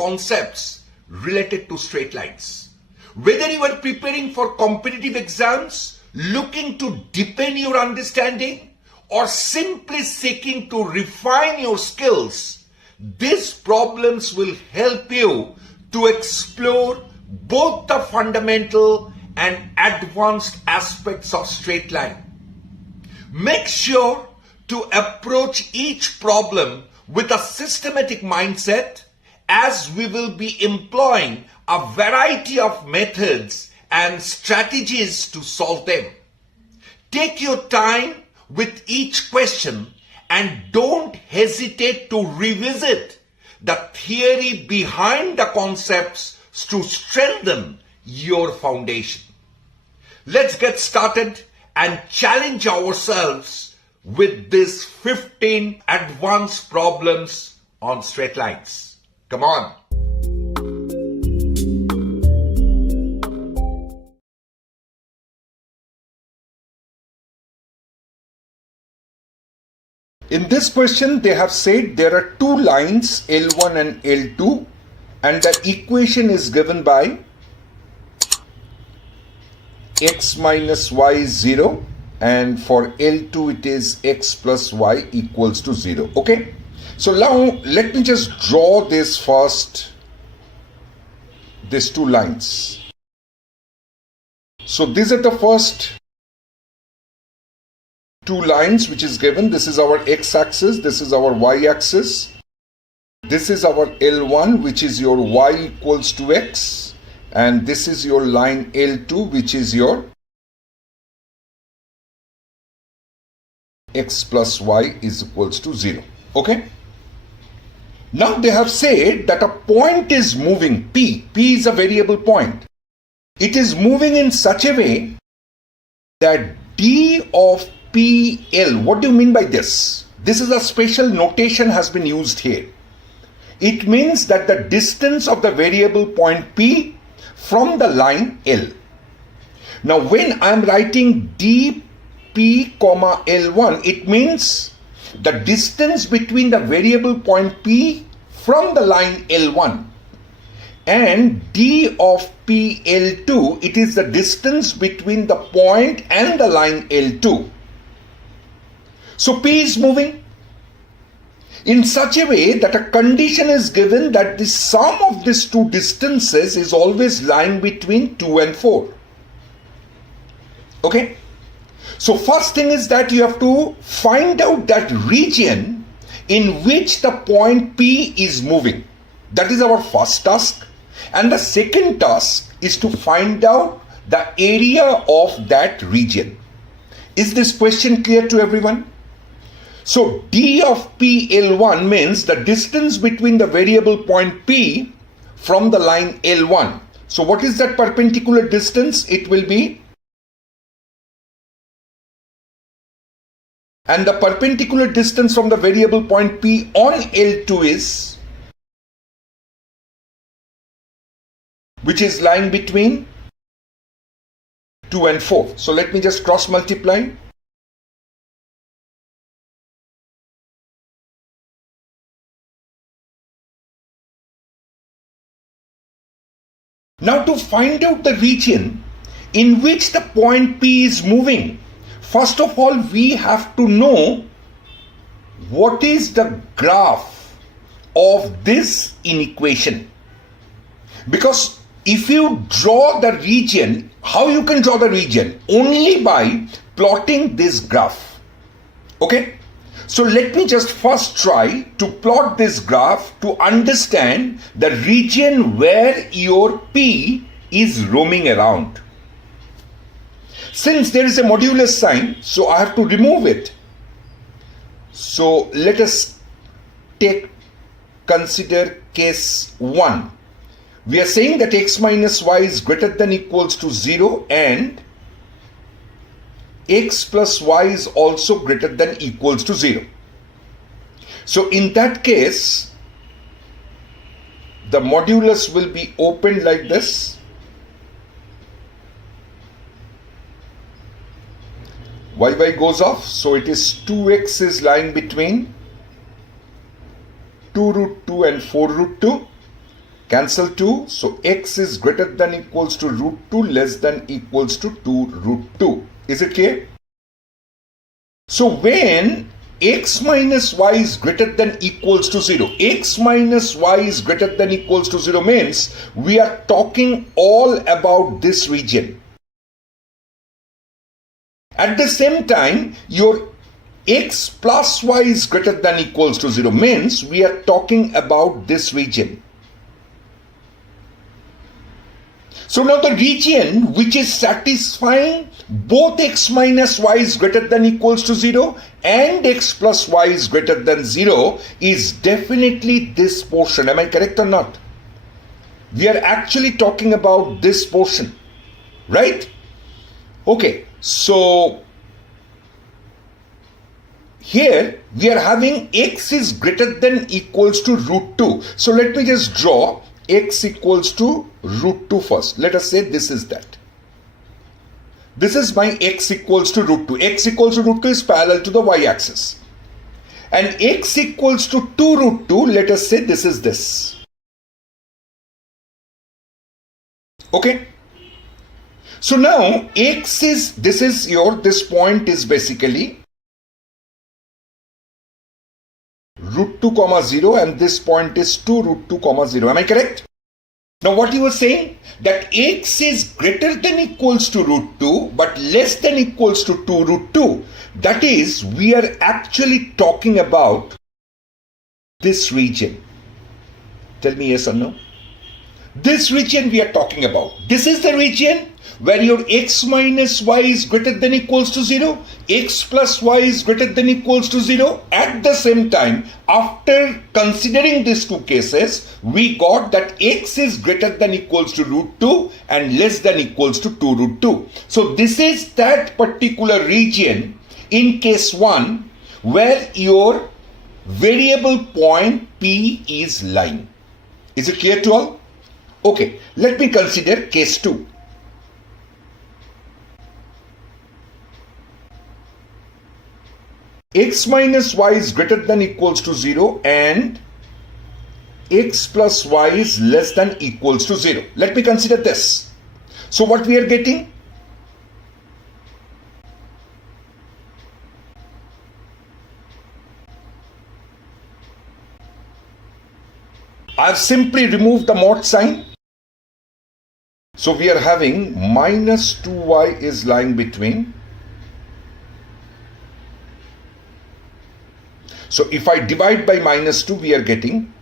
concepts related to straight lines. Whether you are preparing for competitive exams, looking to deepen your understanding, or simply seeking to refine your skills, these problems will help you to explore both the fundamental and advanced aspects of straight line. Make sure to approach each problem with a systematic mindset, as we will be employing a variety of methods and strategies to solve them. Take your time with each question and don't hesitate to revisit the theory behind the concepts to strengthen your foundation. Let's get started and challenge ourselves with these 15 advanced problems on straight lines. Come on. In this question, they have said there are two lines, L1 and L2, and the equation is given by x minus y is 0, and for L2 it is x plus y equals to 0. Okay, so now let me just draw this first, these two lines. So these are the first two lines which is given. This is our x-axis, this is our y-axis. This is our L1, which is your y equals to x, and this is your line L2, which is your x plus y is equals to 0. Okay, now they have said that a point is moving, P is a variable point. It is moving in such a way that d of PL, what do you mean by this? This is a special notation has been used here. It means that the distance of the variable point P from the line L. Now when I am writing dP, L1, it means the distance between the variable point P from the line L1, and d of PL2, it is the distance between the point and the line L2. So P is moving in such a way that a condition is given that the sum of these two distances is always lying between 2 and 4. Okay, so first thing is that you have to find out that region in which the point P is moving. That is our first task. And the second task is to find out the area of that region. Is this question clear to everyone? So d of PL1 means the distance between the variable point P from the line L1. So what is that perpendicular distance? It will be, and the perpendicular distance from the variable point P on L2 is, which is lying between 2 and 4. So let me just cross multiply. Now to find out the region in which the point P is moving, first of all we have to know what is the graph of this inequation. Because if you draw the region, how you can draw the region? Only by plotting this graph. Okay, so let me just first try to plot this graph to understand the region where your P is roaming around. Since there is a modulus sign, so I have to remove it. So let us consider case 1. We are saying that x minus y is greater than equals to 0 and x plus y is also greater than equals to 0. So in that case, the modulus will be opened like this. Y goes off, so it is 2x is lying between 2 root 2 and 4 root 2. Cancel 2. So x is greater than equals to root 2 less than equals to 2 root 2. Is it clear? So when x minus y is greater than equals to 0, x minus y is greater than equals to 0 means we are talking all about this region. At the same time, your x plus y is greater than equals to 0 means we are talking about this region. So now the region which is satisfying both x minus y is greater than equals to 0 and x plus y is greater than 0 is definitely this portion. Am I correct or not? We are actually talking about this portion, right? Okay, so here we are having x is greater than equals to root 2. So let me just draw x equals to root 2 first. Let us say this is that. This is my x equals to root 2. X equals to root 2 is parallel to the y-axis. And x equals to 2 root 2, let us say this is this. Okay? So now this point is basically root 2 comma 0 and this point is 2 root 2 comma 0. Am I correct? Now what you were saying that x is greater than equals to root 2 but less than equals to 2 root 2. That is, we are actually talking about this region. Tell me yes or no. This region we are talking about. This is the region where your x minus y is greater than equals to 0, x plus y is greater than equals to 0. At the same time, after considering these two cases, we got that x is greater than equals to root 2 and less than equals to 2 root 2. So this is that particular region in case 1 where your variable point P is lying. Is it clear to all? Okay, let me consider case 2. X minus y is greater than equals to 0 and x plus y is less than equals to 0. Let me consider this. So what we are getting? I have simply removed the mod sign. So we are having minus 2y is lying between. So if I divide by minus 2, we are getting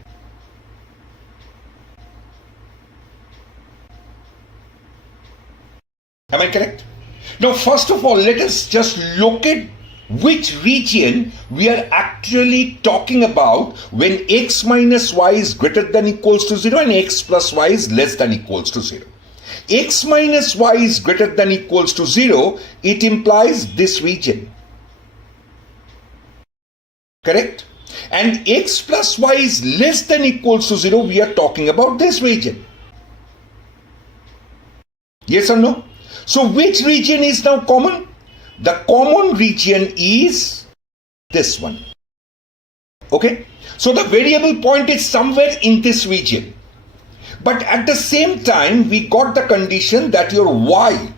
Am I correct? Now, first of all, let us just locate which region we are actually talking about when x minus y is greater than equals to 0 and x plus y is less than equals to 0. X minus y is greater than equals to 0, it implies this region. Correct? And x plus y is less than equals to 0, we are talking about this region. Yes or no? So which region is now common? The common region is this one. Okay? So the variable point is somewhere in this region. But at the same time, we got the condition that your y,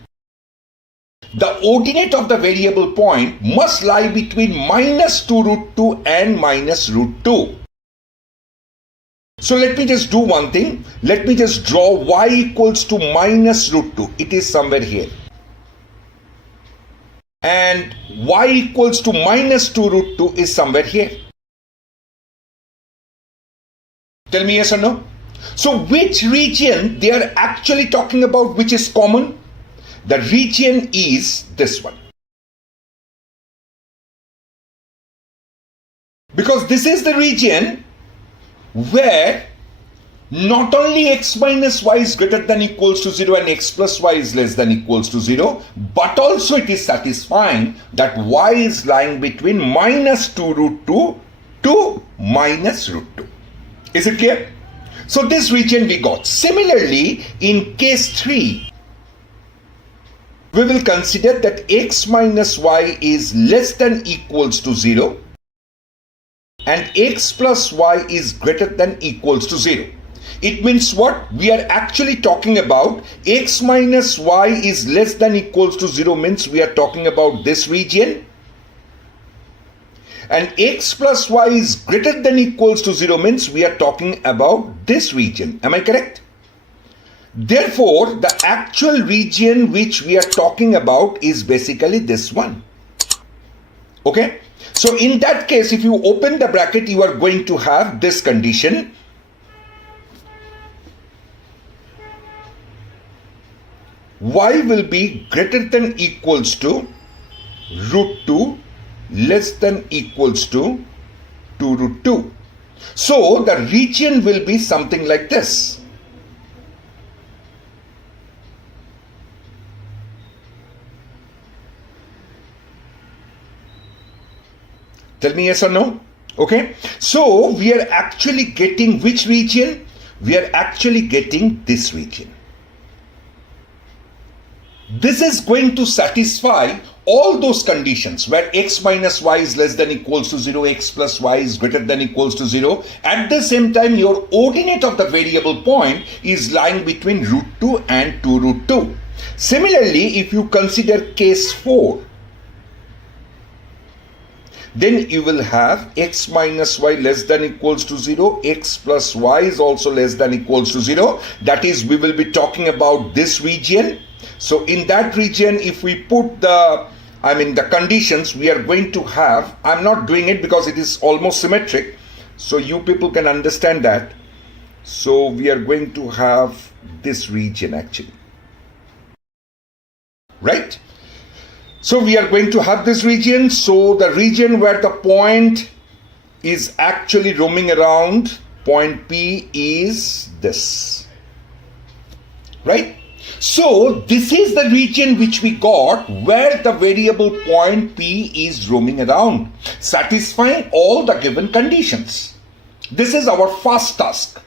the ordinate of the variable point, must lie between minus 2 root 2 and minus root 2. So let me just do one thing. Let me just draw y equals to minus root 2. It is somewhere here. And y equals to minus 2 root 2 is somewhere here. Tell me yes or no. So which region they are actually talking about which is common? The region is this one. Because this is the region where not only x minus y is greater than equals to 0 and x plus y is less than equals to 0, but also it is satisfying that y is lying between minus 2 root 2 to minus root 2. Is it clear? So this region we got. Similarly, in case 3, we will consider that x minus y is less than equals to 0 and x plus y is greater than equals to 0. It means what? We are actually talking about x minus y is less than equals to 0 means we are talking about this region. And x plus y is greater than equals to 0 means we are talking about this region. Am I correct? Therefore, the actual region which we are talking about is basically this one. Okay? So in that case, if you open the bracket, you are going to have this condition. Y will be greater than equals to root 2 less than equals to 2 root 2. So the region will be something like this. Tell me yes or no. Okay. So we are actually getting which region? We are actually getting this region. This is going to satisfy all those conditions where x minus y is less than equals to 0, x plus y is greater than equals to 0. At the same time, your ordinate of the variable point is lying between root 2 and 2 root 2. Similarly, if you consider case 4, then you will have x minus y less than equals to 0, x plus y is also less than equals to 0. That is, we will be talking about this region. So in that region, if we put the conditions, we are going to have, I'm not doing it because it is almost symmetric, so you people can understand that. So we are going to have this region actually, right? So we are going to have this region. So the region where the point is actually roaming around, point P is this, right? So this is the region which we got where the variable point P is roaming around, satisfying all the given conditions. This is our first task.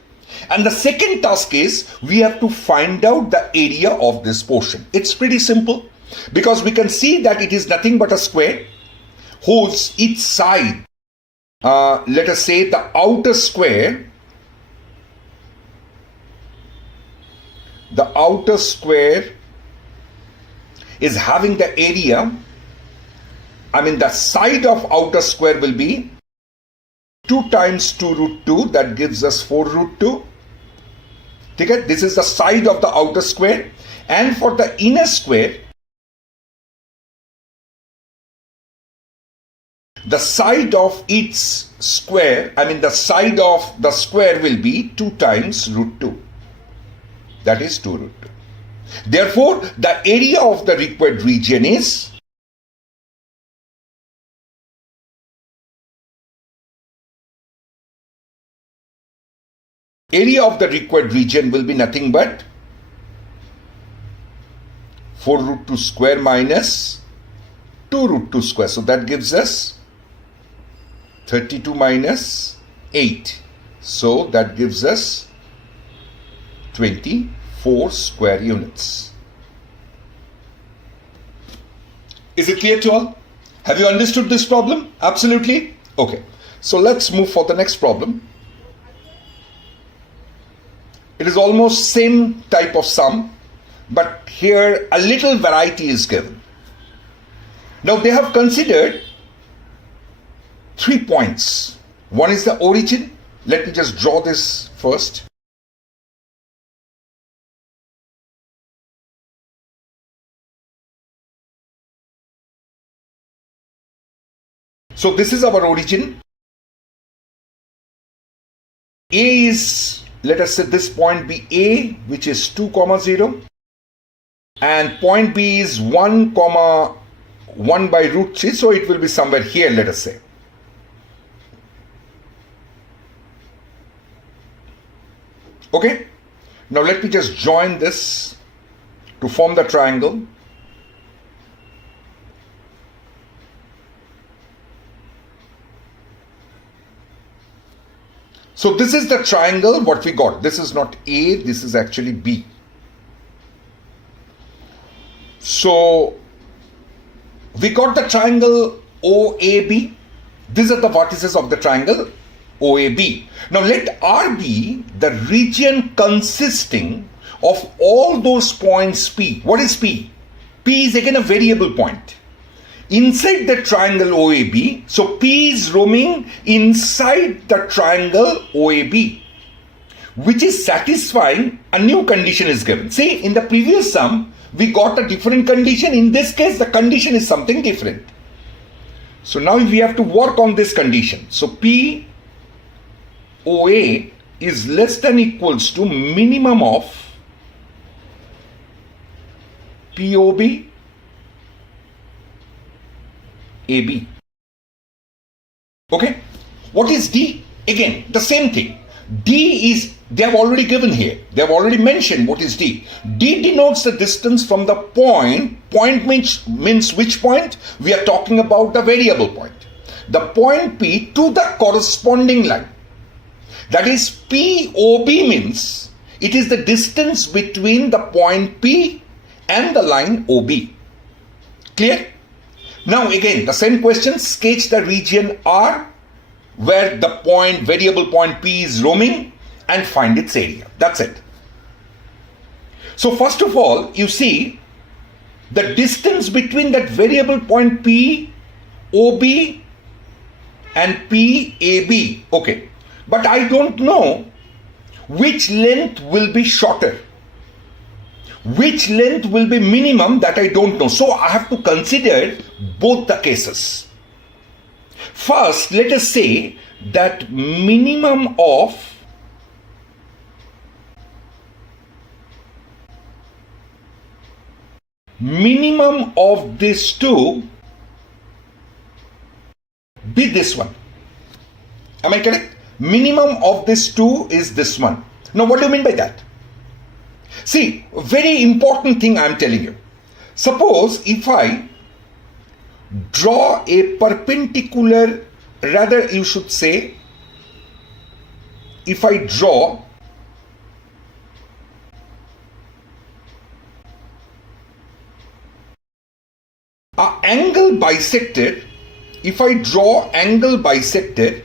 And the second task is we have to find out the area of this portion. It's pretty simple because we can see that it is nothing but a square whose each side, let us say the outer square, is having the area, the side of outer square will be 2 times 2 root 2, that gives us 4 root 2. Okay? This is the side of the outer square. And for the inner square, the side of its square, the side of the square will be 2 times root 2. That is 2 root 2. Therefore, the area of the required region is will be nothing but 4 root 2 square minus 2 root 2 square. So that gives us 32 minus 8. So that gives us 24 square units. Is it clear to all? Have you understood this problem? Absolutely? Okay. So let's move for the next problem. It is almost same type of sum, but here a little variety is given. Now they have considered 3 points. One is the origin. Let me just draw this first. So this is our origin. A is, let us say this point be A, which is 2, 0. And point B is 1, 1 by root 3. So it will be somewhere here, let us say. Okay. Now let me just join this to form the triangle. So this is the triangle what we got. This is not A, this is actually B. So we got the triangle OAB. These are the vertices of the triangle OAB. Now let R be the region consisting of all those points P. What is P? P is again a variable point. Inside the triangle OAB, so P is roaming inside the triangle OAB, which is satisfying a new condition is given. See, in the previous sum, we got a different condition. In this case, the condition is something different. So now we have to work on this condition. So P OA is less than equals to minimum of POB AB. Okay, what is D? Again, the same thing. D is, they have already given here. They have already mentioned what is D. D denotes the distance from the point. Point means which point? We are talking about the variable point. The point P to the corresponding line. That is, POB means it is the distance between the point P and the line OB. Clear? Now again, the same question, sketch the region R where the point, variable point P is roaming and find its area. That's it. So first of all, you see the distance between that variable point P, OB and PAB. Okay, but I don't know which length will be shorter. Which length will be minimum, that I don't know. So I have to consider both the cases. First, let us say that minimum of these two be this one. Am I correct? Minimum of these two is this one. Now what do you mean by that? See, very important thing I am telling you. Suppose if I draw a perpendicular, rather you should say, if I draw an angle bisected, if I draw angle bisected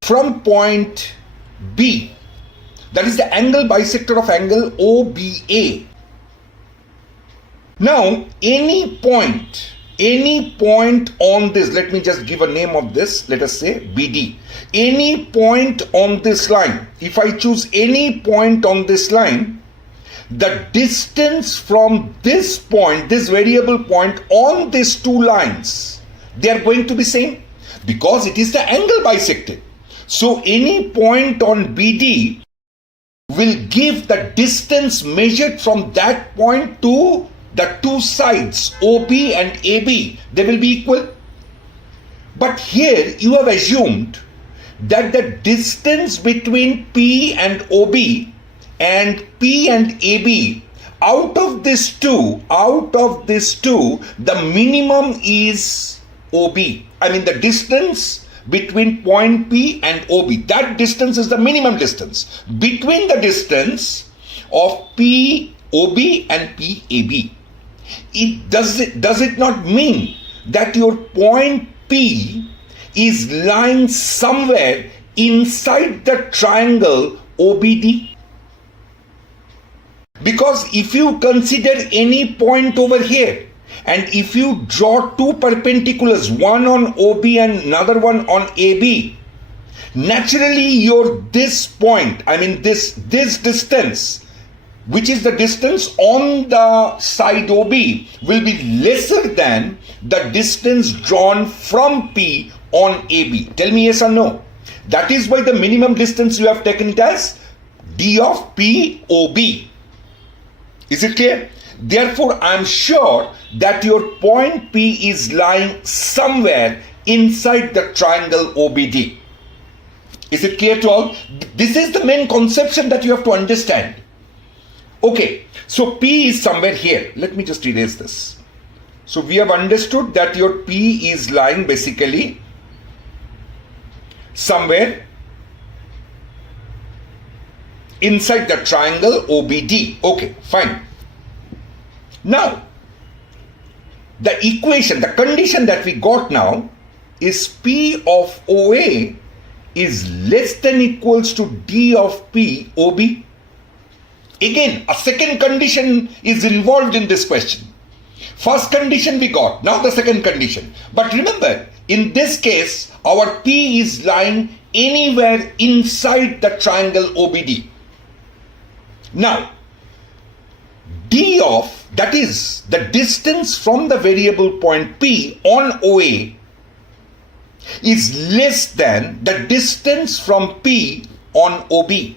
from point B, that is the angle bisector of angle OBA. Now, any point on this, let me just give a name of this, let us say BD. Any point on this line, if I choose any point on this line, the distance from this point, this variable point on these two lines, they are going to be same because it is the angle bisected. So any point on BD will give the distance measured from that point to the two sides OB and AB. They will be equal. But here you have assumed that the distance between P and OB and P and AB, out of these two, the minimum is OB. I mean the distance between point P and OB. That distance is the minimum distance between the distance of POB and PAB. Does it not mean that your point P is lying somewhere inside the triangle OBD? Because if you consider any point over here, and if you draw two perpendiculars, one on OB and another one on AB, naturally this point, I mean this distance, which is the distance on the side OB, will be lesser than the distance drawn from P on AB. Tell me yes or no. That is why the minimum distance you have taken it as D of POB. Is it clear? Therefore, I am sure that your point P is lying somewhere inside the triangle OBD. Is it clear to all? This is the main conception that you have to understand. Okay, so P is somewhere here. Let me just erase this. So we have understood that your P is lying basically somewhere inside the triangle OBD. Okay, fine. Now, the equation, the condition that we got now is P of OA is less than equals to D of P OB. Again, a second condition is involved in this question. First condition we got, now the second condition. But remember, in this case, our P is lying anywhere inside the triangle OBD. Now, D of, that is, the distance from the variable point P on OA is less than the distance from P on OB.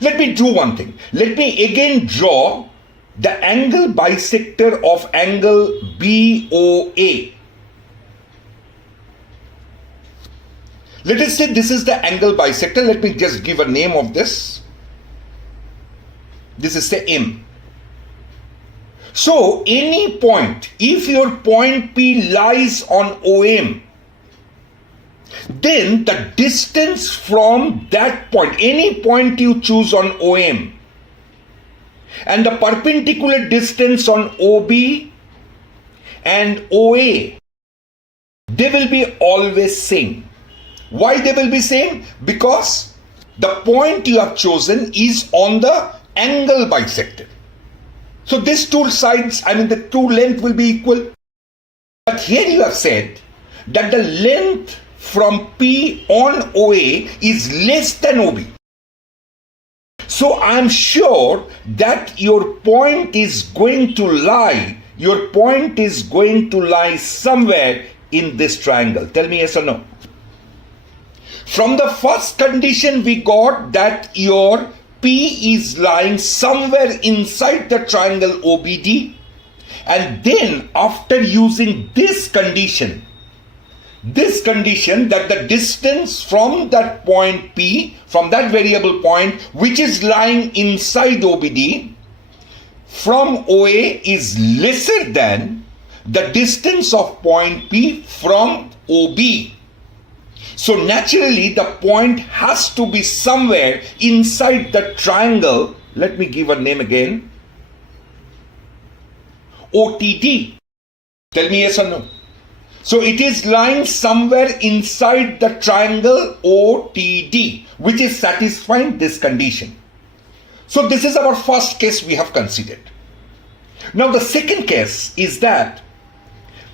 Let me do one thing. Let me again draw the angle bisector of angle BOA. Let us say this is the angle bisector. Let me just give a name of this. This is say M. So any point, if your point P lies on OM, then the distance from that point, any point you choose on OM, and the perpendicular distance on OB and OA, they will be always same. Why they will be same? Because the point you have chosen is on the angle bisector. So these two sides, the two length will be equal. But here you have said that the length from P on OA is less than OB. So I am sure that your point is going to lie somewhere in this triangle. Tell me yes or no. From the first condition we got that your P is lying somewhere inside the triangle OBD, and then after using this condition that the distance from that point P, from that variable point which is lying inside OBD from OA is lesser than the distance of point P from OB. So naturally the point has to be somewhere inside the triangle. Let me give a name again. OTD. Tell me yes or no. So it is lying somewhere inside the triangle OTD, which is satisfying this condition. So this is our first case we have considered. Now the second case is that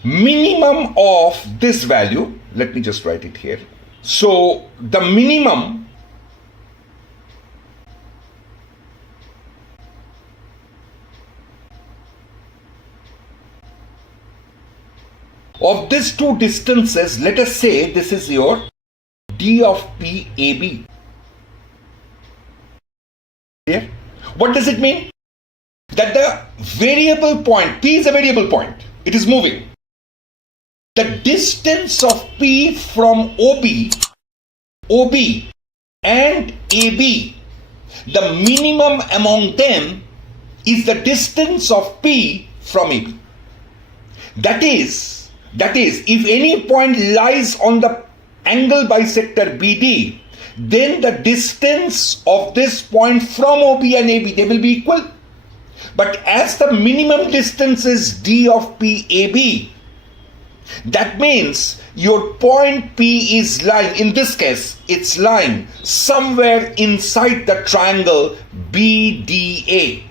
minimum of this value, let me just write it here. So the minimum of these two distances, let us say this is your D of P AB. Here, what does it mean? That the variable point, P is a variable point, it is moving. The distance of P from OB and AB, the minimum among them is the distance of P from AB. That is, if any point lies on the angle bisector BD, then the distance of this point from OB and AB, they will be equal. But as the minimum distance is D of P AB, that means your point P is lying, in this case, it's lying somewhere inside the triangle BDA.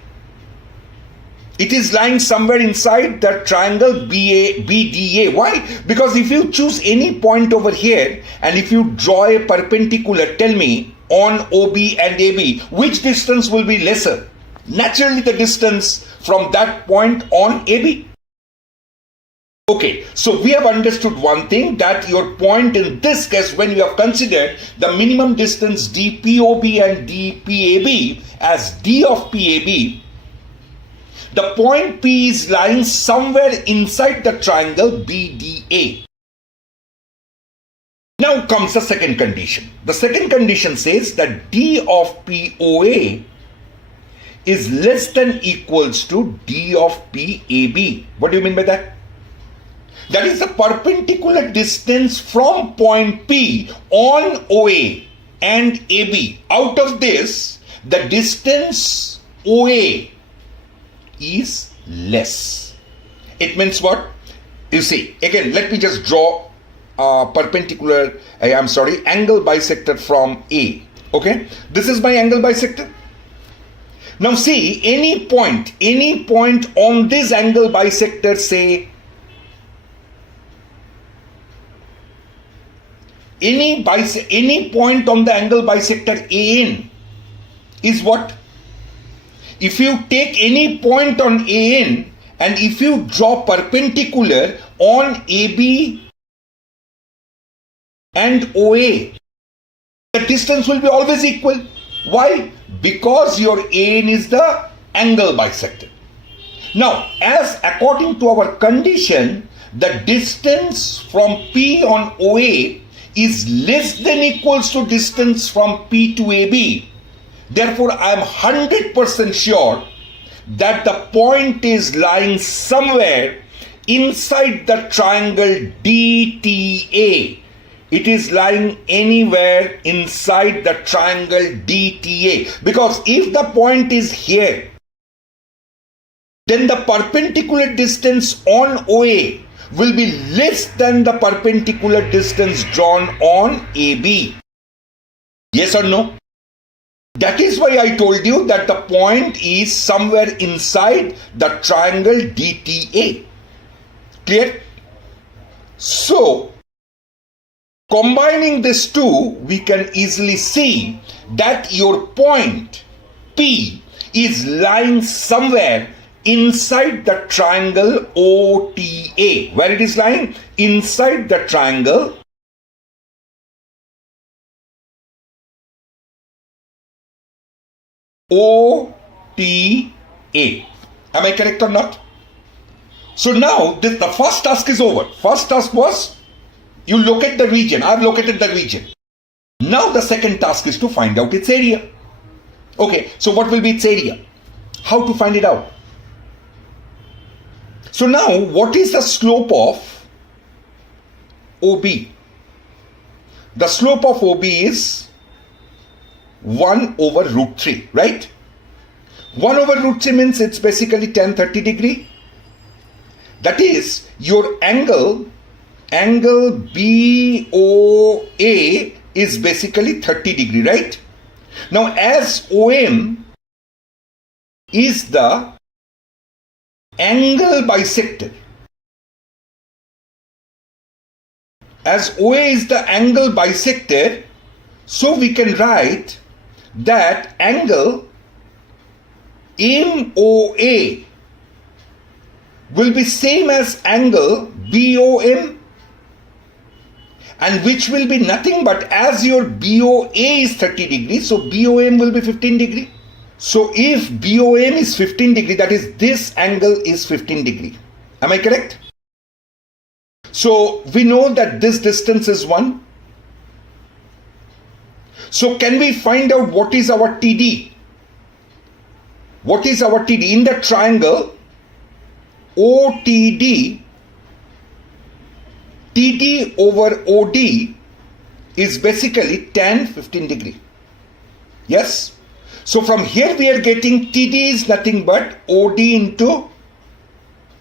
It is lying somewhere inside the triangle BDA. Why? Because if you choose any point over here and if you draw a perpendicular, tell me, on OB and AB, which distance will be lesser? Naturally, the distance from that point on AB. Okay, so we have understood one thing, that your point in this case, when you have considered the minimum distance DPOB and DPAB as D of PAB, the point P is lying somewhere inside the triangle BDA. Now comes the second condition. The second condition says that D of POA is less than equals to D of PAB. What do you mean by that? That is the perpendicular distance from point P on OA and AB. Out of this, the distance OA is less. It means what? You see, again, let me just draw angle bisector from A. Okay, this is my angle bisector. Now see, any point on this angle bisector, say any point on the angle bisector AN is what? If you take any point on AN and if you draw perpendicular on AB and OA, the distance will be always equal. Why? Because your AN is the angle bisector. Now, as according to our condition, the distance from P on OA is less than equals to distance from P to AB. Therefore, I am 100% sure that the point is lying somewhere inside the triangle DTA. It is lying anywhere inside the triangle DTA. Because if the point is here, then the perpendicular distance on OA will be less than the perpendicular distance drawn on AB. Yes or no? That is why I told you that the point is somewhere inside the triangle DTA. Clear? So, combining these two, we can easily see that your point P is lying somewhere inside the triangle OTA. Where it is lying? Inside the triangle OTA. Am I correct or not? So now the first task is over. First task was you locate the region. I have located the region. Now the second task is to find out its area. Okay, so what will be its area? How to find it out? So now what is the slope of OB? The slope of OB is 1 over root 3, right? 1 over root 3 means it's basically tan 30 degree. That is your angle BOA is basically 30 degree, right? Now as OM is the angle bisector, as OA is the angle bisector, so we can write that angle MOA will be same as angle BOM, and which will be nothing but as your BOA is 30 degrees, so BOM will be 15 degree. So if BOM is 15 degree, that is this angle is 15 degree. Am I correct? So we know that this distance is 1. So can we find out what is our TD? What is our TD? In the triangle OTD, TD over OD is basically tan 15 degree. Yes? So from here we are getting TD is nothing but OD into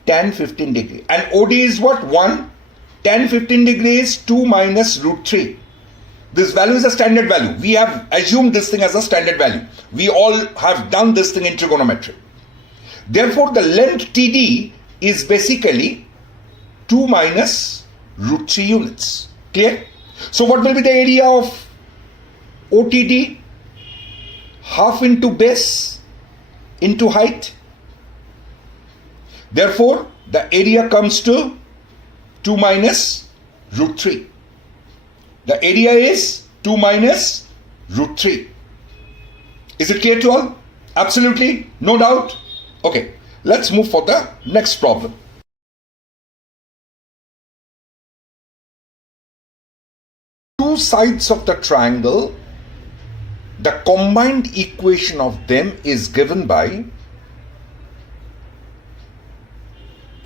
tan 15 degree. And OD is what? 1. Tan 15 degree is 2 minus root 3. This value is a standard value. We have assumed this thing as a standard value. We all have done this thing in trigonometry. Therefore, the length TD is basically 2 minus root 3 units. Clear? So what will be the area of OTD? Half into base into height. Therefore, the area comes to 2 minus root 3. The area is 2 minus root 3. Is it clear to all? Absolutely? No doubt? Okay, let's move for the next problem. Two sides of the triangle, the combined equation of them is given by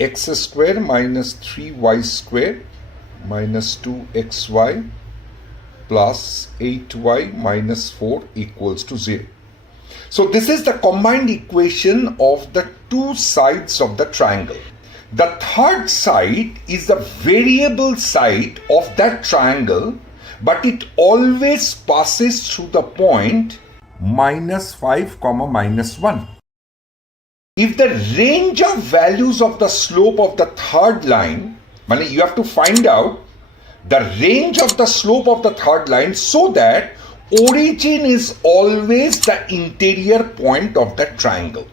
x square minus 3y square minus 2xy plus 8y minus 4 equals to 0. So this is the combined equation of the two sides of the triangle. the third side is the variable side of that triangle, but it always passes through the point -5, -1. If the range of values of the slope of the third line, you have to find out the range of the slope of the third line so that origin is always the interior point of the triangle.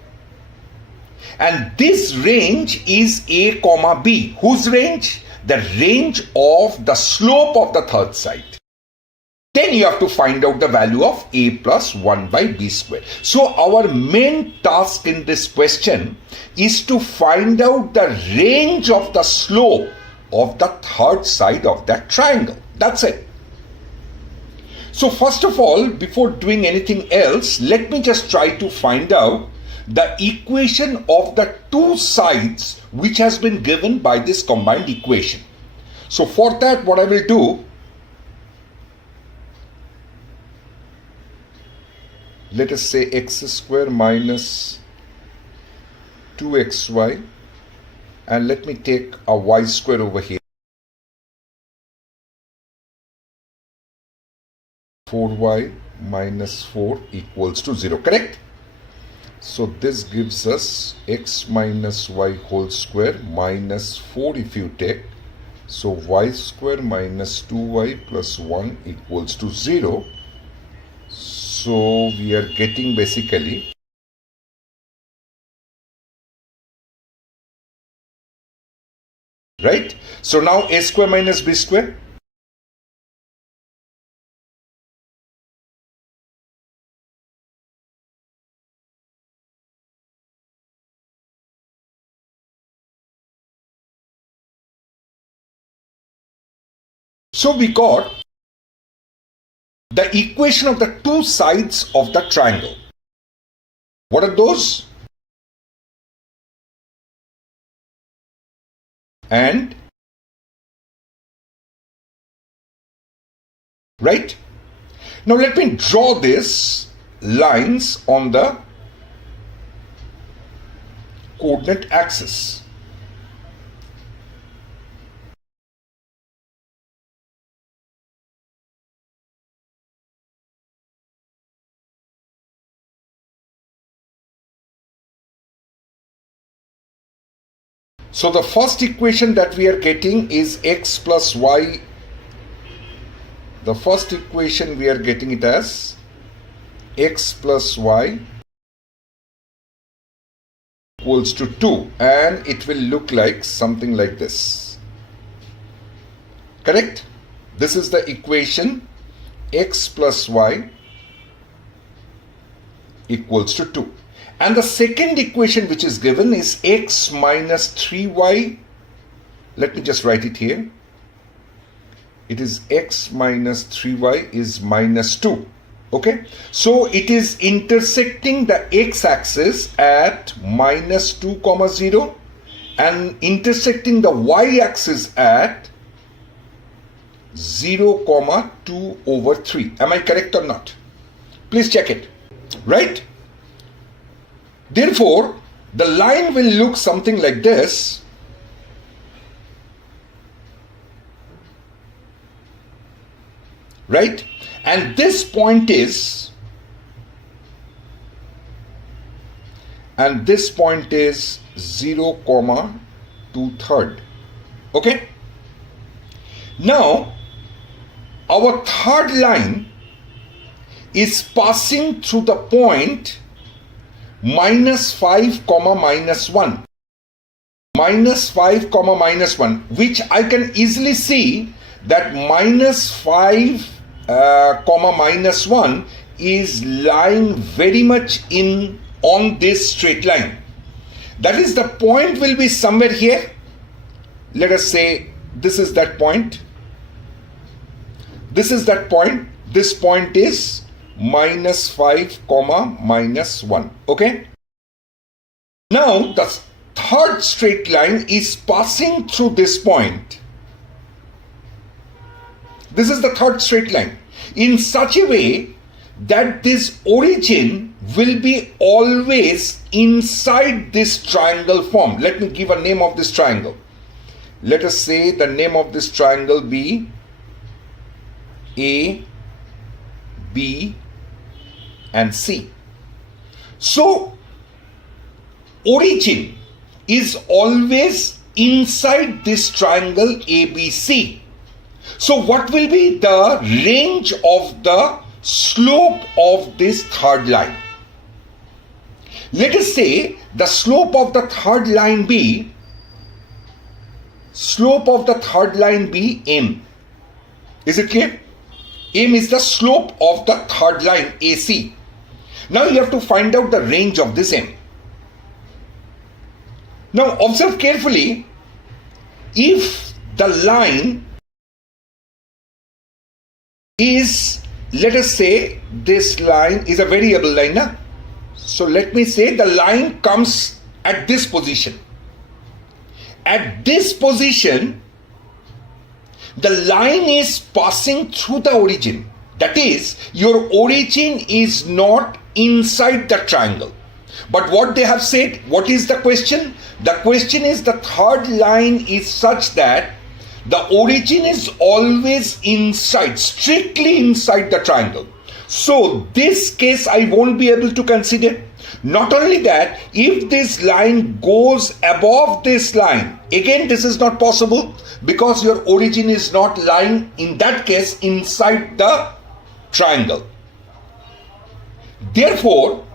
And this range is A, B. Whose range? The range of the slope of the third side. Then you have to find out the value of A plus 1 by B square. So our main task in this question is to find out the range of the slope of the third side of that triangle. That's it. So first of all, before doing anything else, let me just try to find out the equation of the two sides which has been given by this combined equation. So for that, what I will do, let us say x square minus 2xy, and let me take a y square over here. 4y minus 4 equals to 0, correct? So this gives us x minus y whole square minus 4 if you take. So y square minus 2y plus 1 equals to 0. So we are getting basically right. So now a square minus b square. So we got the equation of the two sides of the triangle. What are those? And right? Now let me draw these lines on the coordinate axis. So the first equation that we are getting is x plus y. The first equation we are getting it as x plus y equals to 2, and it will look like something like this. Correct? This is the equation x plus y equals to 2. And the second equation which is given is x minus 3y. Let me just write it here. It is x minus 3y is minus 2. Okay. So it is intersecting the x-axis at minus 2, 0 and intersecting the y-axis at 0, 2 over 3. Am I correct or not? Please check it. Right? Therefore, the line will look something like this. Right? And this point is, and this point is 0, 2/3. Okay? Now, our third line is passing through the point -5, -1. -5, -1, which I can easily see that -5, -1 is lying very much on this straight line. That is, the point will be somewhere here. Let us say this is that point. This is that point. This point is -5, -1. Okay. Now the third straight line is passing through this point. This is the third straight line in such a way that this origin will be always inside this triangle form. Let me give a name of this triangle. Let us say the name of this triangle be A, B and C. So origin is always inside this triangle ABC. So what will be the range of the slope of this third line? Let us say the slope of the third line be M. Is it clear? M is the slope of the third line AC. Now you have to find out the range of this M. Now observe carefully. If the line is, let us say this line is a variable line, na? So let me say the line comes at this position. At this position, the line is passing through the origin. That is, your origin is not inside the triangle. But what they have said, what is the question? The question is the third line is such that the origin is always inside, strictly inside the triangle. So this case I won't be able to consider. Not only that, if this line goes above this line, again this is not possible because your origin is not lying in that case inside the triangle. Therefore,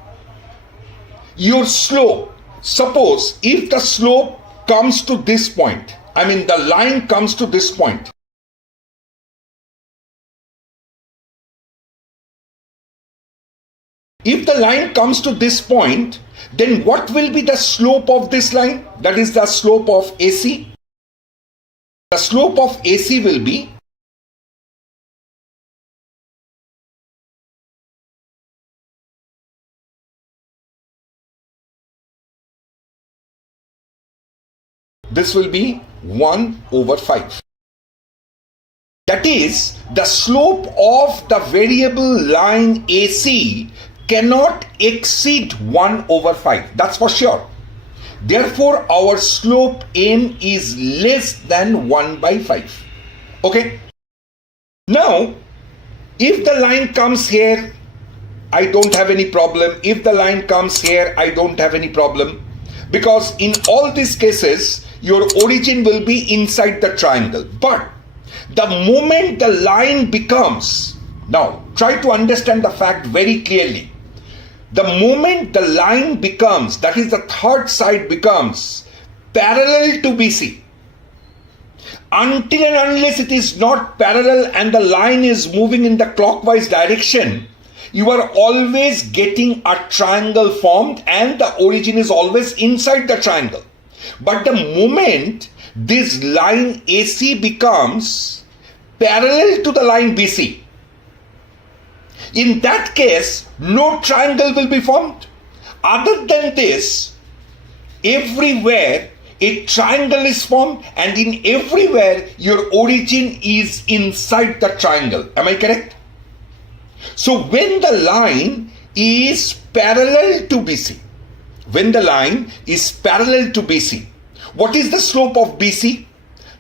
your slope, suppose if the slope comes to this point, the line comes to this point. If the line comes to this point, then what will be the slope of this line? That is the slope of AC. The slope of AC will be this will be 1/5. That is, the slope of the variable line AC cannot exceed 1/5. That's for sure. Therefore, our slope M is less than 1/5. Okay? Now, if the line comes here, I don't have any problem. If the line comes here, I don't have any problem. Because in all these cases, your origin will be inside the triangle. But the moment the line becomes, now try to understand the fact very clearly. The moment the line becomes, that is the third side becomes parallel to BC, until and unless it is not parallel and the line is moving in the clockwise direction, you are always getting a triangle formed and the origin is always inside the triangle. But the moment this line AC becomes parallel to the line BC, in that case, no triangle will be formed. Other than this, everywhere a triangle is formed, and in everywhere your origin is inside the triangle. Am I correct? So when the line is parallel to BC, what is the slope of BC?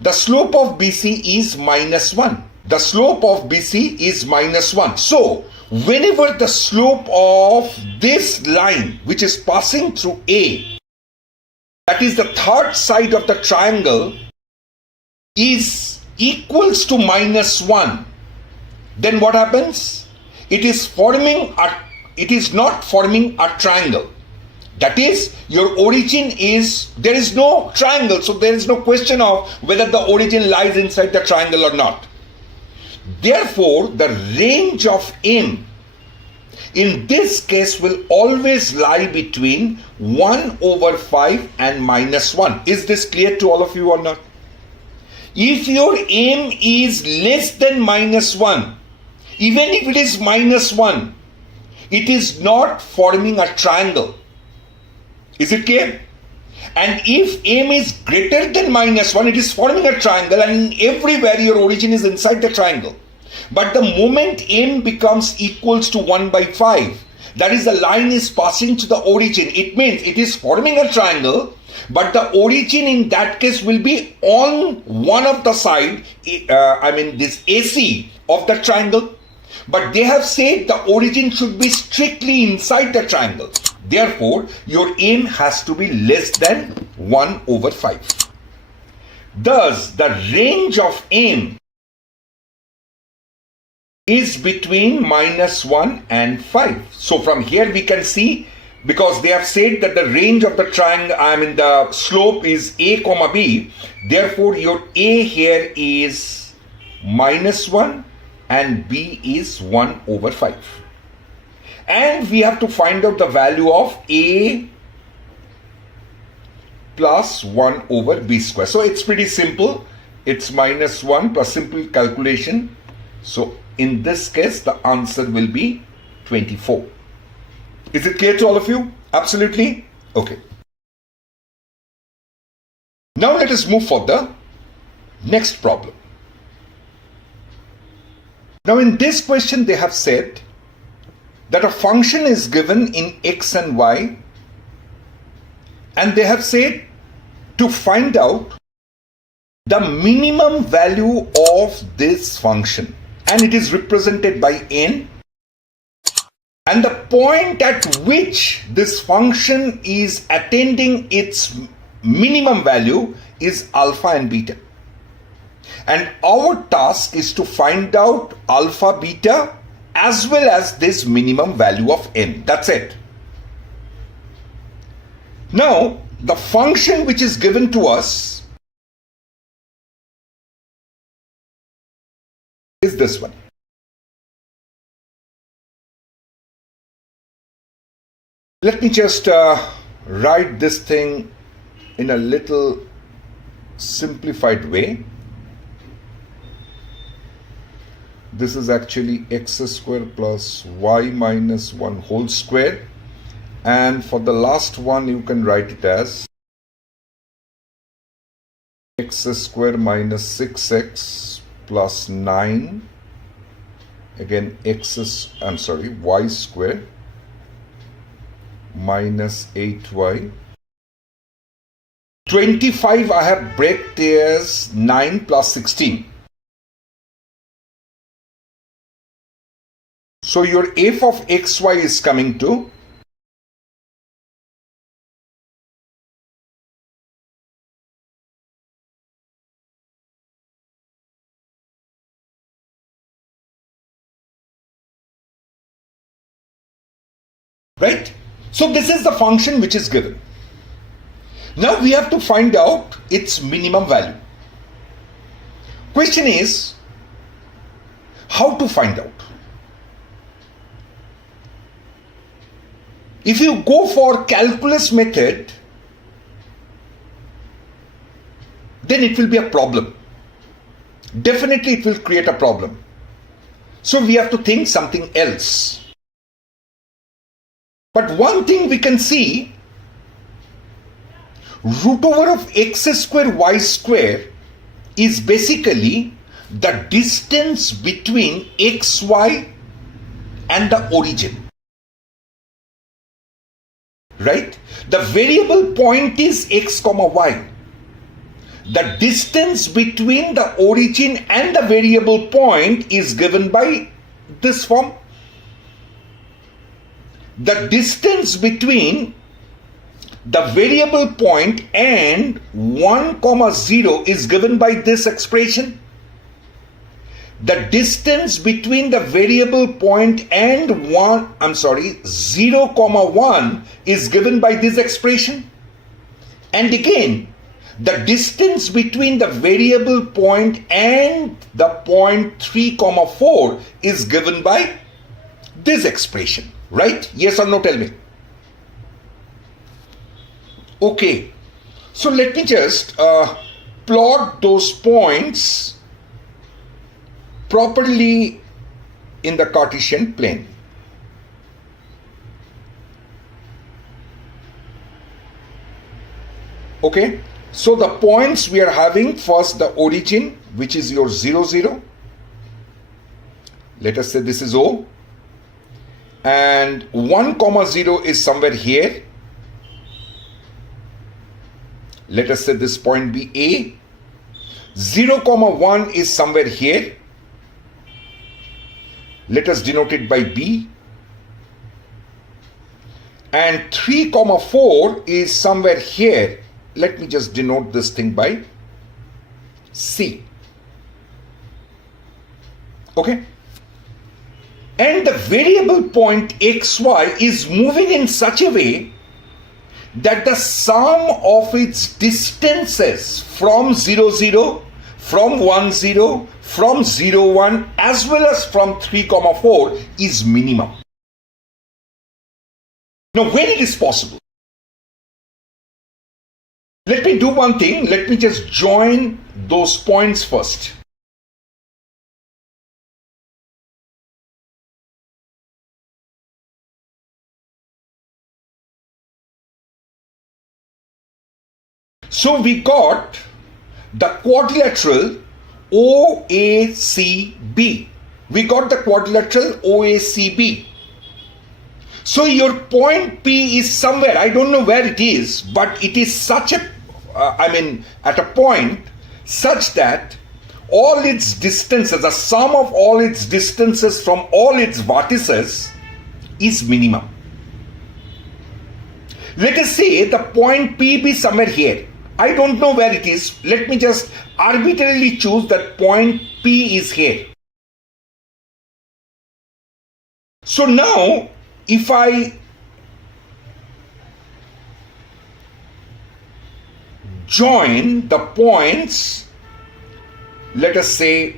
The slope of BC is -1. The slope of BC is -1. So whenever the slope of this line, which is passing through A, that is the third side of the triangle, is equals to -1, then what happens? It is not forming a triangle. That is, your origin is, there is no triangle, so there is no question of whether the origin lies inside the triangle or not. Therefore, the range of M in this case will always lie between 1/5 and -1. Is this clear to all of you or not? If your M is less than -1, even if it is -1, it is not forming a triangle. Is it clear? And if M is greater than -1, it is forming a triangle, and everywhere your origin is inside the triangle. But the moment M becomes equals to 1/5, That is, the line is passing to the origin. It means it is forming a triangle, but the origin in that case will be on one of the side, this AC of the triangle. But they have said the origin should be strictly inside the triangle. Therefore, your m has to be less than 1/5. Thus, the range of m is between -1 and 5. So from here we can see, because they have said that the range of the triangle, the slope is a comma b, therefore your a here is -1 and b is 1/5. And we have to find out the value of a plus 1/b square. So it's pretty simple. It's -1 plus simple calculation. So in this case, the answer will be 24. Is it clear to all of you? Absolutely? Okay. Now let us move for the next problem. Now in this question, they have said that a function is given in x and y, and they have said to find out the minimum value of this function, and it is represented by n, and the point at which this function is attaining its minimum value is alpha and beta. And our task is to find out alpha, beta, as well as this minimum value of n. That's it. Now, the function which is given to us is this one. Let me just write this thing in a little simplified way. This is actually x square plus y minus 1 whole square. And for the last one, you can write it as x square minus 6x plus 9. Again, y square minus 8y. 25 I have break as 9 plus 16. So your f of xy is coming to right? So this is the function which is given. Now we have to find out its minimum value. Question is, how to find out? If you go for calculus method, then it will be a problem. Definitely it will create a problem. So we have to think something else. But one thing we can see, root over of x square y square is basically the distance between xy and the origin. Right? The variable point is x comma y. The distance between the origin and the variable point is given by this form. The distance between the variable point and 1, 0 is given by this expression. The distance between the variable point and 0, 1 is given by this expression. And again, the distance between the variable point and the point 3, 4 is given by this expression. Right? Yes or no? Tell me. Okay. So let me just plot those points properly in the Cartesian plane. Okay. So the points we are having, first the origin, which is your 0, 0. Let us say this is O. and 1, 0 is somewhere here. Let us say this point be A. 0, 1 is somewhere here. Let us denote it by B. And 3, 4 is somewhere here. Let me just denote this thing by C. Okay? And the variable point xy is moving in such a way that the sum of its distances from 0, 0, from 1, 0, from 0, 1, as well as from 3, 4 is minimum. Now, when it is possible? Let me do one thing. Let me just join those points first. So we got the quadrilateral OACB. We got the quadrilateral OACB. So your point P is somewhere, I don't know where it is, but it is such a, at a point such that all its distances, the sum of all its distances from all its vertices is minimum. Let us say the point P be somewhere here. I don't know where it is. Let me just arbitrarily choose that point P is here. So now, if I join the points, let us say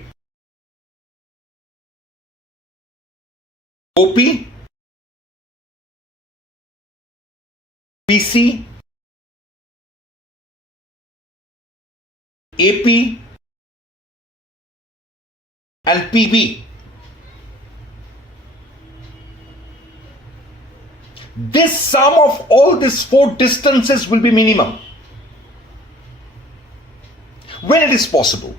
OP, PC, AP, and PB. This sum of all these 4 distances will be minimum. When it is possible?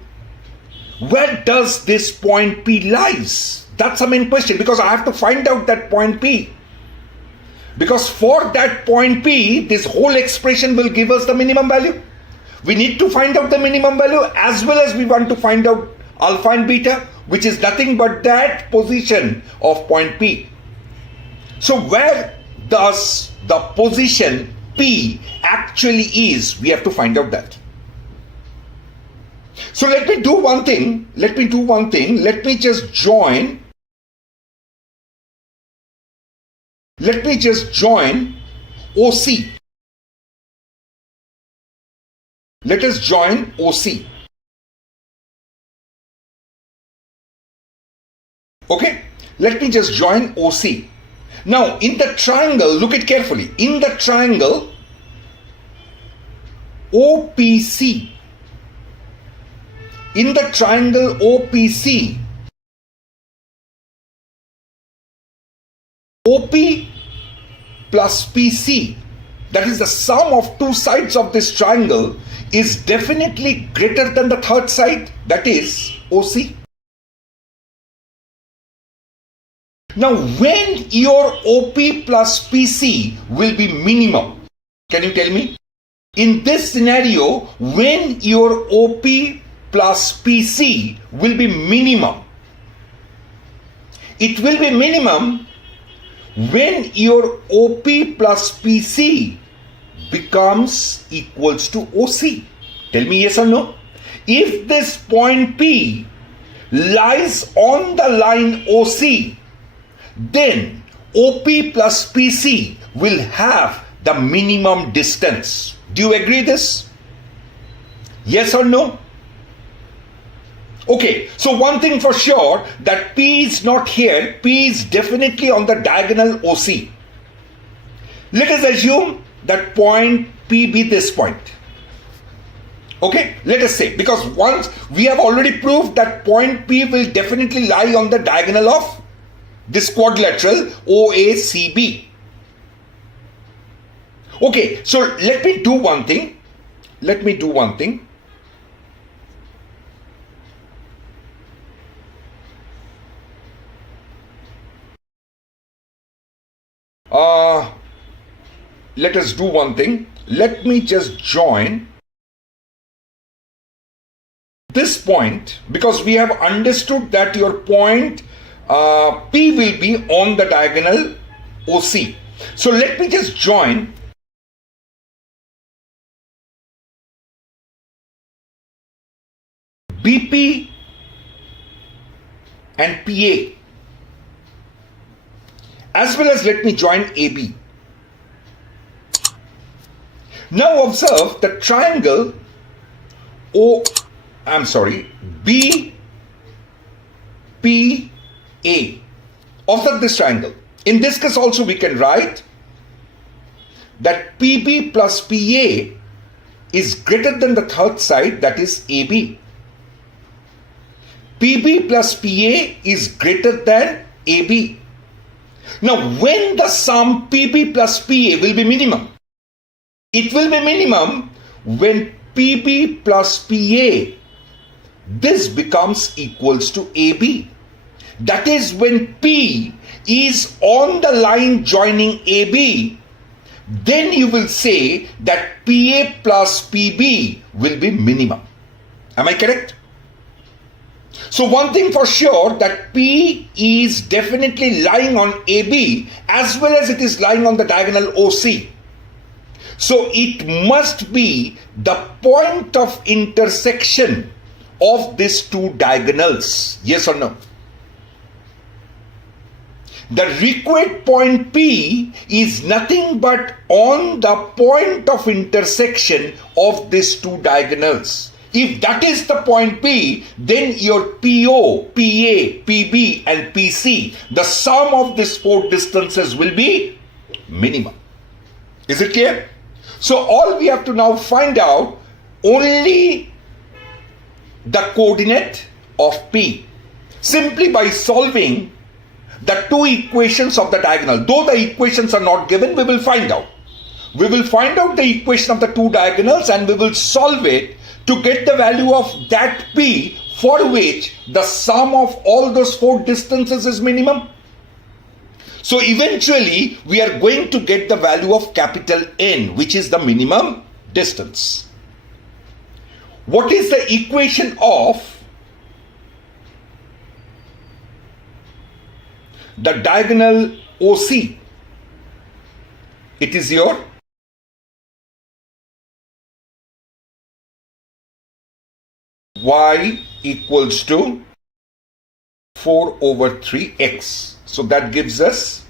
Where does this point P lies? That's the main question, because I have to find out that point P. Because for that point P, this whole expression will give us the minimum value. We need to find out the minimum value, as well as we want to find out alpha and beta, which is nothing but that position of point P. So where does the position P actually is? We have to find out that. So let me do one thing. Let me just join. Let me just join OC. Let us join OC. Okay? Let me just join OC. Now, in the triangle, look at carefully. In the triangle OPC, in the triangle OPC, OP plus PC, that is the sum of 2 sides of this triangle, is definitely greater than the third side, that is OC. Now, when your OP plus PC will be minimum? Can you tell me? In this scenario, when your OP plus PC will be minimum? It will be minimum when your OP plus PC becomes equals to OC. Tell me yes or no. If this point P lies on the line OC, then OP plus PC will have the minimum distance. Do you agree this? Yes or no? Okay, so one thing for sure, that P is not here. P is definitely on the diagonal OC. Let us assume that point P be this point. Okay, let us say, because once we have already proved that point P will definitely lie on the diagonal of this quadrilateral OACB. Okay, so let me do one thing. Let us do one thing. Let me just join this point, because we have understood that your point P will be on the diagonal OC. So let me just join BP and PA, as well as let me join AB. Now observe the triangle BPA. Observe this triangle. In this case also we can write that PB plus PA is greater than the third side, that is AB. PB plus PA is greater than AB. Now when the sum PB plus PA will be minimum? It will be minimum when PB plus PA, this becomes equals to AB. That is when P is on the line joining AB, then you will say that PA plus PB will be minimum. Am I correct? So one thing for sure, that P is definitely lying on AB as well as it is lying on the diagonal OC. So it must be the point of intersection of these two diagonals. Yes or no? The required point P is nothing but on the point of intersection of these two diagonals. If that is the point P, then your PO, PA, PB and PC, the sum of these four distances will be minimum. Is it clear? So all we have to now find out only the coordinate of P simply by solving the two equations of the diagonal. Though the equations are not given, we will find out. We will find out the equation of the two diagonals and we will solve it to get the value of that P for which the sum of all those four distances is minimum. So eventually we are going to get the value of capital N, which is the minimum distance. What is the equation of the diagonal OC? It is your y equals to 4 over 3x. So that gives us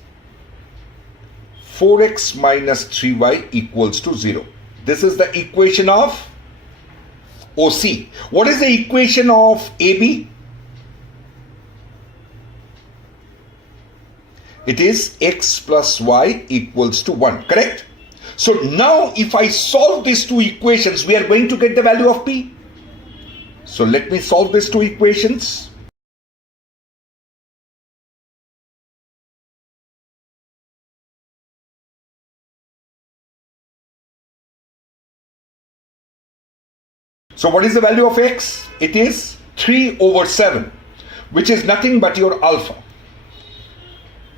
4x minus 3y equals to 0. This is the equation of OC. What is the equation of AB? It is x plus y equals to 1, correct? So now if I solve these two equations, we are going to get the value of P. So let me solve these two equations. So what is the value of x? It is 3 over 7, which is nothing but your alpha.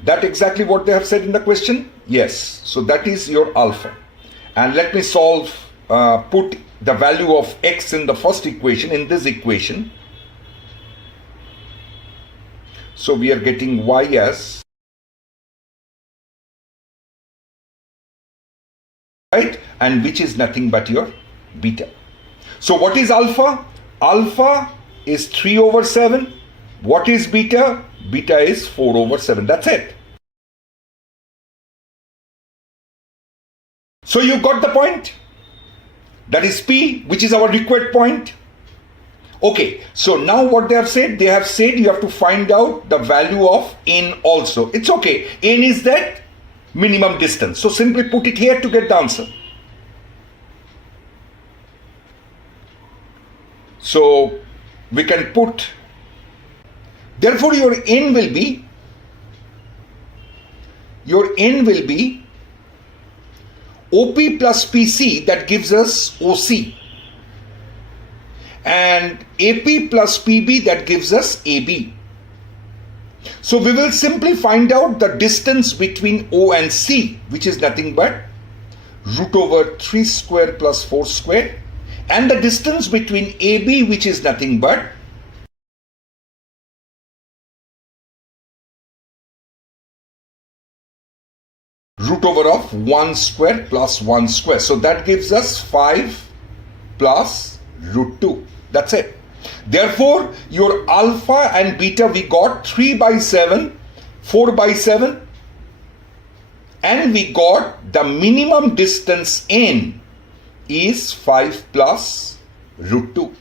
That exactly what they have said in the question? Yes. So that is your alpha. And let me solve, put the value of x in the first equation, in this equation. So we are getting y as, right? And which is nothing but your beta. So what is alpha? Alpha is 3 over 7. What is beta? Beta is 4 over 7. That's it. So you got the point? That is P, which is our required point. Okay, so now what they have said you have to find out the value of N also. It's okay. N is that minimum distance. So simply put it here to get the answer. So we can put, therefore your N will be OP plus PC, that gives us OC, and AP plus PB, that gives us AB. So we will simply find out the distance between O and C, which is nothing but root over 3 square plus 4 square, and the distance between AB, which is nothing but root over of 1 square plus 1 square. So that gives us 5 plus root 2. That's it. Therefore, your alpha and beta we got 3 by 7, 4 by 7, and we got the minimum distance n is 5 plus root 2.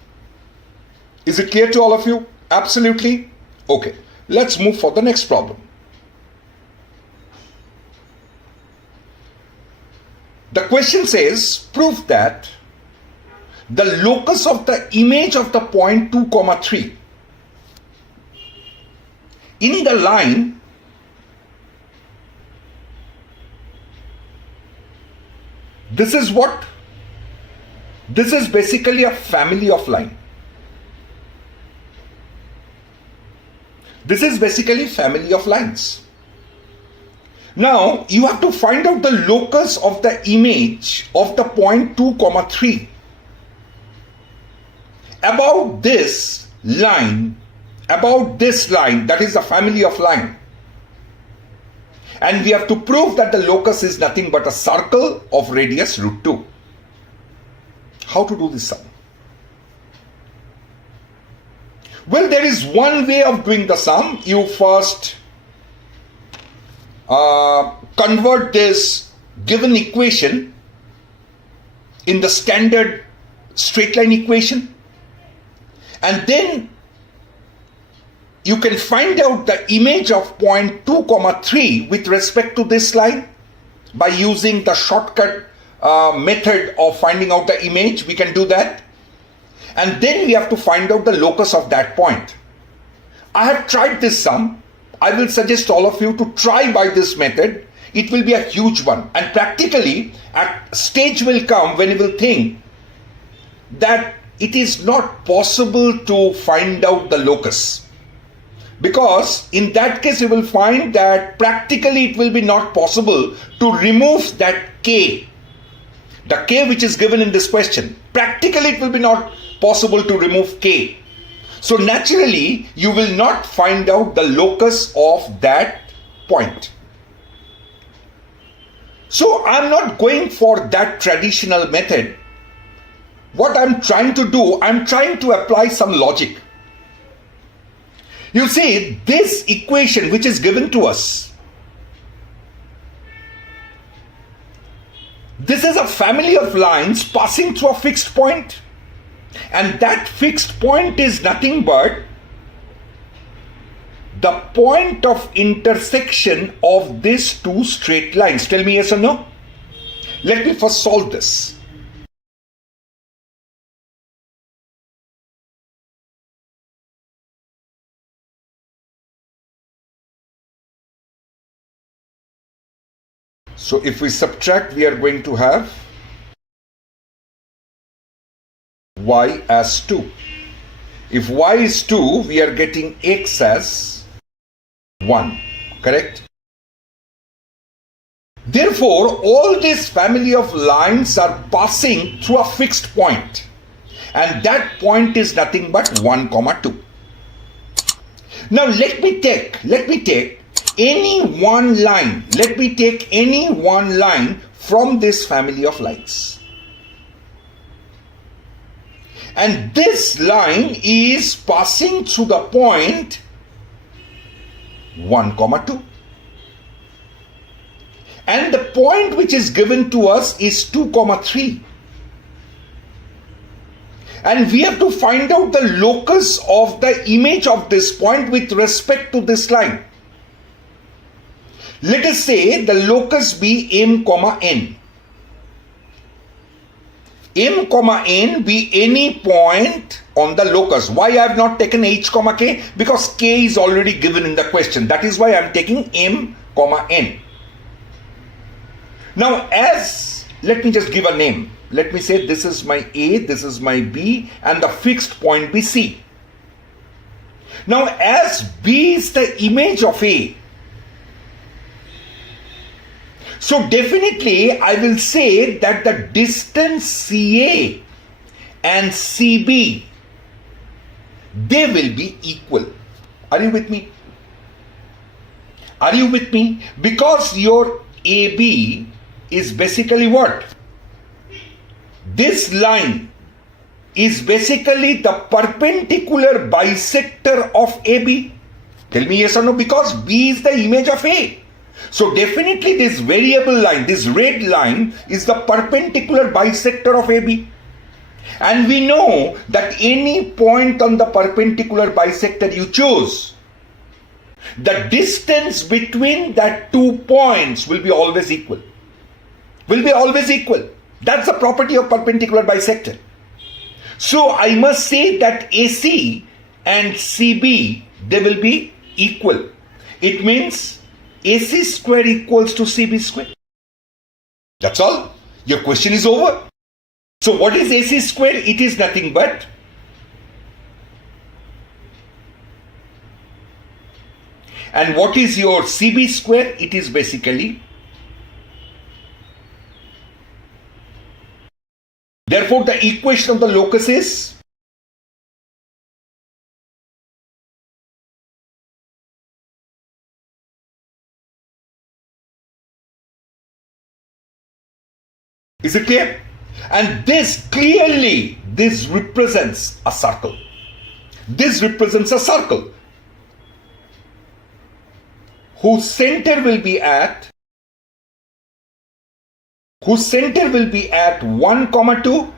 Is it clear to all of you? Absolutely? Okay. Let's move for the next problem. The question says, prove that the locus of the image of the point 2, 3 in the line this is what? This is basically a family of line. This is basically family of lines. Now you have to find out the locus of the image of the point 2, 3 about this line, that is the family of line. And we have to prove that the locus is nothing but a circle of radius root 2. How to do this sum? Well, there is one way of doing the sum. You first convert this given equation in the standard straight line equation, and then you can find out the image of point 2, 3 with respect to this line by using the shortcut method of finding out the image. We can do that, and then we have to find out the locus of that point. I have tried this sum. I will suggest all of you to try by this method. It will be a huge one, and practically a stage will come when you will think that it is not possible to find out the locus, because in that case you will find that practically it will be not possible to remove that k, the k which is given in this question. Practically it will be not possible to remove k. So naturally you will not find out the locus of that point. So I'm not going for that traditional method. What I'm trying to do, I'm trying to apply some logic. You see, this equation which is given to us, this is a family of lines passing through a fixed point, and that fixed point is nothing but the point of intersection of these two straight lines. Tell me yes or no. Let me first solve this. So if we subtract, we are going to have y as 2. If y is 2, we are getting x as 1, correct? Therefore, all this family of lines are passing through a fixed point, and that point is nothing but 1, 2. Now let me take any one line. Let me take any one line from this family of lines. And this line is passing through the point 1, 2. And the point which is given to us is 2, 3. And we have to find out the locus of the image of this point with respect to this line. Let us say the locus be m, n. M, n be any point on the locus. Why I have not taken h, k? Because k is already given in the question. That is why I am taking m, n. Now, let me just give a name. Let me say this is my A, this is my B, and the fixed point be C. Now, as B is the image of A, so definitely I will say that the distance CA and CB, they will be equal. Are you with me? Are you with me? Because your AB is basically what? This line is basically the perpendicular bisector of AB. Tell me yes or no, because B is the image of A. So definitely this variable line, this red line, is the perpendicular bisector of AB. And we know that any point on the perpendicular bisector you choose, the distance between that 2 points will be always equal. Will be always equal. That's the property of perpendicular bisector. So I must say that AC and CB, they will be equal. It means AC square equals to CB square. That's all. Your question is over. So what is AC square? It is nothing but and what is your CB square? It is basically, therefore the equation of the locus is it clear? And this clearly, this represents a circle. This represents a circle whose center will be at 1, 2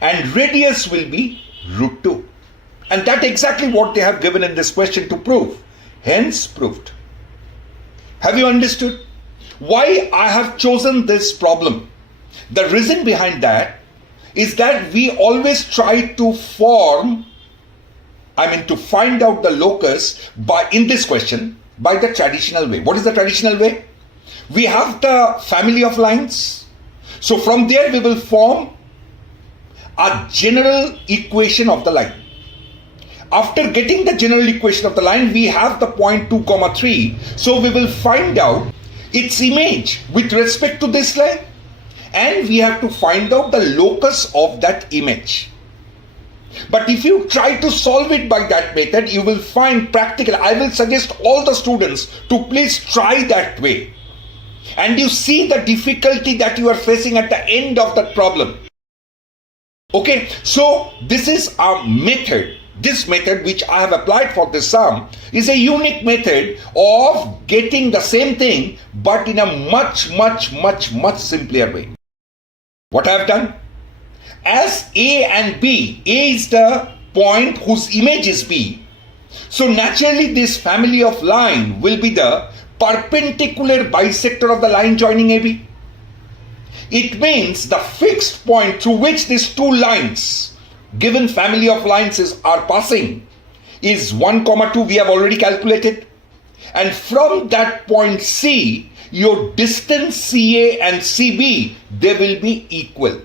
and radius will be √2. And that's exactly what they have given in this question to prove. Hence proved. Have you understood why I have chosen this problem? The reason behind that is that we always try to find out the locus in this question by the traditional way. What is the traditional way? We have the family of lines. So from there we will form a general equation of the line. After getting the general equation of the line, we have the point 2, 3. So we will find out its image with respect to this line. And we have to find out the locus of that image. But if you try to solve it by that method, you will find practical. I will suggest all the students to please try that way. And you see the difficulty that you are facing at the end of that problem. Okay, so this is a method. This method which I have applied for this sum is a unique method of getting the same thing but in a much simpler way. What I have done? As A and B, A is the point whose image is B. So naturally this family of line will be the perpendicular bisector of the line joining AB. It means the fixed point through which these two lines, given family of lines are passing, is 1, 2 we have already calculated. And from that point C, your distance CA and CB, they will be equal.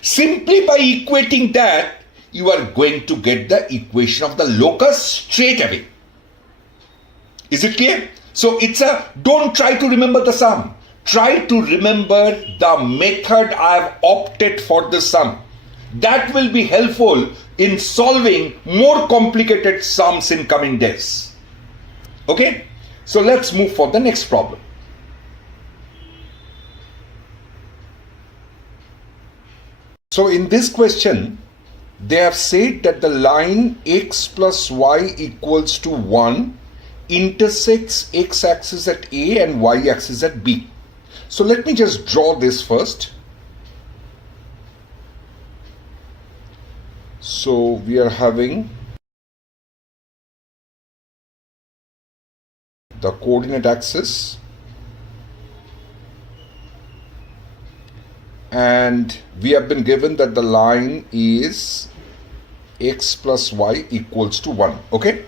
Simply by equating that, you are going to get the equation of the locus straight away. Is it clear? So don't try to remember the sum. Try to remember the method I have opted for the sum. That will be helpful in solving more complicated sums in coming days. Okay? So let's move for the next problem. So in this question, they have said that the line x plus y equals to 1 intersects x-axis at A and y-axis at B. So let me just draw this first. So we are having the coordinate axis and we have been given that the line is x plus y equals to 1. Okay,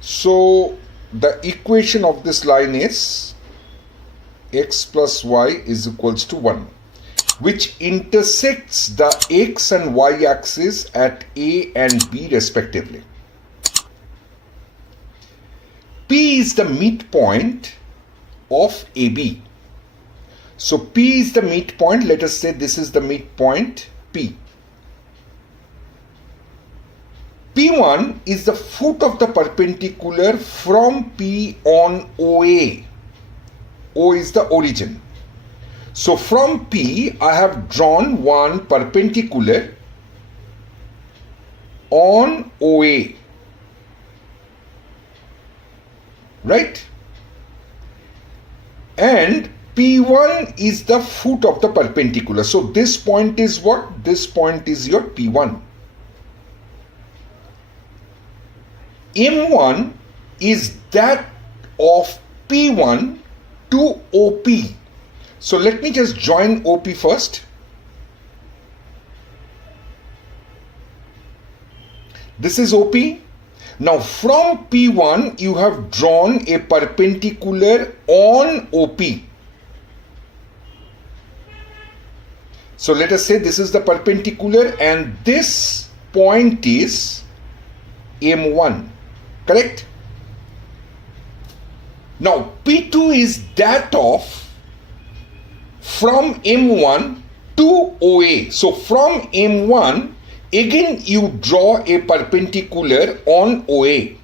so the equation of this line is x plus y is equals to 1. which intersects the x and y axis at A and B respectively. P is the midpoint of AB. So P is the midpoint. Let us say this is the midpoint P. P1 is the foot of the perpendicular from P on OA. O is the origin. So from P, I have drawn one perpendicular on OA. Right? And P1 is the foot of the perpendicular. So this point is what? This point is your P1. M1 is that of P1 to OP. So let me just join OP first. This is OP. Now from P1 you have drawn a perpendicular on OP. So let us say this is the perpendicular and this point is M1. Correct? Now P2 is that of from M1 to OA. So from M1 again you draw a perpendicular on OA.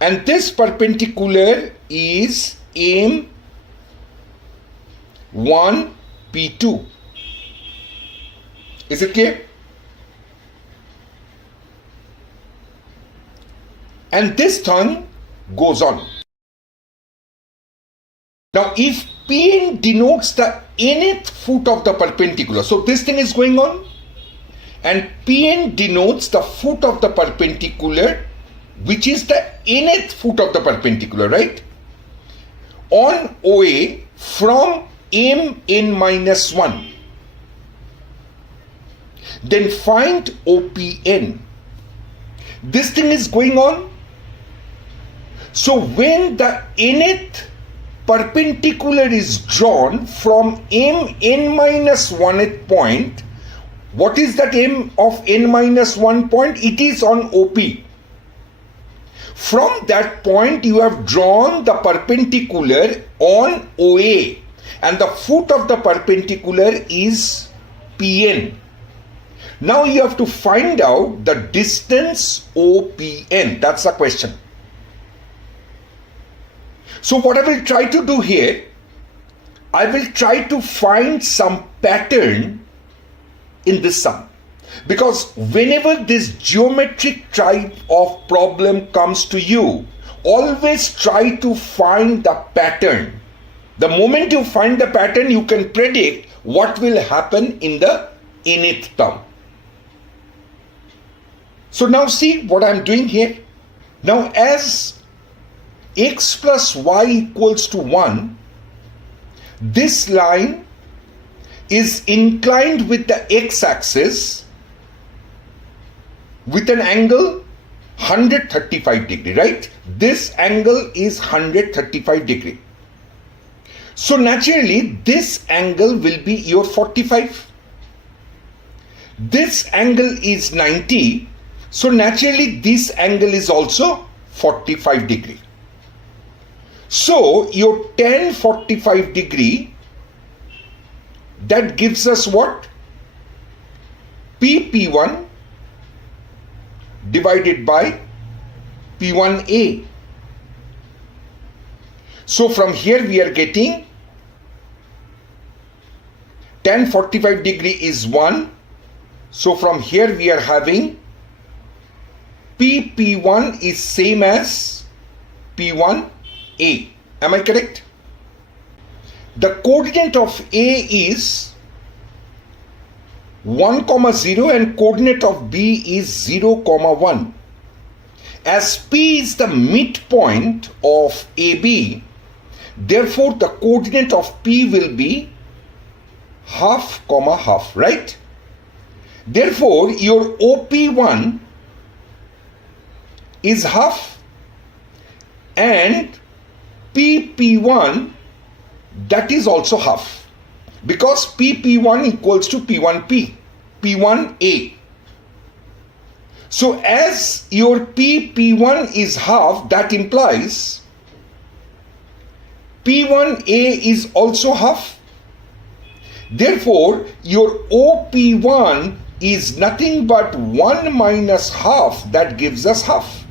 And this perpendicular is M1 P2. Is it clear? And this thing goes on. Now if Pn denotes the nth foot of the perpendicular, so this thing is going on and Pn denotes the foot of the perpendicular, which is the nth foot of the perpendicular, right? On OA from Mn minus 1. Then find OPN. This thing is going on. So when the nth perpendicular is drawn from Mn minus 1th point, what is that M of n minus 1 point? It is on OP. From that point you have drawn the perpendicular on OA and the foot of the perpendicular is Pn. Now you have to find out the distance OPN. That's the question. So what I will try to do here, I will try to find some pattern in this sum. Because whenever this geometric type of problem comes to you, always try to find the pattern. The moment you find the pattern, you can predict what will happen in the nth term. So now see what I am doing here. Now as x plus y equals to 1, this line is inclined with the x-axis with an angle 135 degree, right? This angle is 135 degree. So naturally this angle will be your 45. This angle is 90. So naturally this angle is also 45 degree. So your tan 45 degree, that gives us what? P1 divided by P1A. So from here we are getting tan 45 degree is 1. So from here we are having P1 is same as P1A. Am I correct? The coordinate of A is 1, 0 and coordinate of B is 0, 1. As P is the midpoint of AB, therefore the coordinate of P will be half, half, right? Therefore your OP1 is half and PP1, that is also half, because PP1 equals to P1P, P1A. So as your PP1 is half, that implies P1A is also half. Therefore, your OP1 is nothing but 1 minus half, that gives us half.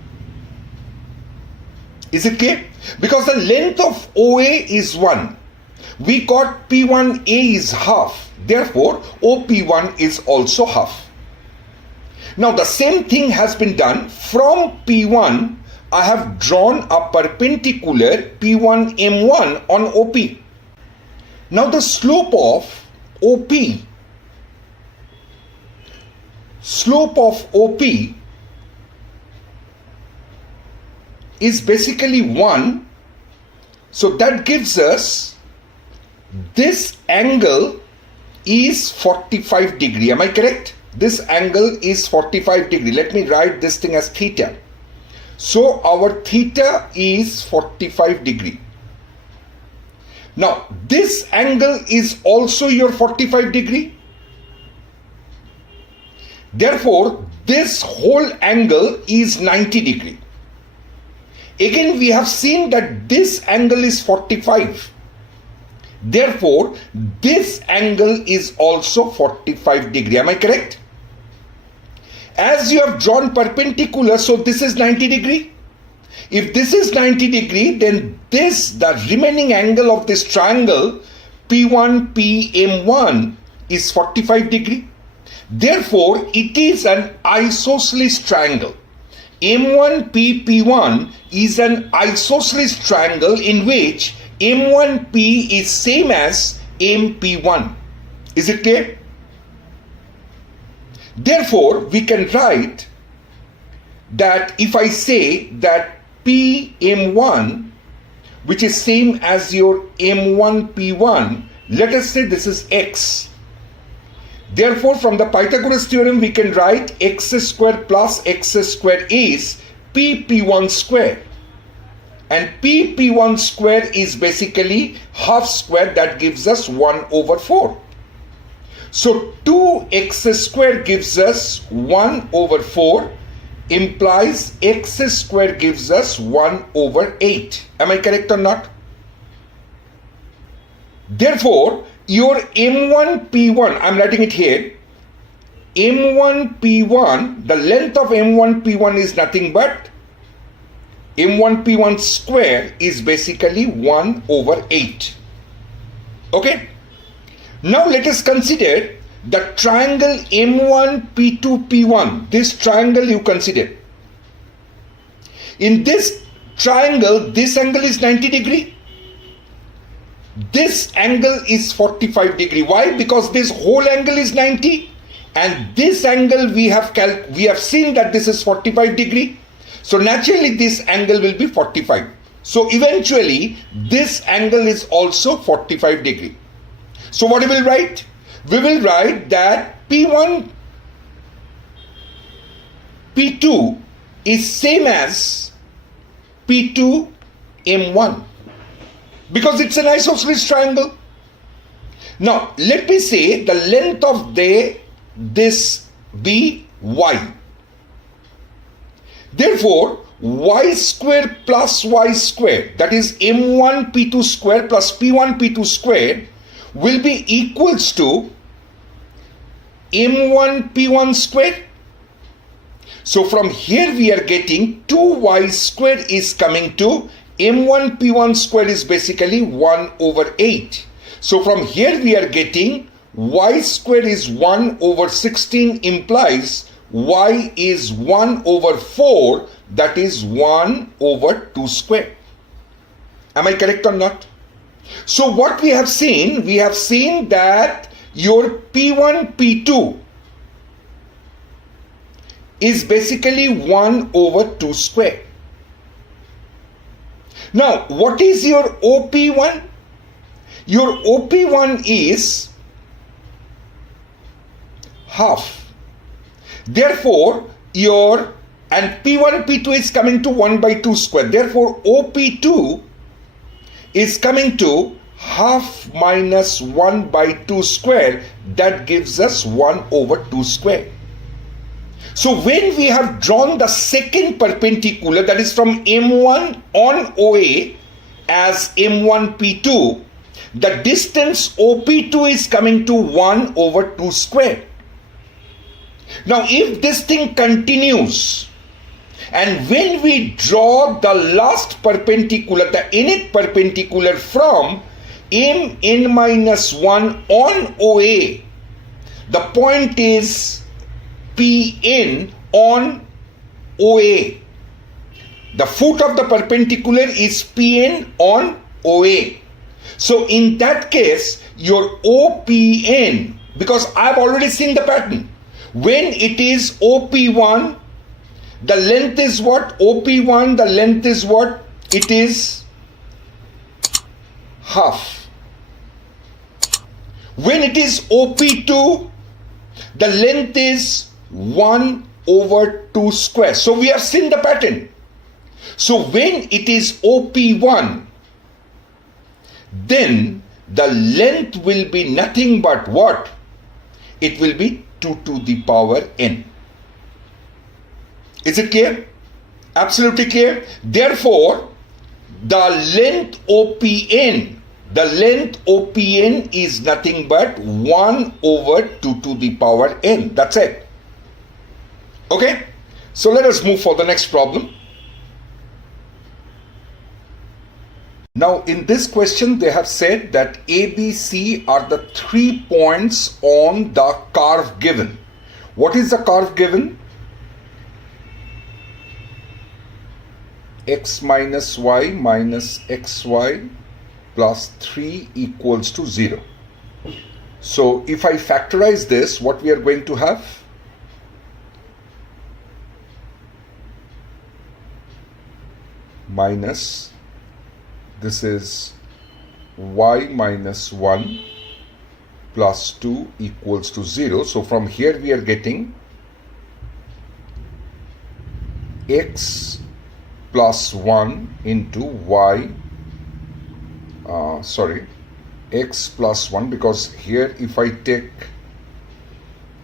Is it clear? Because the length of OA is 1. We got P1A is half. Therefore, OP1 is also half. Now the same thing has been done. From P1, I have drawn a perpendicular P1M1 on OP. Now the slope of OP is basically 1. So that gives us this angle is 45 degree. Am I correct? This angle is 45 degree. Let me write this thing as theta. So our theta is 45 degree. Now this angle is also your 45 degree. Therefore this whole angle is 90 degree. Again we have seen that this angle is 45. Therefore this angle is also 45 degree. Am I correct? As you have drawn perpendicular, so this is 90 degree. If this is 90 degree, then this, the remaining angle of this triangle P1PM1 is 45 degree. Therefore it is an isosceles triangle. M1PP1 is an isosceles triangle in which M1P is same as MP1. Is it clear? Therefore, we can write that if I say that PM1, which is same as your M1P1, let us say this is X. Therefore, from the Pythagoras theorem, we can write X square plus X square is PP1 square. And PP1 square is basically half square, that gives us 1 over 4. So 2x square gives us 1 over 4, implies x square gives us 1 over 8. Am I correct or not? Therefore, your M1P1, I'm writing it here, M1P1, the length of M1P1 is nothing but M1P1 square is basically 1 over 8. Okay? Now let us consider the triangle M1P2P1. This triangle you consider. In this triangle, this angle is 90 degree. This angle is 45 degree. Why? Because this whole angle is 90 and this angle we have seen that this is 45 degree. So naturally this angle will be 45. So eventually this angle is also 45 degree. So what we will write? We will write that P1, P2 is same as P2, M1 because it's an isosceles triangle. Now let me say the length of this be y. Therefore y square plus y square, that is M1 P2 square plus P1 P2 square, will be equals to M1 P1 square. So from here we are getting 2y square is coming to M1 P1 square is basically 1 over 8. So from here we are getting y square is 1 over 16 implies y is 1 over 4, that is 1 over 2 square. Am I correct or not? So what we have seen that your P1, P2 is basically 1 over 2 square. Now what is your OP1? Your OP1 is half. Therefore your and P1, P2 is coming to 1 by 2 square. Therefore, OP2 is coming to half minus 1 by 2 square. That gives us 1 over 2 square. So when we have drawn the second perpendicular, that is from M1 on OA as M1 P2, the distance OP2 is coming to 1 over 2 square. Now if this thing continues, and when we draw the last perpendicular, the nth perpendicular from Mn minus 1 on OA, the point is Pn on OA. The foot of the perpendicular is Pn on OA. So in that case, your OPN, because I've already seen the pattern, when it is OP1, the length is what? OP1, the length is what? It is half. When it is OP2, the length is 1 over 2 square. So we have seen the pattern. So when it is OP1, then the length will be nothing but what? It will be 2 to the power n. Is it clear? Absolutely clear. Therefore, the length OPN is nothing but 1 over 2 to the power n. That's it. Okay? So let us move for the next problem. Now in this question they have said that A, B, C are the 3 points on the curve given. What is the curve given? X minus y minus xy plus 3 equals to 0. So if I factorize this, what we are going to have? Minus, this is y minus 1 plus 2 equals to 0. So from here we are getting x plus 1 into y, x plus 1, because here if I take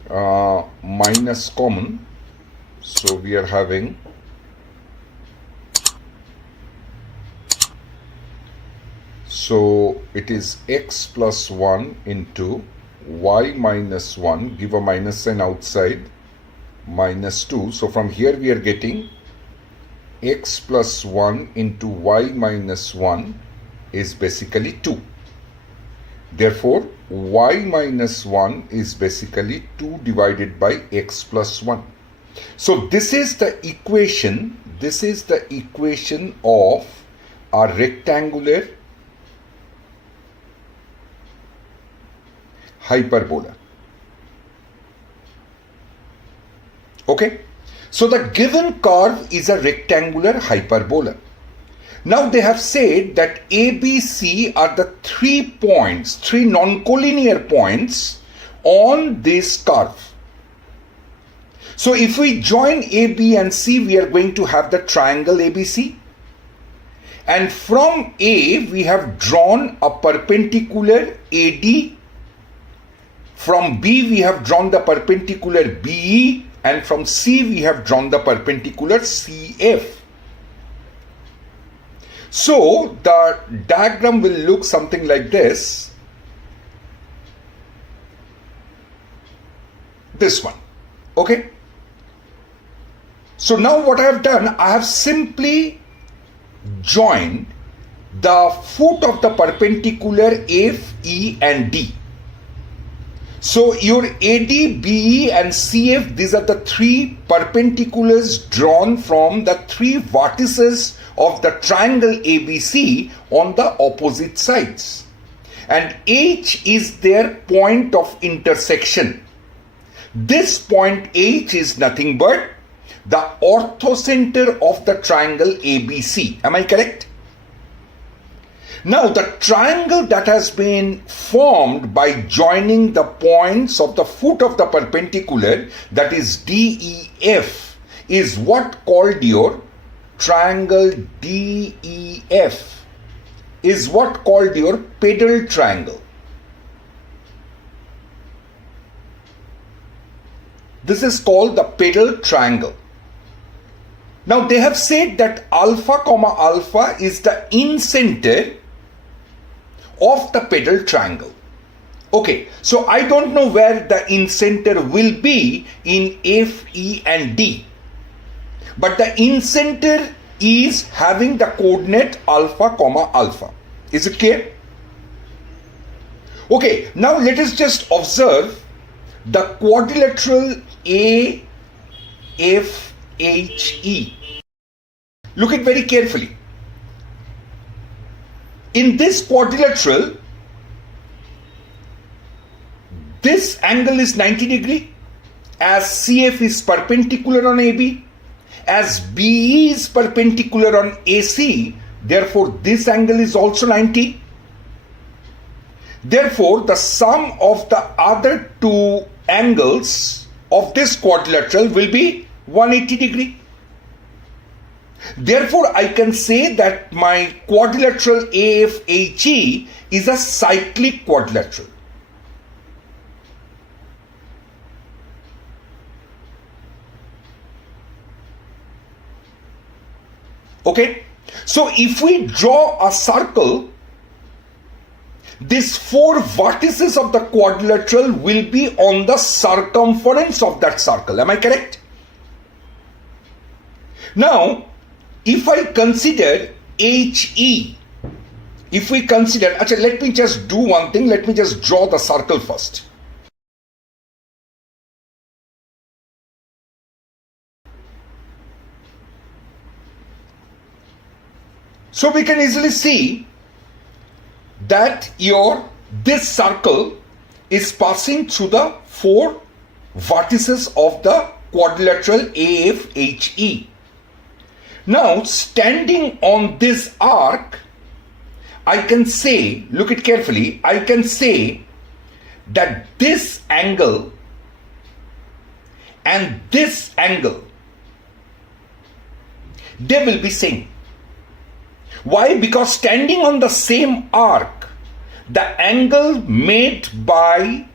minus common, so we are having so it is x plus 1 into y minus 1, give a minus sign outside, minus 2. So from here we are getting x plus 1 into y minus 1 is basically 2. Therefore, y minus 1 is basically 2 divided by x plus 1. So this is the equation of a rectangular hyperbola. Okay? So the given curve is a rectangular hyperbola. Now they have said that A, B, C are the 3 points, 3 non-collinear points on this curve. So if we join A, B and C, we are going to have the triangle ABC. And from A, we have drawn a perpendicular AD. From B, we have drawn the perpendicular BE. And from C, we have drawn the perpendicular CF. So the diagram will look something like this. This one. Okay. So now what I have done, I have simply joined the foot of the perpendicular F, E and D. So your AD, BE and CF, these are the 3 perpendiculars drawn from the 3 vertices of the triangle ABC on the opposite sides. And H is their point of intersection. This point H is nothing but the orthocenter of the triangle ABC. Am I correct? Now the triangle that has been formed by joining the points of the foot of the perpendicular, that is DEF, is what called your triangle DEF, is what called your pedal triangle. This is called the pedal triangle. Now they have said that alpha comma alpha is the incenter of the pedal triangle. Okay, so I don't know where the incenter will be in F, E and D. But the incenter is having the coordinate alpha comma alpha. Is it clear? Okay, now let us just observe the quadrilateral AFHE. Look at very carefully. In this quadrilateral, this angle is 90 degree, as CF is perpendicular on AB, as BE is perpendicular on AC, therefore this angle is also 90. Therefore, the sum of the other two angles of this quadrilateral will be 180 degree. Therefore, I can say that my quadrilateral AFHE is a cyclic quadrilateral. Okay, so if we draw a circle, these four vertices of the quadrilateral will be on the circumference of that circle. Am I correct? Now, if I consider HE, if we consider, let me just do one thing, let me just draw the circle first. So we can easily see that this circle is passing through the four vertices of the quadrilateral AFHE. Now, standing on this arc, I can say, look at carefully, I can say that this angle and this angle, they will be same. Why? Because standing on the same arc, the angle made by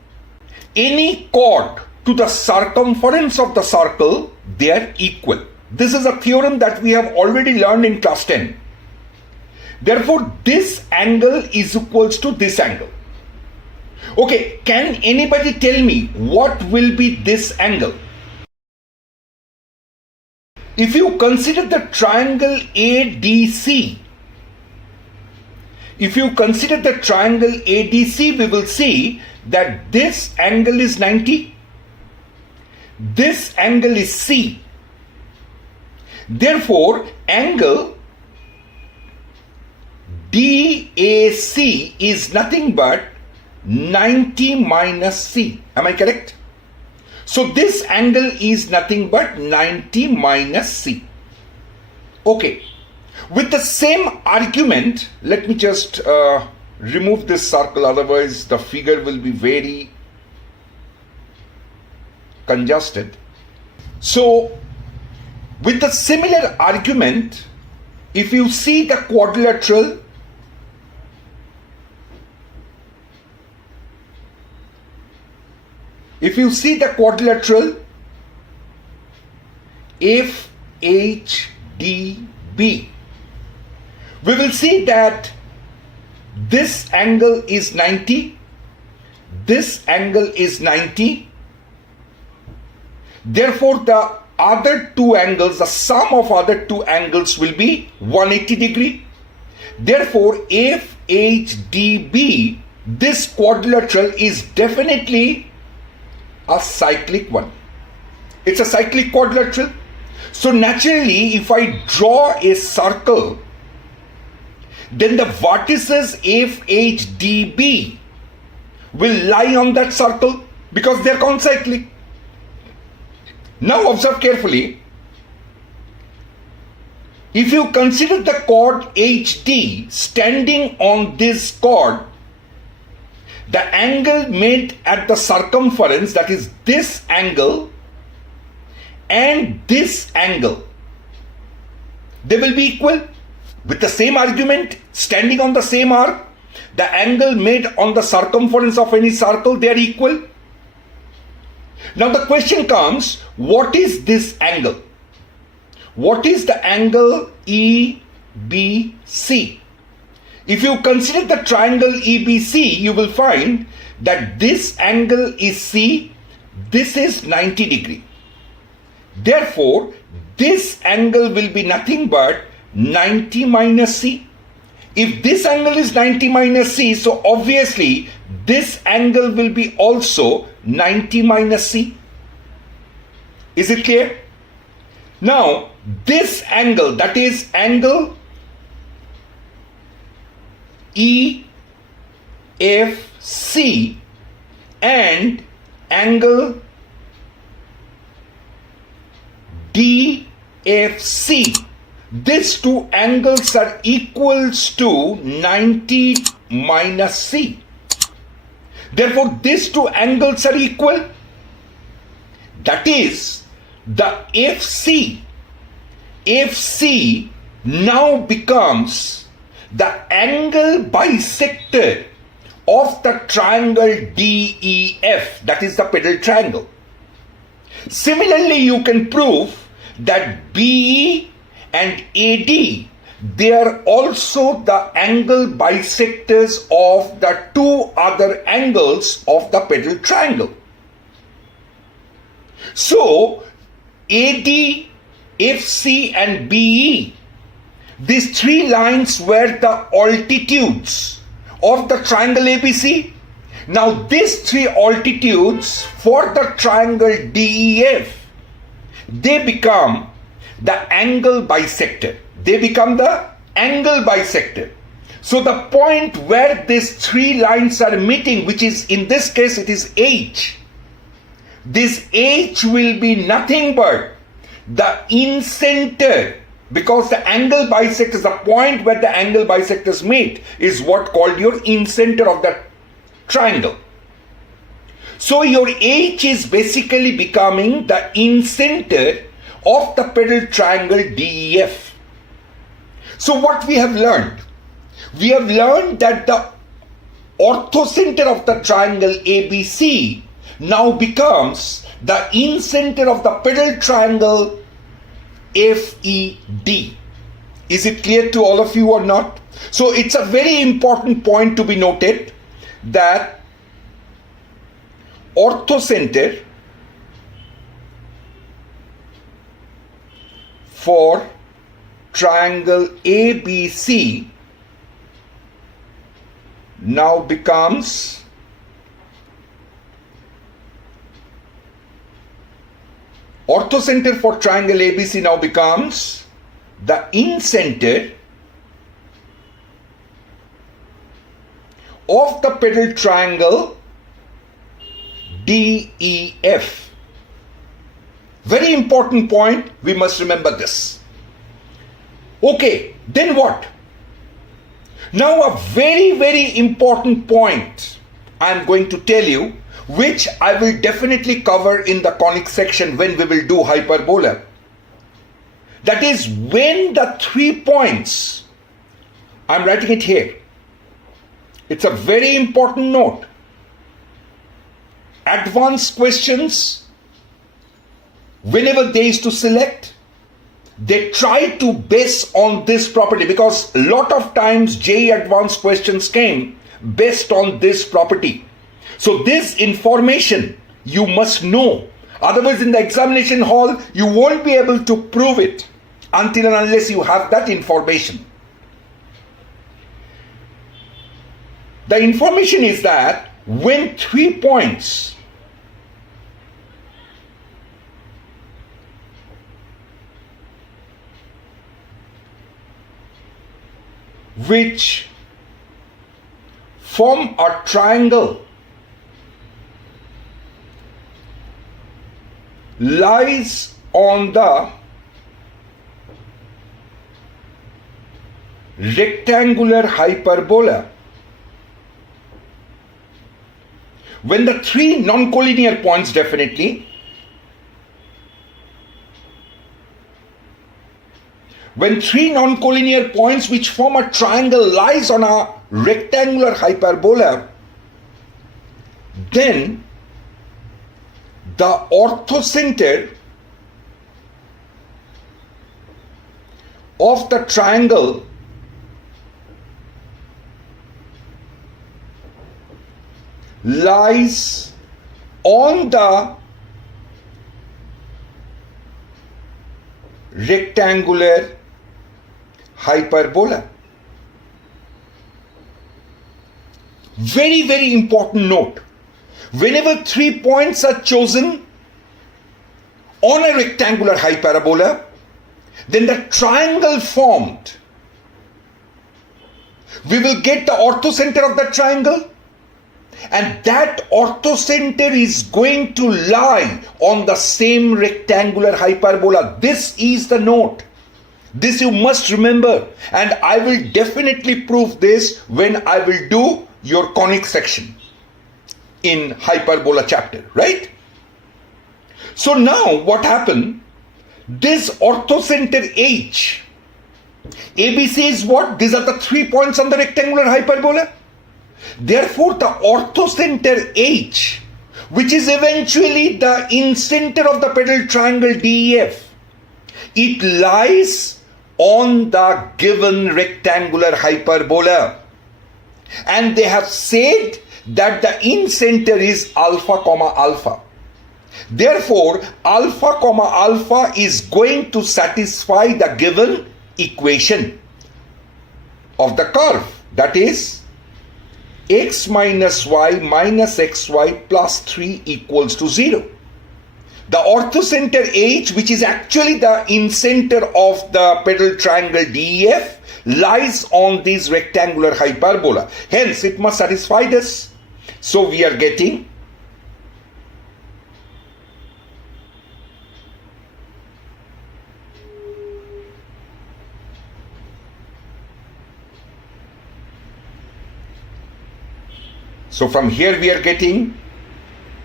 any chord to the circumference of the circle, they are equal. This is a theorem that we have already learned in class 10. Therefore, this angle is equals to this angle. Okay, can anybody tell me what will be this angle? If you consider the triangle ADC, we will see that this angle is 90, this angle is C. Therefore, angle DAC is nothing but 90 minus C. Am I correct? So this angle is nothing but 90 minus C. Okay. With the same argument, let me just remove this circle, otherwise the figure will be very congested. So, with the similar argument, if you see the quadrilateral, FHDB, we will see that this angle is 90, this angle is 90. Therefore, the other two angles, the sum of other two angles will be 180 degree. Therefore, FHDB, this quadrilateral is definitely a cyclic one. It's a cyclic quadrilateral. So naturally, if I draw a circle, then the vertices FHDB will lie on that circle because they are concyclic. Now observe carefully. If you consider the chord HD standing on this chord, the angle made at the circumference, that is this angle, and this angle, they will be equal with the same argument, standing on the same arc. The angle made on the circumference of any circle, they are equal. Now the question comes, what is this angle? What is the angle EBC? If you consider the triangle EBC, you will find that this angle is C, this is 90 degree. Therefore, this angle will be nothing but 90 minus C. If this angle is 90 minus C, so obviously this angle will be also 90 minus C. Is it clear? Now, this angle, that is angle EFC and angle DFC, these two angles are equals to 90 minus C. Therefore, these two angles are equal. That is, the FC now becomes the angle bisector of the triangle DEF, that is the pedal triangle. Similarly, you can prove that BE and AD, they are also the angle bisectors of the two other angles of the pedal triangle. So, AD, FC and BE, these three lines were the altitudes of the triangle ABC. Now, these three altitudes for the triangle DEF, they become the angle bisector. They become the angle bisector. So the point where these three lines are meeting, which is in this case it is H, this H will be nothing but the incenter, because the angle bisectors, the point where the angle bisectors meet is what called your incenter of the triangle. So your H is basically becoming the incenter of the pedal triangle DEF. So what we have learned? We have learned that the orthocenter of the triangle ABC now becomes the incenter of the pedal triangle FED. Is it clear to all of you or not? So it's a very important point to be noted that orthocenter for triangle ABC now becomes orthocenter for triangle ABC now becomes the incenter of the pedal triangle DEF. Very important point, we must remember this. Okay, then what? Now a very important point I am going to tell you, which I will definitely cover in the conic section when we will do hyperbola. That is, when the 3 points, I am writing it here. It's a very important note. Advanced questions, whenever they is to select, they try to base on this property, because a lot of times JEE advanced questions came based on this property. So this information you must know. Otherwise in the examination hall you won't be able to prove it until and unless you have that information. The information is that when 3 points which form a triangle lies on the rectangular hyperbola, when the 3 non-collinear points definitely, when three non-collinear points which form a triangle lies on a rectangular hyperbola, then the orthocenter of the triangle lies on the rectangular hyperbola. Very, very important note. Whenever 3 points are chosen on a rectangular hyperbola, then the triangle formed, we will get the orthocenter of the triangle, and that orthocenter is going to lie on the same rectangular hyperbola. This is the note. This you must remember, and I will definitely prove this when I will do your conic section in hyperbola chapter, right? So now what happened? This orthocenter H, ABC is what? These are the 3 points on the rectangular hyperbola. Therefore, the orthocenter H, which is eventually the incenter of the pedal triangle DEF, it lies on the given rectangular hyperbola. And they have said that the incenter is alpha comma alpha. Therefore, alpha comma alpha is going to satisfy the given equation of the curve, that is x minus y minus xy plus 3 equals to 0. The orthocenter H, which is actually the incenter of the pedal triangle DEF, lies on this rectangular hyperbola. Hence, it must satisfy this. So we are getting from here we are getting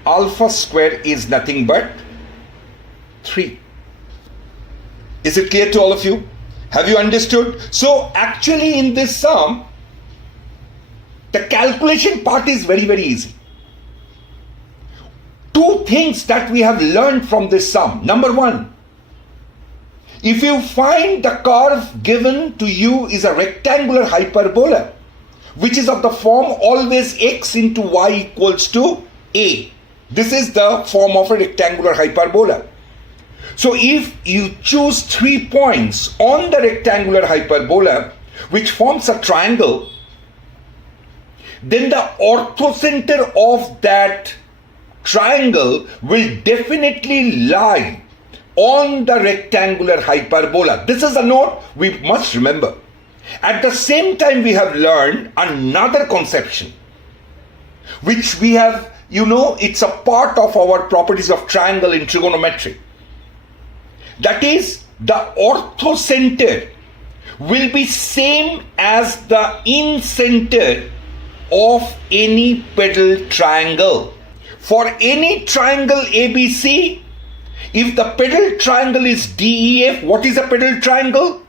alpha square is nothing but 3. Is it clear to all of you? Have you understood? So actually in this sum, the calculation part is very, very easy. 2 things that we have learned from this sum. Number 1, if you find the curve given to you is a rectangular hyperbola, which is of the form always x into y equals to a. This is the form of a rectangular hyperbola. So if you choose 3 points on the rectangular hyperbola, which forms a triangle, then the orthocenter of that triangle will definitely lie on the rectangular hyperbola. This is a note we must remember. At the same time, we have learned another conception, which we have, it's a part of our properties of triangle in trigonometry. That is, the orthocenter will be same as the incenter of any pedal triangle. For any triangle ABC, if the pedal triangle is DEF, what is a pedal triangle?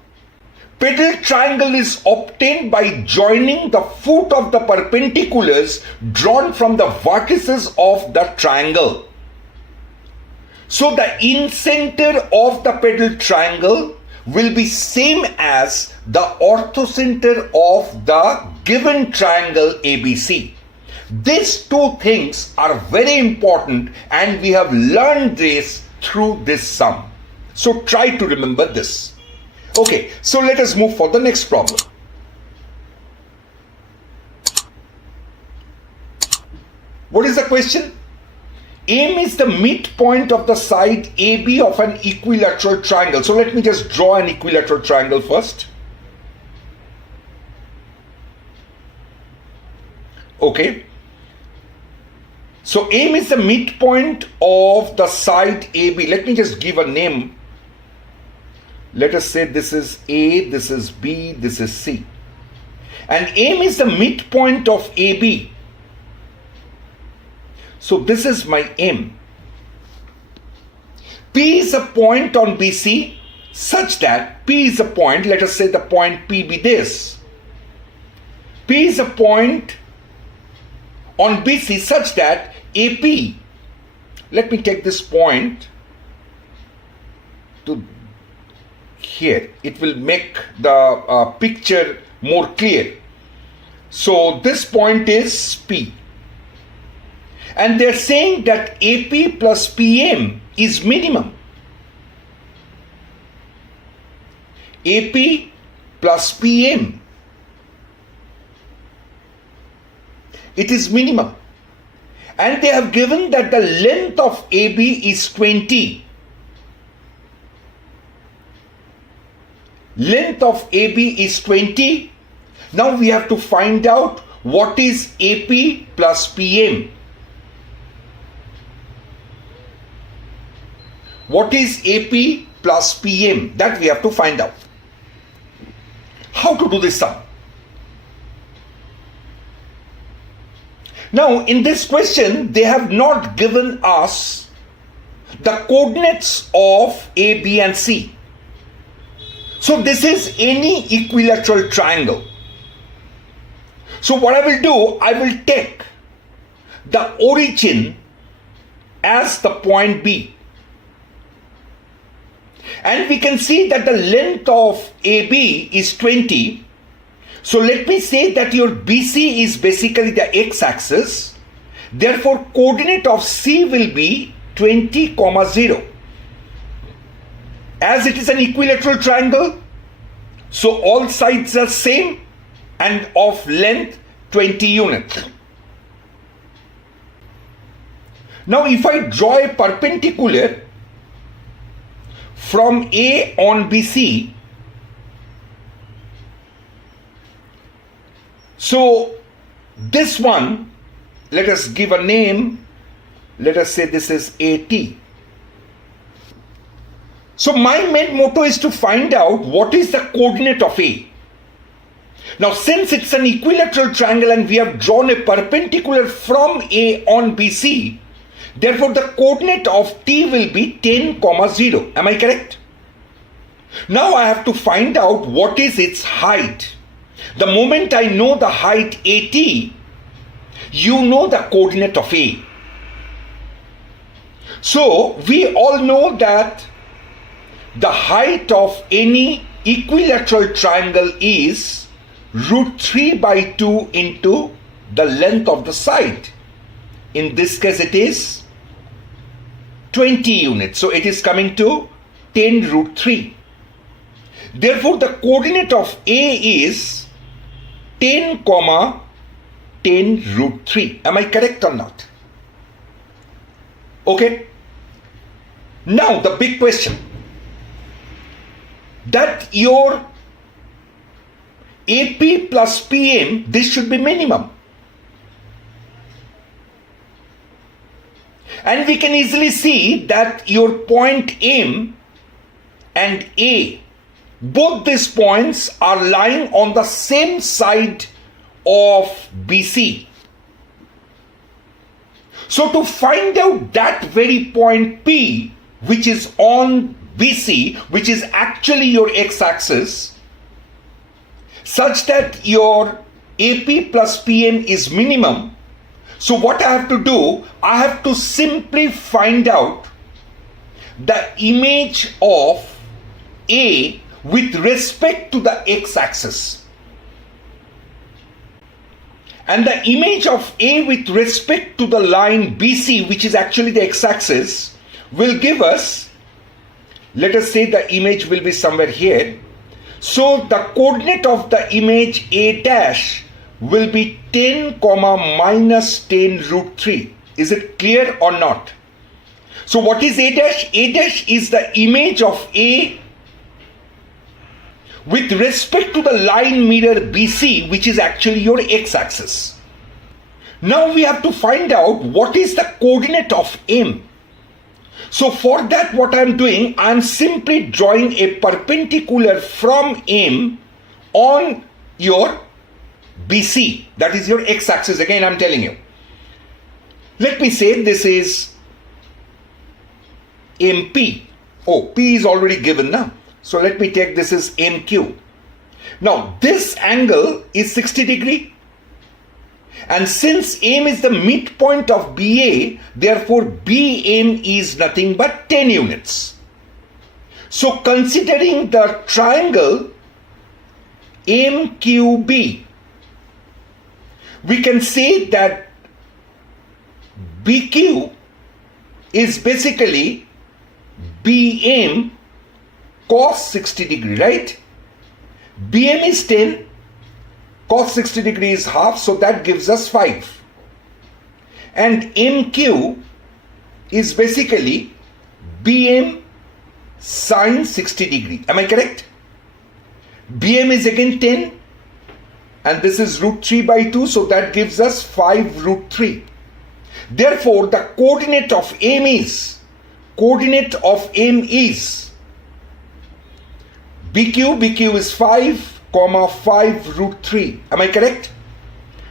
Pedal triangle is obtained by joining the foot of the perpendiculars drawn from the vertices of the triangle. So the incenter of the pedal triangle will be same as the orthocenter of the given triangle ABC. These 2 things are very important, and we have learned this through this sum. So try to remember this. Okay, so let us move for the next problem. What is the question? M is the midpoint of the side AB of an equilateral triangle. So let me just draw an equilateral triangle first. Okay. So M is the midpoint of the side AB. Let me just give a name. Let us say this is A, this is B, this is C. And M is the midpoint of AB. So this is my M. P is a point on BC. such that P is a point, let us say the point P be this. P is a point on BC such that AP, let me take this point to here, it will make the picture more clear. So this point is P, and they're saying that AP plus PM is minimum. AP plus PM, it is minimum, and they have given that the length of AB is 20. Length of AB is 20. Now we have to find out what is AP plus PM. What is AP plus PM? That we have to find out. How to do this sum? Now in this question they have not given us the coordinates of A, B and C. So this is any equilateral triangle. So what I will do, I will take the origin as the point B. And we can see that the length of AB is 20. So let me say that your BC is basically the x-axis. Therefore, coordinate of C will be 20, 0. As it is an equilateral triangle, so all sides are same and of length 20 units. Now if I draw a perpendicular from A on BC, so this one, let us give a name, let us say this is AT. So my main motto is to find out what is the coordinate of A. Now since it's an equilateral triangle and we have drawn a perpendicular from A on BC, therefore the coordinate of T will be 10, 0. Am I correct? Now I have to find out what is its height. The moment I know the height AT, you know the coordinate of A. So we all know that the height of any equilateral triangle is √3/2 into the length of the side. In this case it is 20 units. So it is coming to 10√3. Therefore the coordinate of A is 10, 10√3. Am I correct or not? Okay. Now the big question, that your AP plus PM, this should be minimum. And we can easily see that your point M and A, both these points are lying on the same side of BC. So to find out that very point P, which is on BC, which is actually your x-axis, such that your AP plus PM is minimum, so what I have to do, I have to simply find out the image of A with respect to the x-axis. And the image of A with respect to the line BC, which is actually the x-axis, will give us, let us say the image will be somewhere here. So the coordinate of the image A dash will be 10, -10√3. Is it clear or not? So what is A dash? A dash is the image of A with respect to the line mirror BC, which is actually your x-axis. Now we have to find out what is the coordinate of M. So for that, what I am doing, I am simply drawing a perpendicular from M on your BC, that is your x-axis. Again, I am telling you. Let me say this is MP. Oh, P is already given now. So let me take this as MQ. Now this angle is 60 degree. And since M is the midpoint of BA, therefore BM is nothing but 10 units. So considering the triangle MQB, we can say that BQ is basically BM cos 60 degree, right? BM is 10, cos 60 degree is half, so that gives us 5. And MQ is basically BM sin 60 degree. Am I correct? BM is again 10 and this is root 3 by 2, so that gives us 5 root 3. Therefore, the coordinate of M is BQ is 5, 5 root 3. Am I correct?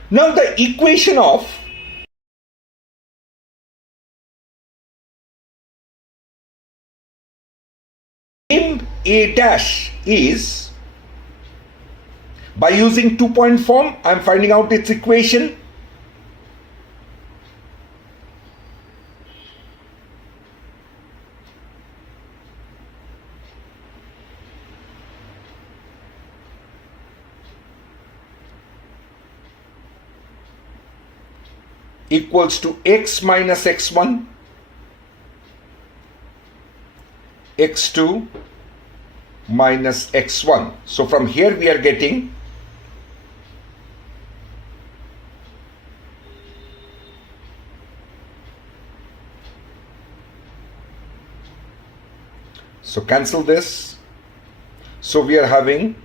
Now the equation of MA dash is, by using 2-point form, I am finding out its equation. Equals to x minus x1, x2 minus x1. So from here we are getting so cancel this. So we are having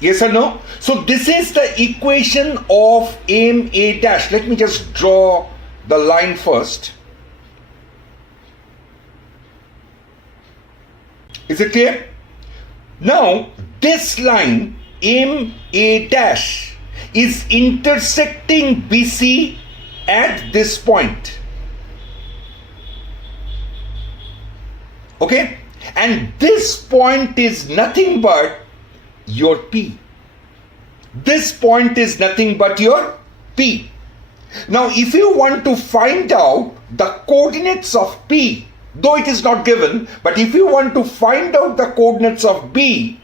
yes or no? So this is the equation of MA dash. Let me just draw the line first. Is it clear? Now this line MA dash is intersecting BC at this point. Okay? And this point is nothing but your P. This point is nothing but your P. Now if you want to find out the coordinates of P, though it is not given, but if you want to find out the coordinates of B,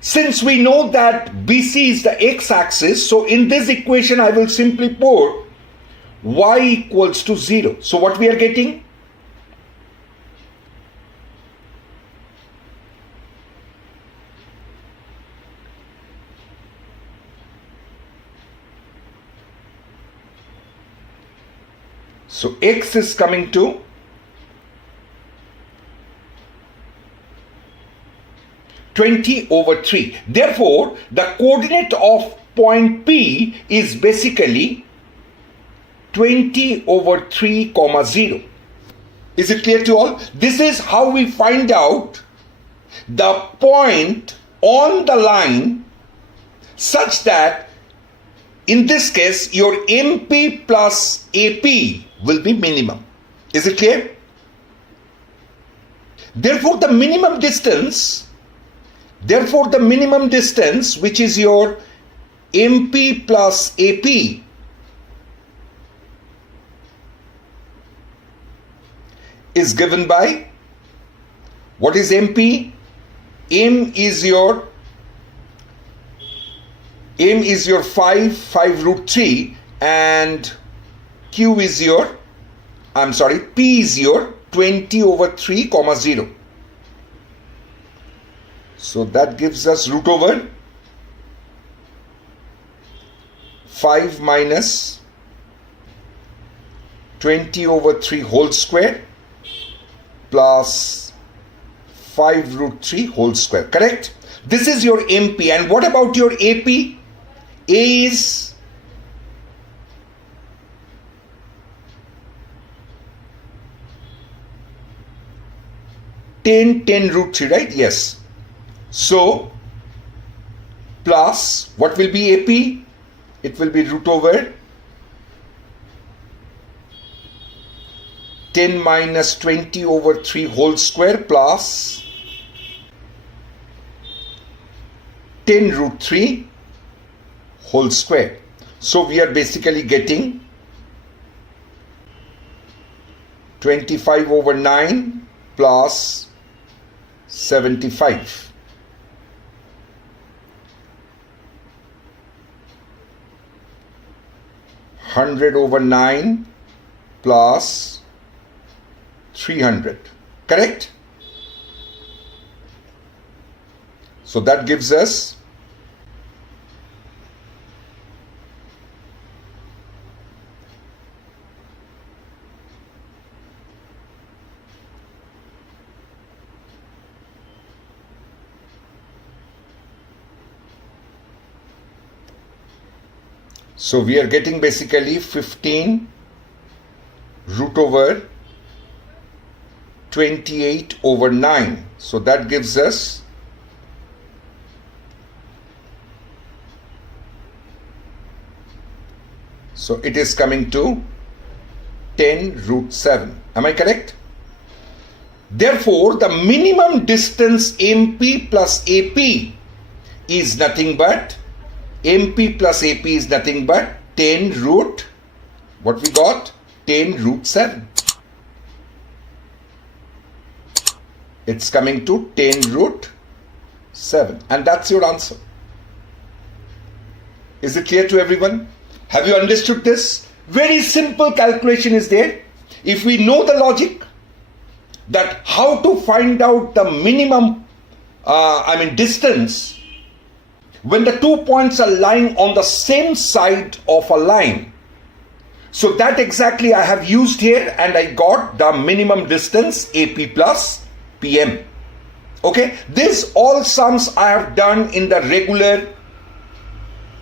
since we know that BC is the x-axis, so in this equation I will simply put y equals to 0. So what we are getting? So x is coming to 20/3. Therefore, the coordinate of point P is basically 20/3, 0. Is it clear to all? This is how we find out the point on the line such that in this case your MP plus AP will be minimum. Is it clear? Therefore the minimum distance, which is your MP plus AP, is given by, what is MP? M is your 5 root 3, and Q is your, P is your 20/3, 0. So that gives us root over 5 minus 20/3 whole square plus 5 root 3 whole square. Correct? This is your MP. And what about your AP? A is 10 root 3, right? Yes. So plus what will be AP? it will be root over 10 minus 20 over 3 whole square plus 10 root 3 whole square. So we are basically getting 25 over 9 plus 75. Hundred over 9 plus 300. Correct? So that gives us So we are getting basically 15 root over 28 over 9. So that gives us so it is coming to 10 root 7. Am I correct? Therefore, the minimum distance MP plus AP is nothing but 10 root, what we got? 10 root 7. It's coming to 10 root 7. And that's your answer. Is it clear to everyone? Have you understood this? Very simple calculation is there. If we know the logic, that how to find out the minimum, distance, when the 2 points are lying on the same side of a line. So that exactly I have used here, and I got the minimum distance AP plus PM. Okay, this all sums I have done in the regular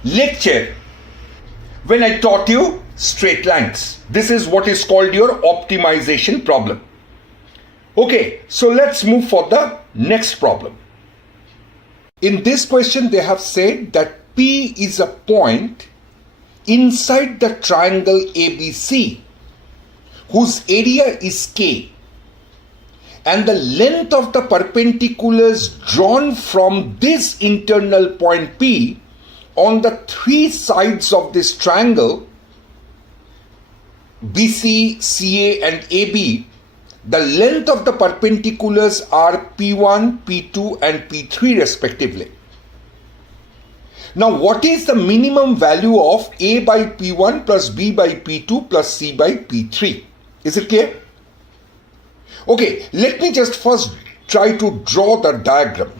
lecture when I taught you straight lines. This is what is called your optimization problem. Okay, so let's move for the next problem. In this question, they have said that P is a point inside the triangle ABC whose area is K, and the length of the perpendiculars drawn from this internal point P on the three sides of this triangle BC, CA and AB, the length of the perpendiculars are P1, P2 and P3 respectively. Now what is the minimum value of A by P1 plus B by P2 plus C by P3? Is it clear? Okay, let me just first try to draw the diagram.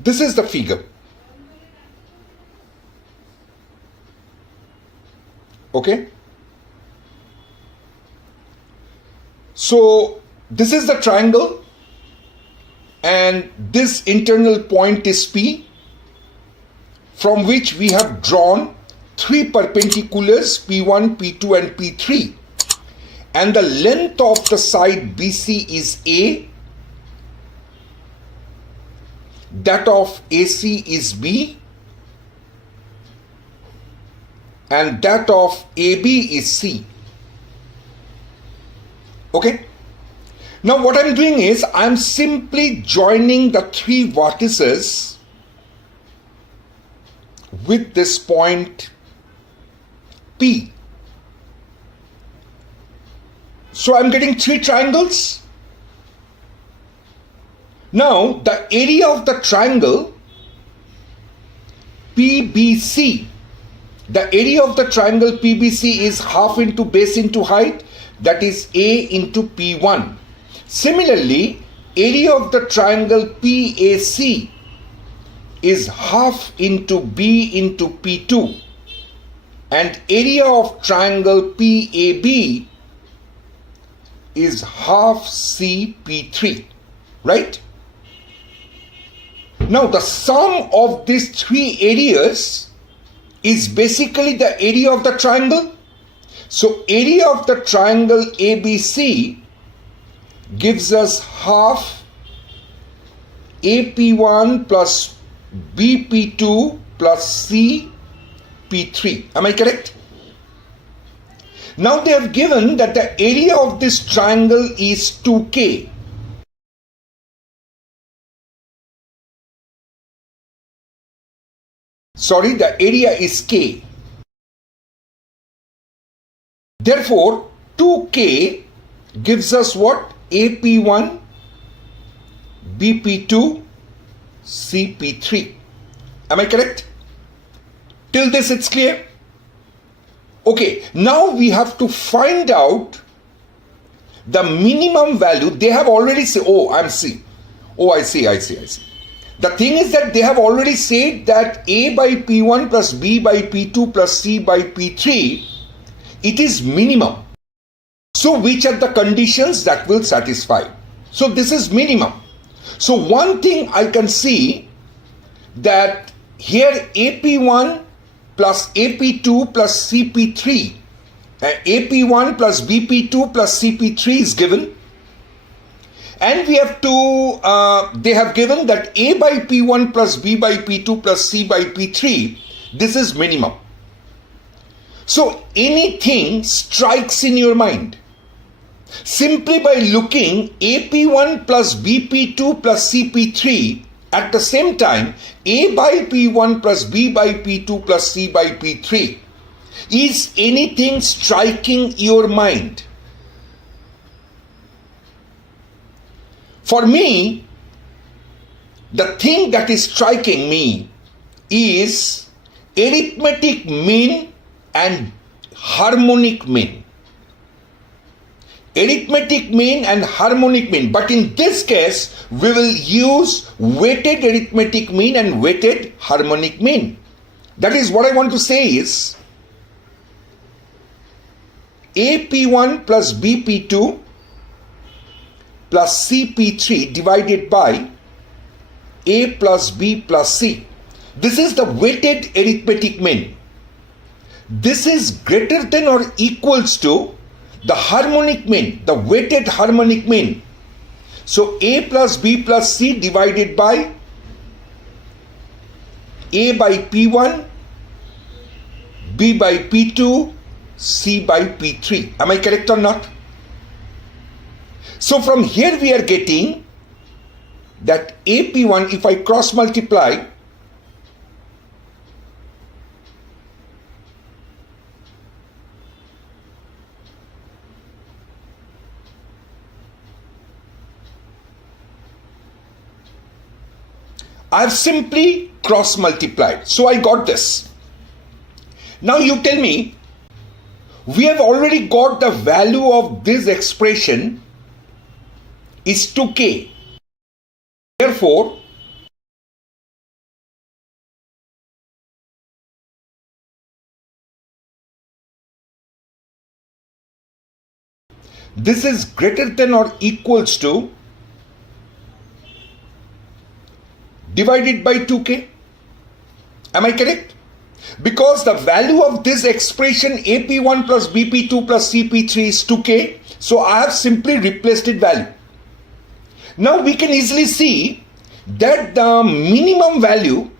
This is the figure. Okay. So this is the triangle and this internal point is P, from which we have drawn three perpendiculars P1, P2 and P3, and the length of the side BC is A, that of AC is B, and that of AB is C. Okay. Now what I'm doing is I'm simply joining the three vertices with this point P. So I'm getting three triangles. Now the area of the triangle PBC, the area of the triangle PBC is half into base into height, that is A into P1. Similarly, area of the triangle PAC is half into B into P2, and area of triangle PAB is half CP3, right? Now the sum of these three areas is basically the area of the triangle. So area of the triangle ABC gives us half AP1 plus BP2 plus CP3. Am I correct? Now they have given that the area of this triangle is 2K. Sorry, the area is K. Therefore, 2K gives us what? AP1, BP2, CP3. Am I correct? Till this it's clear? Okay, now we have to find out the minimum value. They have already said, I see. The thing is that they have already said that A by P1 plus B by P2 plus C by P3, it is minimum. So which are the conditions that will satisfy? So this is minimum. So one thing I can see that here AP1 plus AP2 plus CP3, AP1 plus BP2 plus CP3 is given. And we have to, they have given that A by P1 plus B by P2 plus C by P3, this is minimum. So anything strikes in your mind. Simply by looking AP1 plus BP2 plus CP3, at the same time, A by P1 plus B by P2 plus C by P3. Is anything striking your mind? For me, the thing that is striking me is arithmetic mean and harmonic mean. Arithmetic mean and harmonic mean. But in this case, we will use weighted arithmetic mean and weighted harmonic mean. That is what I want to say is AP1 plus BP2 plus CP3 divided by A plus B plus C. This is the weighted arithmetic mean. This is greater than or equals to the harmonic mean, the weighted harmonic mean. So A plus B plus C divided by A by P1, B by P2, C by P3. Am I correct or not? So from here we are getting that AP1, if I cross multiply, I have simply cross multiplied. So I got this. Now you tell me, we have already got the value of this expression is 2K. Therefore, this is greater than or equals to divided by 2K. Am I correct? Because the value of this expression AP1 plus BP2 plus CP3 is 2K. So I have simply replaced its value. Now we can easily see that the minimum value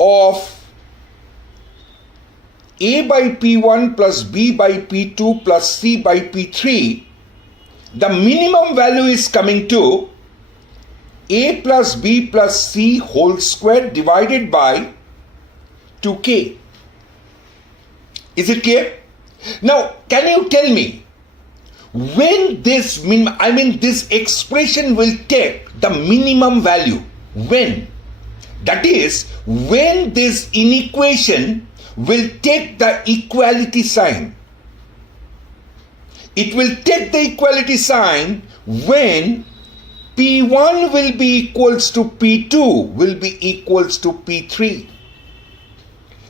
of A by P1 plus B by P2 plus C by P3, the minimum value is coming to A plus B plus C whole square divided by 2K. Is it clear? Now, can you tell me when this this expression will take the minimum value? When? That is, when this inequation will take the equality sign. It will take the equality sign when P1 will be equals to P2 will be equals to P3.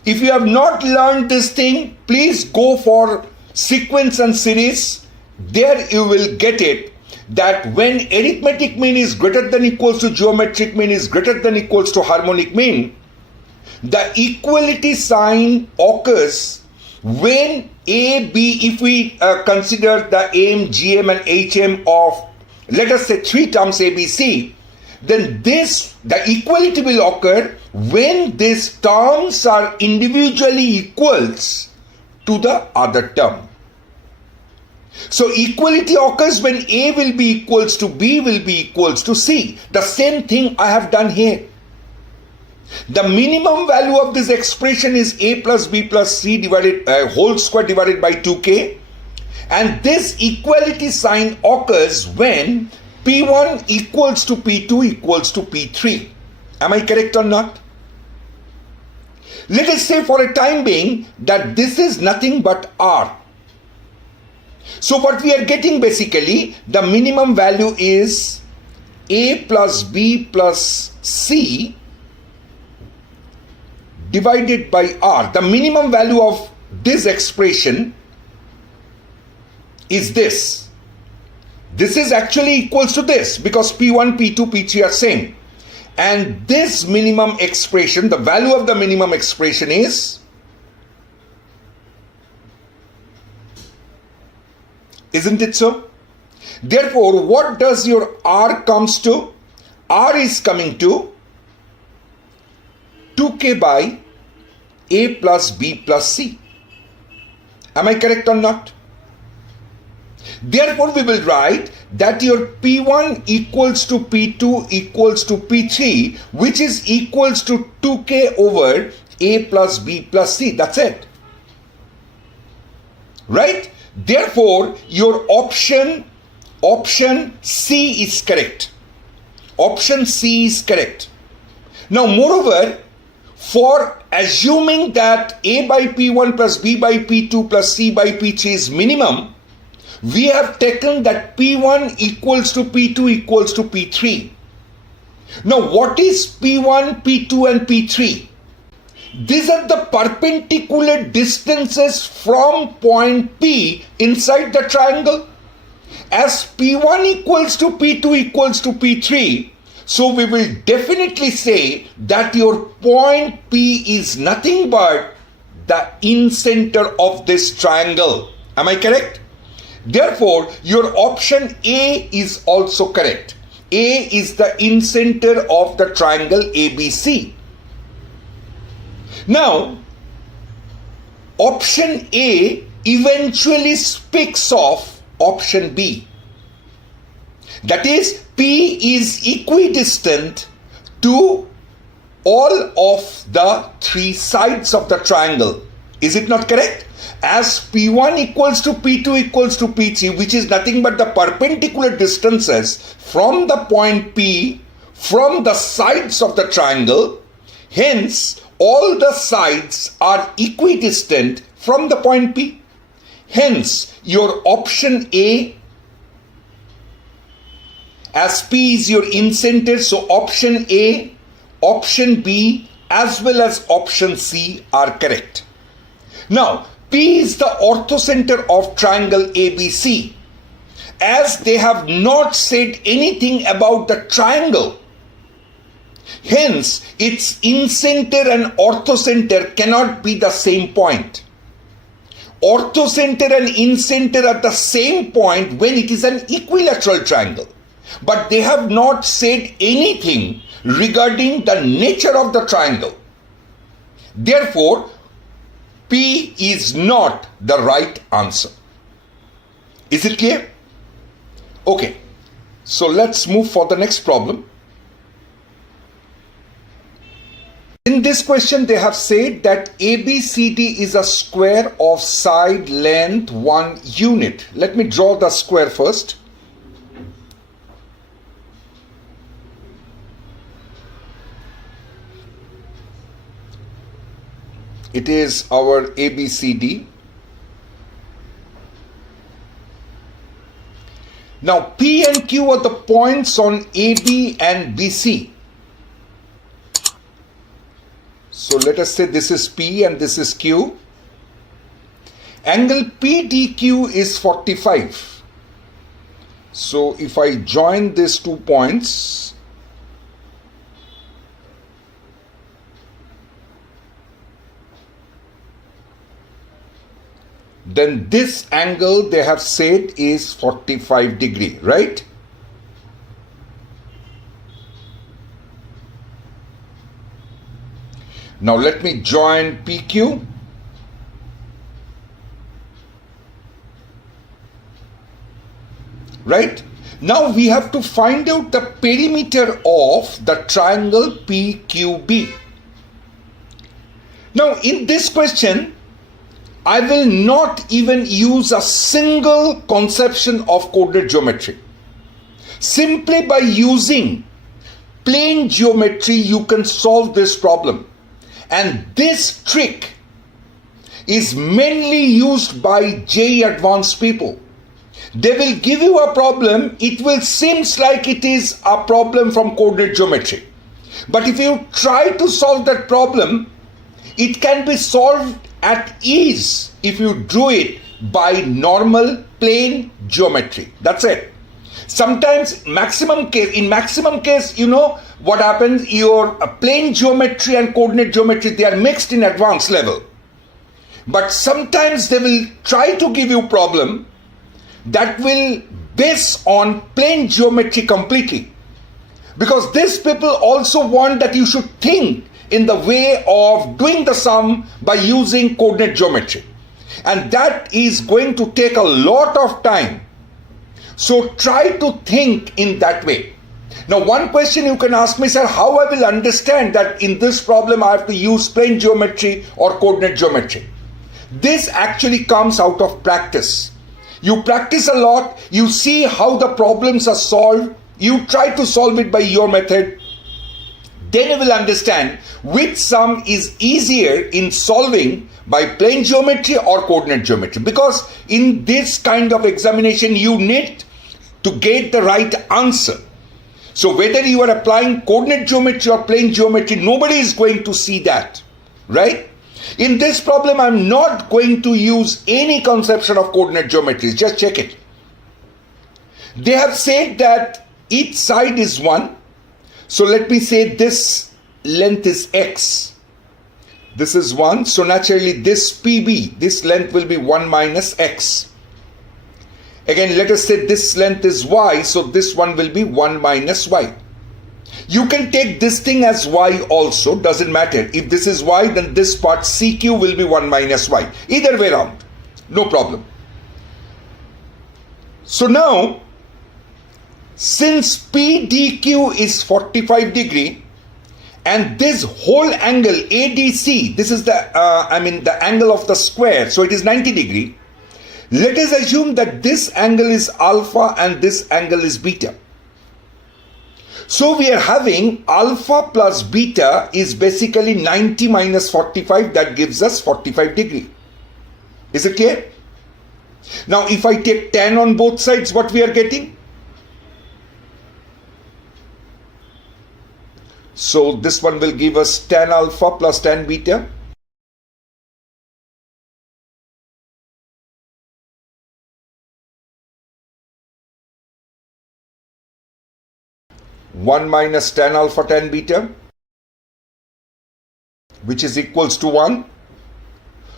If you have not learned this thing, please go for sequence and series. There you will get it, that when arithmetic mean is greater than equals to geometric mean is greater than equals to harmonic mean, the equality sign occurs when A, B, if we consider the AM, GM and HM of, let us say, 3 terms A, B, C, then the equality will occur when these terms are individually equals to the other term. So equality occurs when A will be equals to B will be equals to C. The same thing I have done here. The minimum value of this expression is A plus B plus C whole square divided by 2k, and this equality sign occurs when P1 equals to P2 equals to P3. Am I correct or not? Let us say for a time being that this is nothing but R. So what we are getting basically, the minimum value is A plus B plus C divided by R. The minimum value of this expression is this. This is actually equals to this because P1, P2, P3 are same. And this minimum expression, the value of the minimum expression is, isn't it so? Therefore, what does your R comes to? R is coming to 2k by A plus B plus C. Am I correct or not? Therefore, we will write that your P1 equals to P2 equals to P3, which is equals to 2k over A plus B plus C. That's it. Right? Therefore, your option C is correct. Option C is correct. Now, moreover, for assuming that A by P1 plus B by P2 plus C by P3 is minimum, we have taken that P1 equals to P2 equals to P3. Now, what is P1, P2 and P3? These are the perpendicular distances from point P inside the triangle. As P1 equals to P2 equals to P3, so we will definitely say that your point P is nothing but the incenter of this triangle. Am I correct? Therefore, your option A is also correct. A is the incenter of the triangle ABC. Now, option A eventually speaks of option B. That is, P is equidistant to all of the 3 sides of the triangle. Is it not correct? As P1 equals to P2 equals to P3, which is nothing but the perpendicular distances from the point P from the sides of the triangle, hence all the sides are equidistant from the point P. Hence, your option A, as P is your incenter, so option A, option B, as well as option C are correct. Now, P is the orthocenter of triangle ABC. As they have not said anything about the triangle, hence its incenter and orthocenter cannot be the same point. Orthocenter and incenter are the same point when it is an equilateral triangle. But they have not said anything regarding the nature of the triangle. Therefore, P is not the right answer. Is it clear? Okay. So let's move for the next problem. In this question, they have said that ABCD is a square of side length 1 unit. Let me draw the square first. It is our ABCD. Now P and Q are the points on AB and BC. So let us say this is P and this is Q. Angle PDQ is 45. So if I join these 2 points, then this angle they have said is 45 degree, right? Now let me join PQ. Right? Now we have to find out the perimeter of the triangle PQB. Now in this question, I will not even use a single conception of coordinate geometry. Simply by using plane geometry, you can solve this problem. And this trick is mainly used by JEE advanced people. They will give you a problem, it will seem like it is a problem from coordinate geometry. But if you try to solve that problem, it can be solved at ease if you do it by normal plane geometry. That's it. Sometimes in maximum case, you know what happens, your plane geometry and coordinate geometry, they are mixed in advanced level. But sometimes they will try to give you problem that will base on plane geometry completely. Because these people also want that you should think in the way of doing the sum by using coordinate geometry. And that is going to take a lot of time. So try to think in that way. Now one question you can ask me, sir, how I will understand that in this problem I have to use plane geometry or coordinate geometry? This actually comes out of practice. You practice a lot, you see how the problems are solved, you try to solve it by your method, then you will understand which sum is easier in solving by plane geometry or coordinate geometry. Because in this kind of examination, you need to get the right answer. So whether you are applying coordinate geometry or plane geometry, nobody is going to see that, right? In this problem, I'm not going to use any conception of coordinate geometries. Just check it. They have said that each side is 1. So let me say this length is x. This is 1. So naturally this PB, this length will be 1 minus x. Again, let us say this length is y. So this one will be 1 minus y. You can take this thing as y also, doesn't matter. If this is y, then this part CQ will be 1 minus y. Either way around, no problem. So now, since PDQ is 45 degree, and this whole angle ADC, this is the angle of the square, so it is 90 degree. Let us assume that this angle is alpha and this angle is beta. So we are having alpha plus beta is basically 90 minus 45, that gives us 45 degree. Is it clear? Now if I take tan on both sides, what we are getting? So this one will give us tan alpha plus tan beta. One minus tan alpha tan beta, which is equals to 1.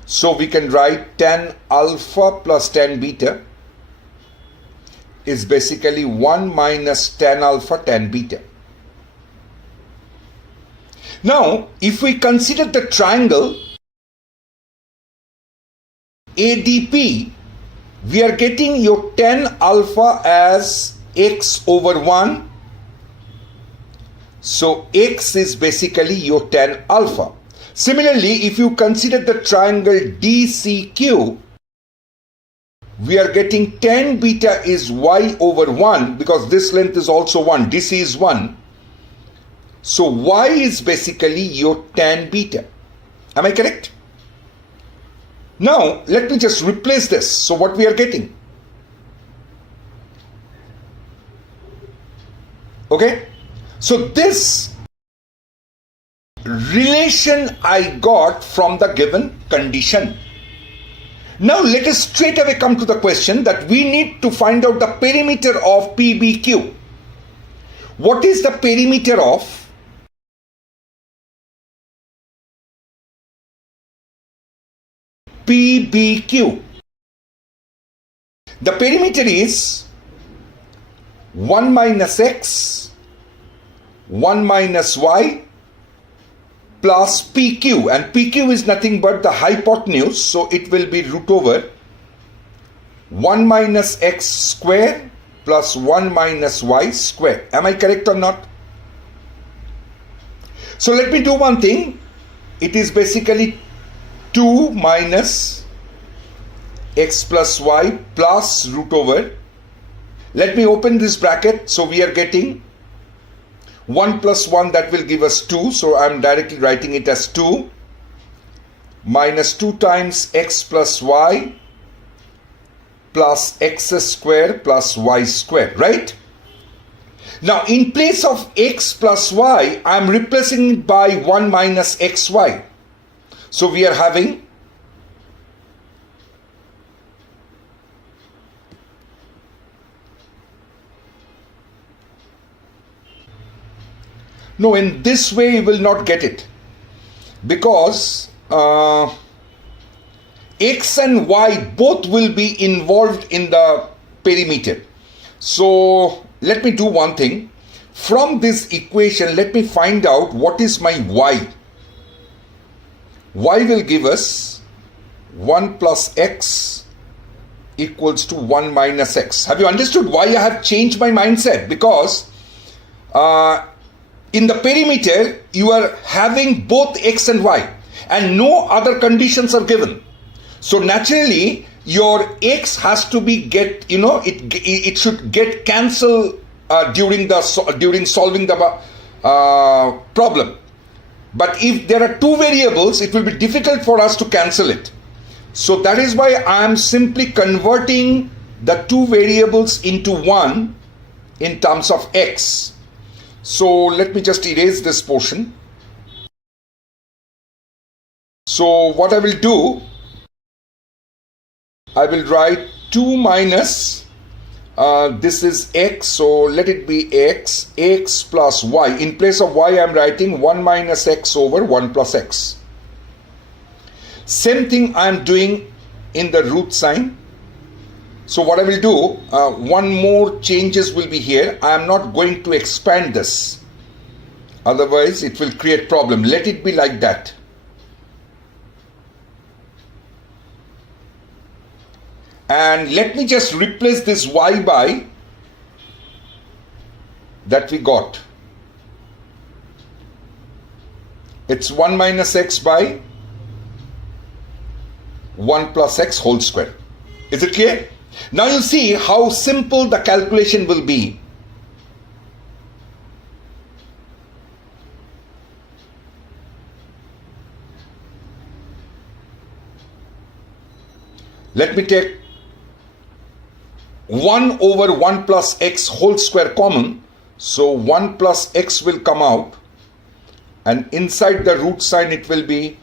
So we can write tan alpha plus tan beta is basically 1 minus tan alpha tan beta. Now, if we consider the triangle ADP, we are getting your tan alpha as x over 1. So x is basically your tan alpha. Similarly, if you consider the triangle DCQ, we are getting tan beta is y over 1, because this length is also 1, DC is 1. So y is basically your tan beta. Am I correct? Now, let me just replace this. So what we are getting? Okay? So this relation I got from the given condition. Now let us straight away come to the question that we need to find out the perimeter of PBQ. What is the perimeter of PBQ? The perimeter is 1 minus x, 1 minus y, plus PQ, and PQ is nothing but the hypotenuse, so it will be root over 1 minus x square plus 1 minus y square. Am I correct or not? So let me do one thing. It is basically 2 minus x plus y plus root over. Let me open this bracket. So we are getting 1 plus 1, that will give us 2. So I am directly writing it as 2 minus 2 times x plus y plus x square plus y square, right? Now in place of x plus y, I am replacing it by 1 minus xy. So we are having no, in this way you will not get it, because x and y both will be involved in the perimeter. So let me do one thing. From this equation, let me find out what is my y. Y will give us 1 plus x equals to 1 minus x. Have you understood why I have changed my mindset? Because in the perimeter, you are having both x and y, and no other conditions are given. So naturally, your x has to be it should get cancelled during solving the problem. But if there are two variables, it will be difficult for us to cancel it. So that is why I am simply converting the two variables into one in terms of x. So let me just erase this portion. So what I will do, I will write 2 minus, this is x, so let it be x plus y. In place of y, I am writing 1 minus x over 1 plus x. Same thing I am doing in the root sign. So what I will do, one more changes will be here. I am not going to expand this. Otherwise, it will create problem. Let it be like that. And let me just replace this y by that we got. It's 1 minus x by 1 plus x whole square. Is it clear? Now you see how simple the calculation will be. Let me take 1 over 1 plus x whole square common. So 1 plus x will come out, and inside the root sign it will be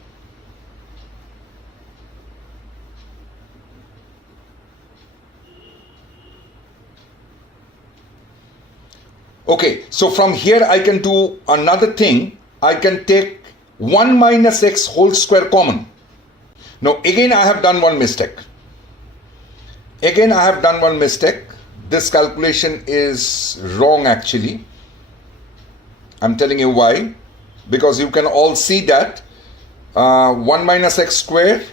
okay. So from here I can do another thing. I can take 1 minus x whole square common. Now again I have done one mistake. This calculation is wrong actually. I'm telling you why. Because you can all see that 1 minus x square,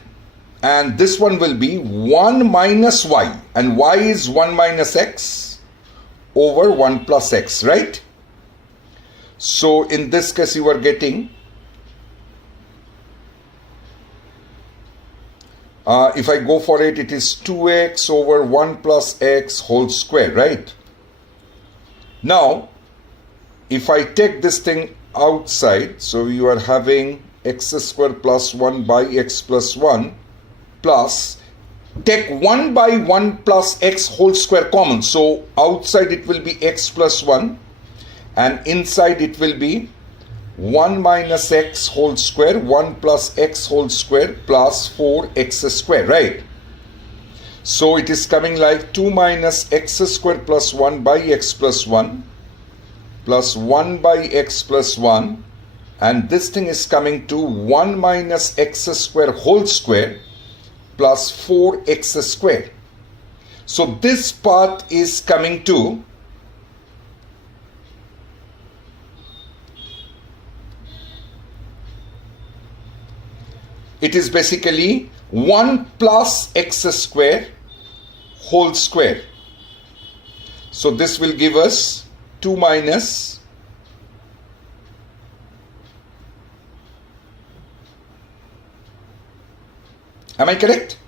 and this one will be 1 minus y, and y is 1 minus x over 1 plus x, right? So in this case you are getting if I go for it, it is 2x over 1 plus x whole square, right? Now, if I take this thing outside, so you are having x square plus 1 by x plus 1 plus, take 1 by 1 plus x whole square common. So outside it will be x plus 1, and inside it will be 1 minus x whole square, 1 plus x whole square plus 4x square, right? So it is coming like 2 minus x square plus 1 by x plus 1 plus 1 by x plus 1, and this thing is coming to 1 minus x square whole square plus 4x square. So this path is coming to it is basically 1 plus x square whole square. So this will give us 2 minus am I correct?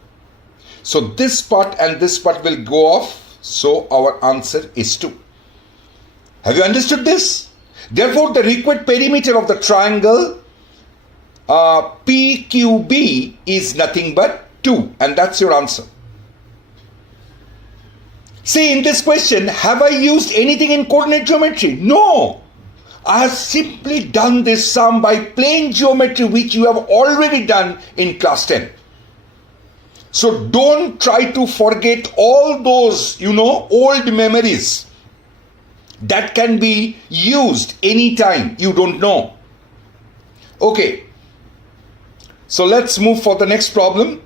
So this part and this part will go off. So our answer is 2. Have you understood this? Therefore, the required perimeter of the triangle PQB is nothing but 2. And that's your answer. See, in this question, have I used anything in coordinate geometry? No. I have simply done this sum by plane geometry, which you have already done in class 10. So don't try to forget all those, old memories that can be used anytime you don't know. Okay. So let's move for the next problem.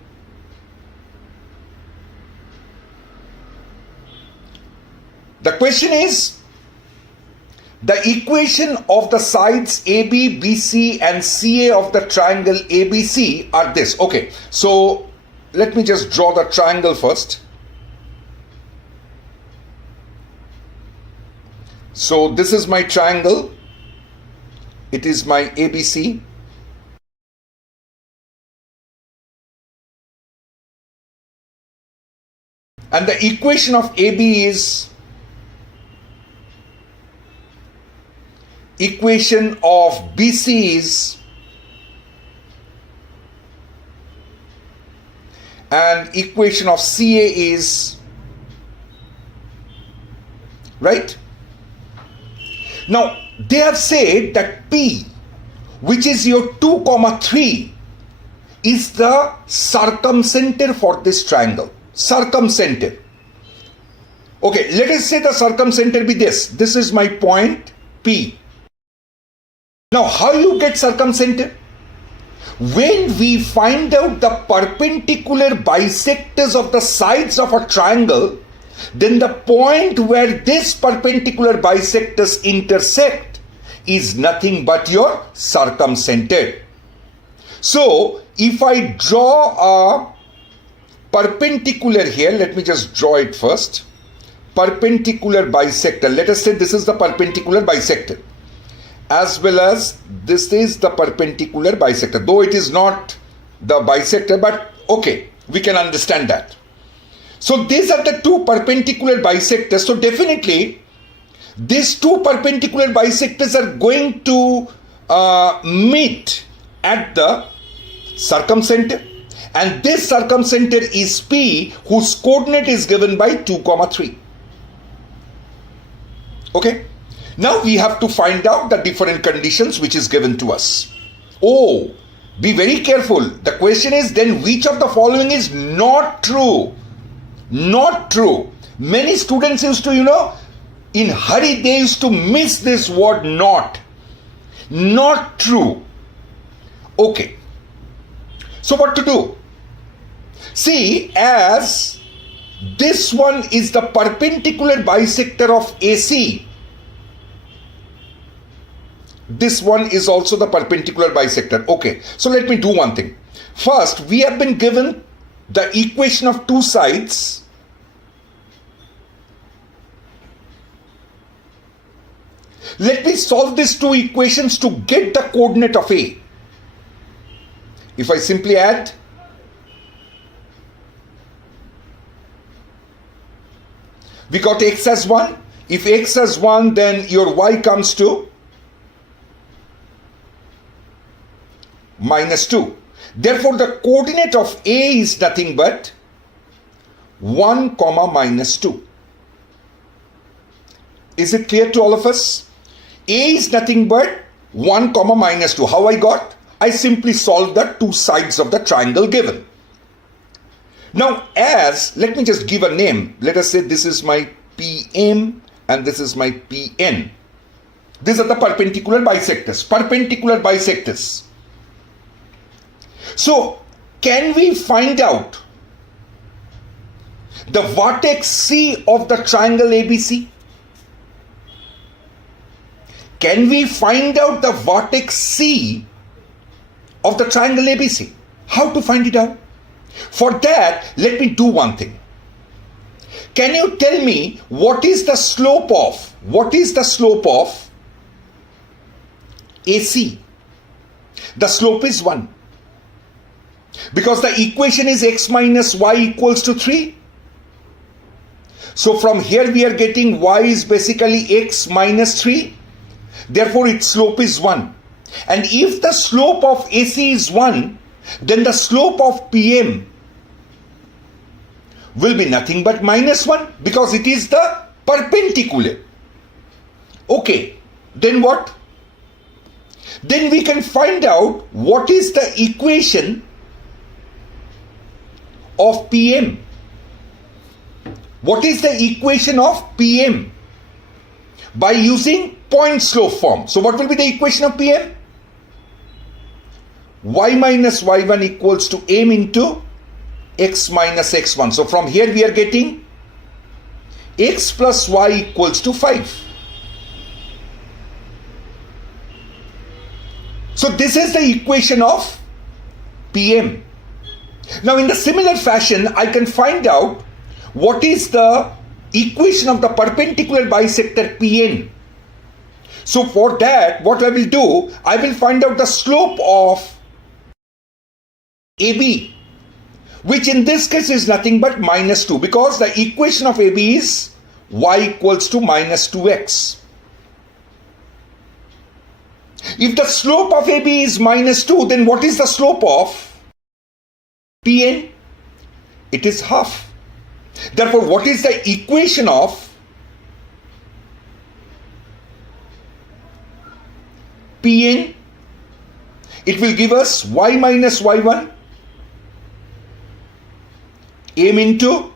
The question is, the equation of the sides AB, BC and CA of the triangle ABC are this. Okay, so let me just draw the triangle first. So this is my triangle. It is my ABC. And the equation of AB is equation of BC is and equation of CA is right. Now they have said that P, which is your 2, 3, is the circumcenter for this triangle. Circumcenter. Okay, let us say the circumcenter be this. This is my point P. Now, how you get circumcenter? When we find out the perpendicular bisectors of the sides of a triangle, then the point where this perpendicular bisectors intersect is nothing but your circumcenter. So, if I draw a perpendicular here, let me just draw it first. Perpendicular bisector. Let us say this is the perpendicular bisector, as well as this is the perpendicular bisector, though it is not the bisector, but okay, we can understand that. So these are the two perpendicular bisectors. So definitely these two perpendicular bisectors are going to meet at the circumcenter, and this circumcenter is P, whose coordinate is given by 2, 3. Okay. Now we have to find out the different conditions which is given to us. Oh, be very careful. The question is then which of the following is not true? Not true. Many students used to, in hurry they used to miss this word not. Not true. Okay. So what to do? See, as this one is the perpendicular bisector of AC, this one is also the perpendicular bisector. Okay, so let me do one thing. First, we have been given the equation of two sides. Let me solve these two equations to get the coordinate of A. If I simply add, we got x as 1. If x as 1, then your y comes to minus 2. Therefore, the coordinate of A is nothing but 1, minus 2. Is it clear to all of us? A is nothing but 1, minus 2. How I got? I simply solved the two sides of the triangle given. Now, let me just give a name. Let us say this is my PM and this is my PN. These are the perpendicular bisectors. Perpendicular bisectors. So, can we find out the vertex C of the triangle ABC? Can we find out the vertex C of the triangle ABC? How to find it out? For that, let me do one thing. Can you tell me what is the slope of AC? The slope is 1. Because the equation is x minus y equals to 3. So from here we are getting y is basically x minus 3. Therefore its slope is 1. And if the slope of AC is 1, then the slope of PM will be nothing but minus 1 because it is the perpendicular. Okay, then what? Then we can find out what is the equation of PM. What is the equation of PM? By using point slope form. So what will be the equation of PM? Y minus y1 equals to m into x minus x1. So from here we are getting x plus y equals to 5. So this is the equation of PM. Now in the similar fashion, I can find out what is the equation of the perpendicular bisector PN. So for that, what I will do, I will find out the slope of AB, which in this case is nothing but minus 2 because the equation of AB is y equals to minus 2x. If the slope of AB is minus 2, then what is the slope of PN? It is half. Therefore, what is the equation of PN? It will give us y minus y1 m into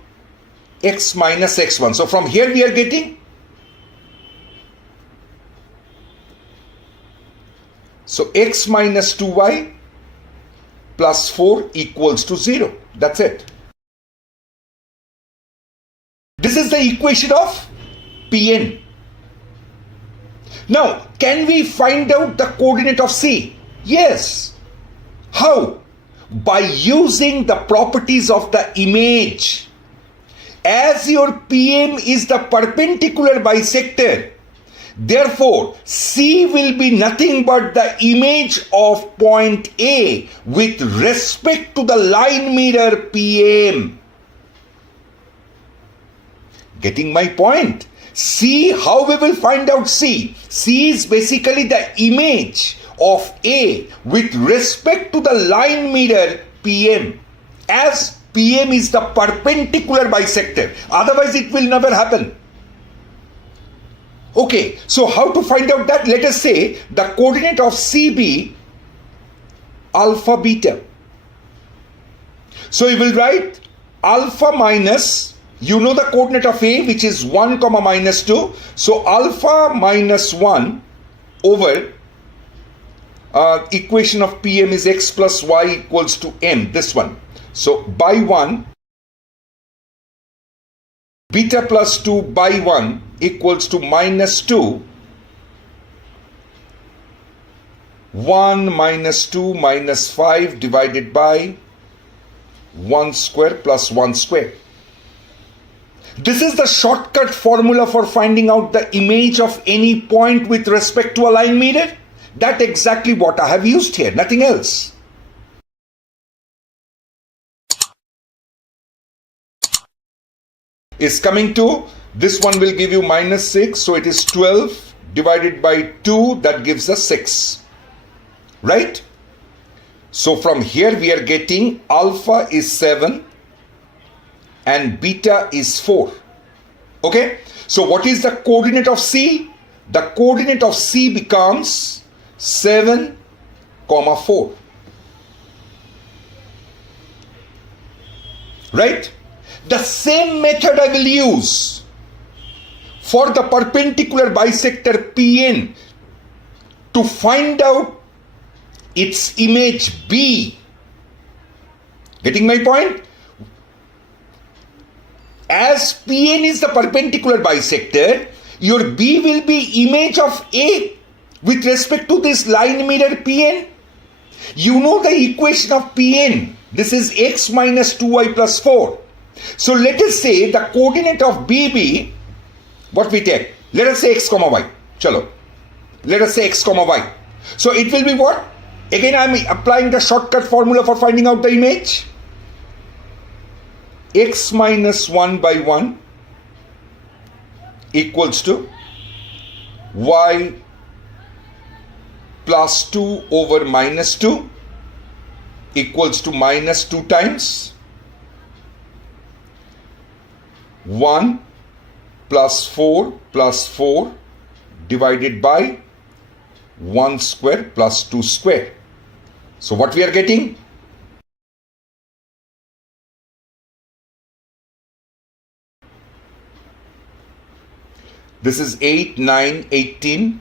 x minus x1. So from here we are getting, so x minus 2y plus 4 equals to 0. That's it. This is the equation of PN. Now, can we find out the coordinate of C? Yes. How? By using the properties of the image. As your PM is the perpendicular bisector, therefore C will be nothing but the image of point A with respect to the line mirror PM. Getting my point? See how we will find out C. C is basically the image of A with respect to the line mirror PM, as PM is the perpendicular bisector. Otherwise it will never happen. Okay, so how to find out that? Let us say the coordinate of C be alpha beta. So you will write alpha minus, you know the coordinate of A, which is 1 comma minus 2. So alpha minus 1 over equation of PM is x plus y equals to m, this one. So by 1, beta plus 2 by 1 equals to minus 2, 1 minus 2 minus 5 divided by 1 square plus 1 square. This is the shortcut formula for finding out the image of any point with respect to a line mirror. That's exactly what I have used here, nothing else. Is coming to, this one will give you minus 6, so it is 12 divided by 2, that gives us 6. Right? So from here we are getting alpha is 7 and beta is 4. Okay? So what is the coordinate of C? The coordinate of C becomes 7, 4. Right? The same method I will use for the perpendicular bisector PN to find out its image B. Getting my point? as PN is the perpendicular bisector, your B will be image of A with respect to this line mirror PN. You know the equation of PN. This is x minus 2y plus 4. So let us say the coordinate of BB, what we take? Let us say x comma y. Chalo. Let us say x comma y. So it will be what? Again I am applying the shortcut formula for finding out the image. X minus 1 by 1 equals to y plus 2 over minus 2 equals to minus 2 times 1 plus 4 divided by 1 square plus 2 square. So what we are getting? This is 8, 9, 18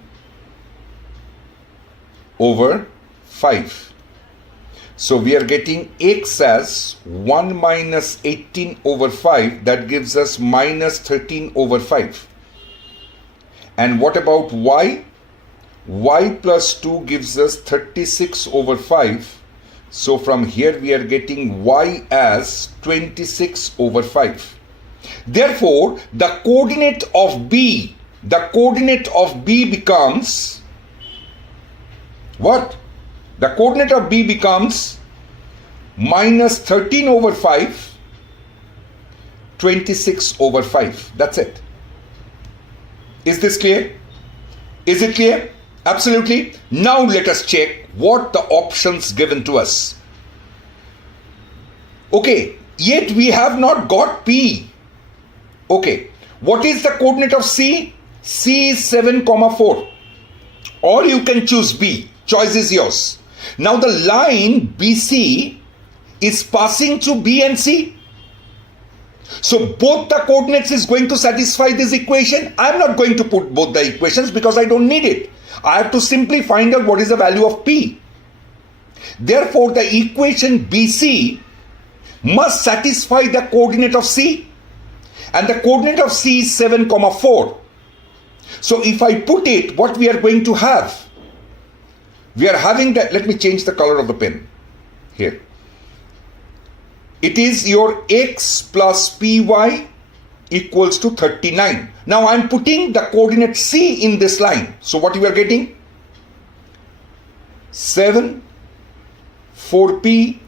over 5. So we are getting x as 1 minus 18 over 5. That gives us minus 13 over 5. And what about y? Y plus 2 gives us 36 over 5. So from here we are getting y as 26 over 5. Therefore, the coordinate of B becomes what? The coordinate of B becomes minus 13 over 5, 26 over 5. That's it. Is this clear? Is it clear? Absolutely. Now let us check what the options given to us. Okay, yet we have not got P. Okay, what is the coordinate of C? C is 7, 4. Or you can choose B. Choice is yours. Now the line BC is passing through B and C. So both the coordinates is going to satisfy this equation. I am not going to put both the equations because I don't need it. I have to simply find out what is the value of P. Therefore, the equation BC must satisfy the coordinate of C. And the coordinate of C is 7, 4. So if I put it, what we are going to have? We are having that, let me change the color of the pen here. It is your x plus py equals to 39. Now I am putting the coordinate C in this line. So what you are getting? 7, 4p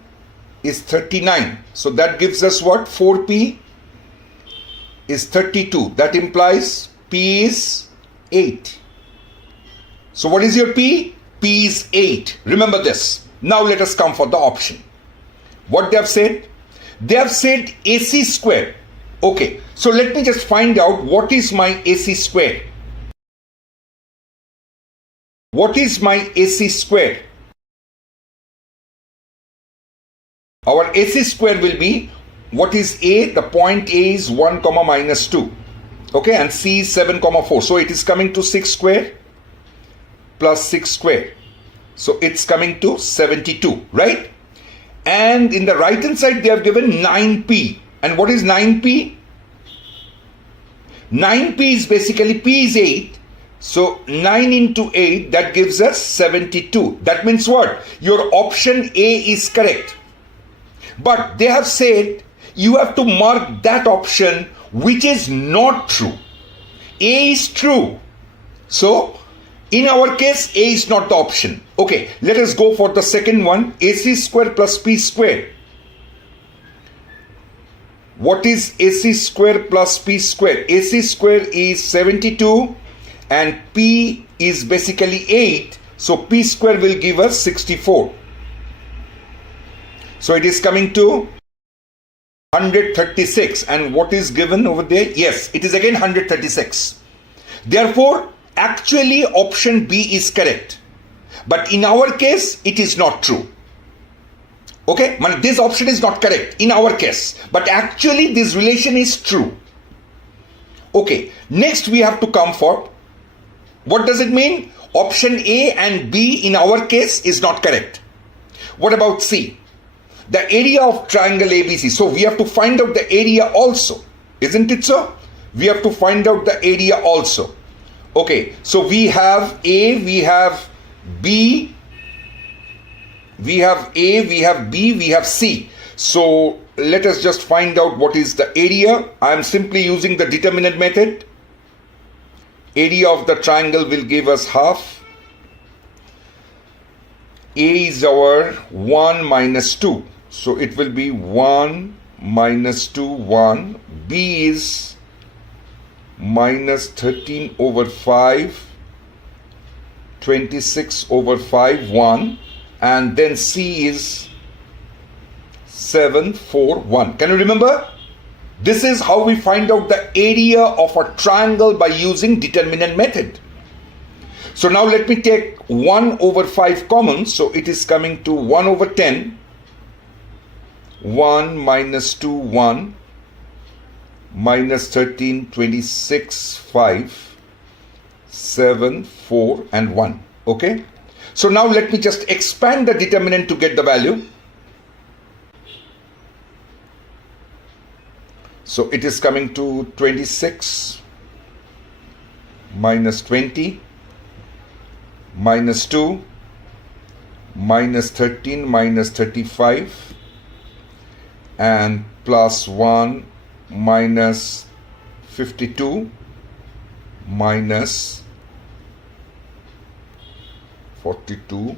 is 39. So that gives us what? 4p is 32. That implies P is 8. So what is your P? P is 8. Remember this. Now let us come for the option. What they have said? They have said AC square. Okay. So let me just find out what is my AC square. What is my AC square? Our AC square will be, what is A? The point A is 1, minus 2. Okay, and C is 7, 4. So it is coming to 6 square plus 6 square. So it's coming to 72, right? And in the right hand side, they have given 9p. And what is 9p? 9p is basically, p is 8. So 9 into 8, that gives us 72. That means what? Your option A is correct. But they have said you have to mark that option which is not true. A is true. So in our case, A is not the option. Okay, let us go for the second one. AC square plus P square. What is AC square plus P square? AC square is 72 and P is basically 8. So P square will give us 64. So it is coming to 136. And what is given over there? Yes, it is again 136. Therefore, actually option B is correct. But in our case, it is not true. Okay, this option is not correct in our case. But actually this relation is true. Okay, next we have to come for, what does it mean? Option A and B in our case is not correct. What about C? The area of triangle ABC. So we have to find out the area also. Isn't it so? We have to find out the area also. Okay, so we have A, we have B, we have A, we have B, we have C. So let us just find out what is the area. I am simply using the determinant method. Area of the triangle will give us half. A is our 1 minus 2. So it will be 1 minus 2, 1. B is minus 13 over 5, 26 over 5, 1. And then C is 7, 4, 1. Can you remember? This is how we find out the area of a triangle by using determinant method. So now let me take 1 over 5 common. So it is coming to 1 over 10. 1 minus 2, 1. Minus 13, 26, 5. 7, 4 and 1. Okay. So now let me just expand the determinant to get the value. So it is coming to 26 minus 20 minus 2 minus 13 minus 35 and plus 1 minus 52 minus 42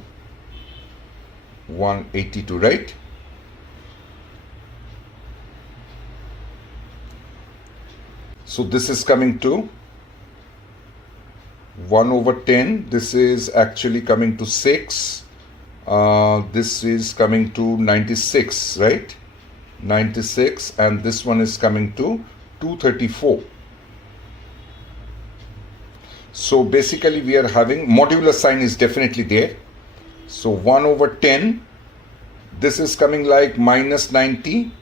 182, right? So this is coming to 1 over 10. This is actually coming to 6. This is coming to 96, right? 96, and this one is coming to 234. So basically we are having modular sign is definitely there. So 1 over 10. This is coming like minus 90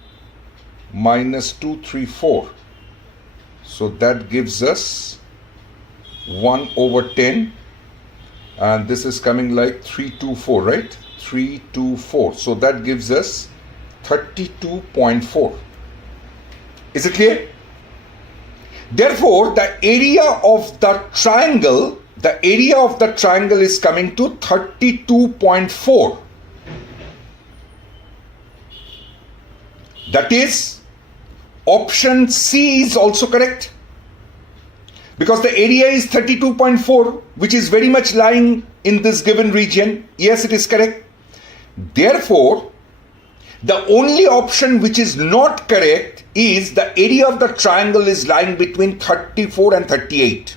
minus 234. So that gives us 1 over 10, and this is coming like 324, right? 324. So that gives us 32.4. Is it clear? Therefore, the area of the triangle is coming to 32.4. That is, option C is also correct, because the area is 32.4, which is very much lying in this given region. Yes, it is correct. Therefore, the only option which is not correct is the area of the triangle is lying between 34 and 38,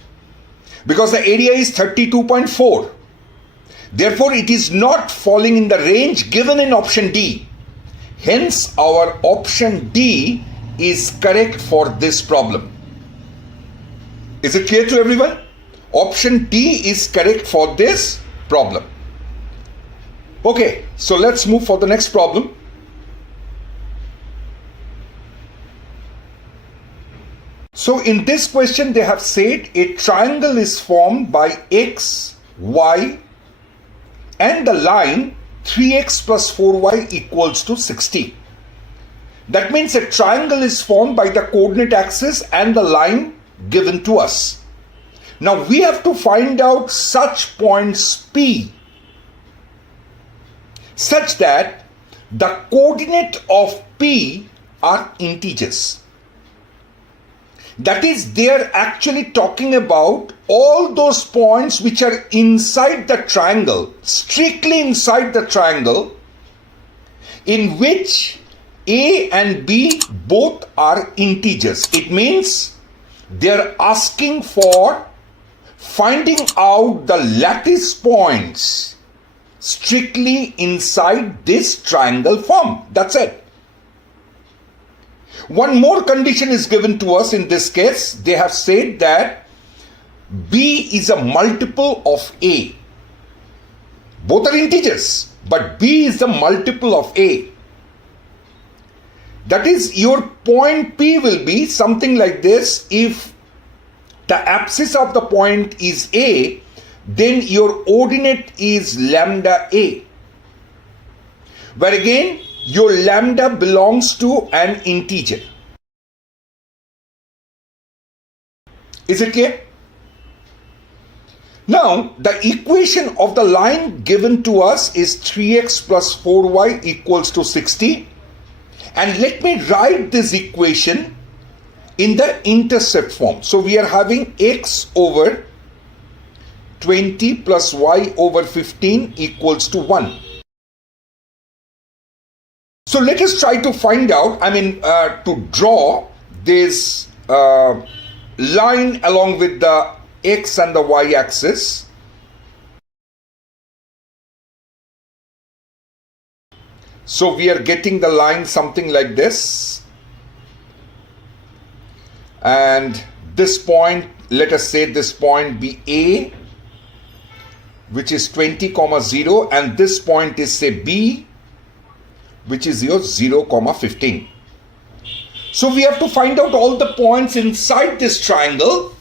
because the area is 32.4. Therefore, it is not falling in the range given in option D. Hence, our option D is correct for this problem. Is it clear to everyone? Option D is correct for this problem. Okay, so let's move for the next problem. So in this question they have said a triangle is formed by x, y and the line 3x plus 4y equals to 60. That means a triangle is formed by the coordinate axis and the line given to us. Now we have to find out such points P such that the coordinate of P are integers. That is, they are actually talking about all those points which are inside the triangle, strictly inside the triangle, in which A and B both are integers. It means they are asking for finding out the lattice points strictly inside this triangle form. That's it. One more condition is given to us in this case. They have said that B is a multiple of A. Both are integers, but B is the multiple of A. That is, your point P will be something like this. If the axis of the point is A, then your ordinate is lambda A, where again your lambda belongs to an integer. Is it clear? Now, the equation of the line given to us is 3x plus 4y equals to 60. And let me write this equation in the intercept form. So we are having x over 20 plus y over 15 equals to 1. So let us try to find out, to draw this line along with the x and the y axis. So we are getting the line something like this. And this point, let us say this point be A, which is 20, 0, and this point is say B, which is your 0, 15. So we have to find out all the points inside this triangle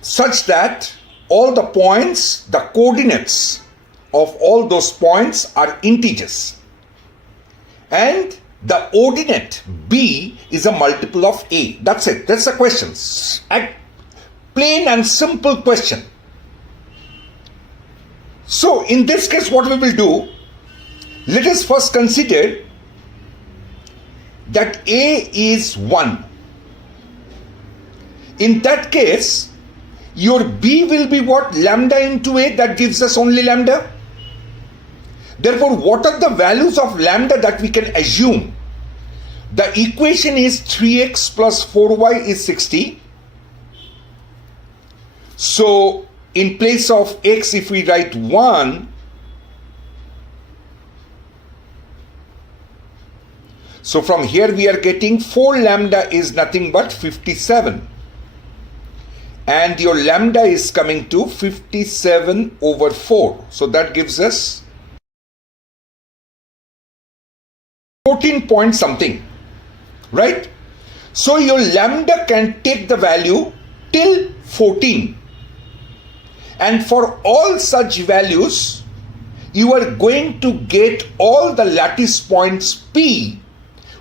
such that all the points, the coordinates of all those points are integers. And the ordinate B is a multiple of A. That's it. That's the question. A plain and simple question. So in this case, what we will do, let us first consider that A is 1. In that case, your B will be what? Lambda into A, that gives us only lambda. Therefore, what are the values of lambda that we can assume? The equation is 3x plus 4y is 60. So, in place of x, if we write 1, so from here we are getting 4 lambda is nothing but 57. And your lambda is coming to 57 over 4. So that gives us 14 point something, right? So your lambda can take the value till 14. And for all such values, you are going to get all the lattice points P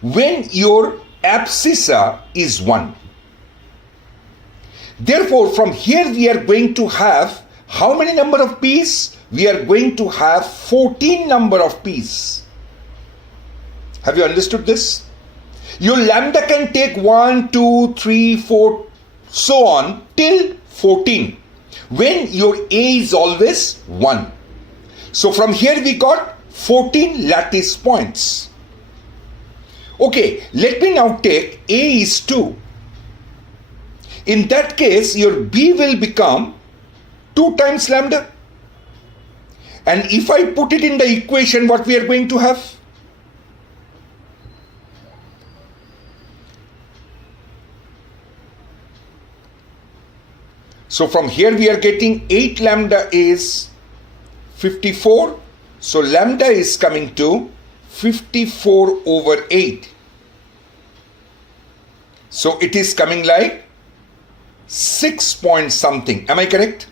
when your abscissa is 1. Therefore, from here we are going to have how many number of P's? We are going to have 14 number of P's. Have you understood this? Your lambda can take 1, 2, 3, 4, so on till 14. When your A is always 1. So from here we got 14 lattice points. Okay, let me now take A is 2. In that case, your B will become 2 times lambda. And if I put it in the equation, what we are going to have? So from here we are getting 8 lambda is 54. So lambda is coming to 54 over 8. So it is coming like 6 point something. Am I correct?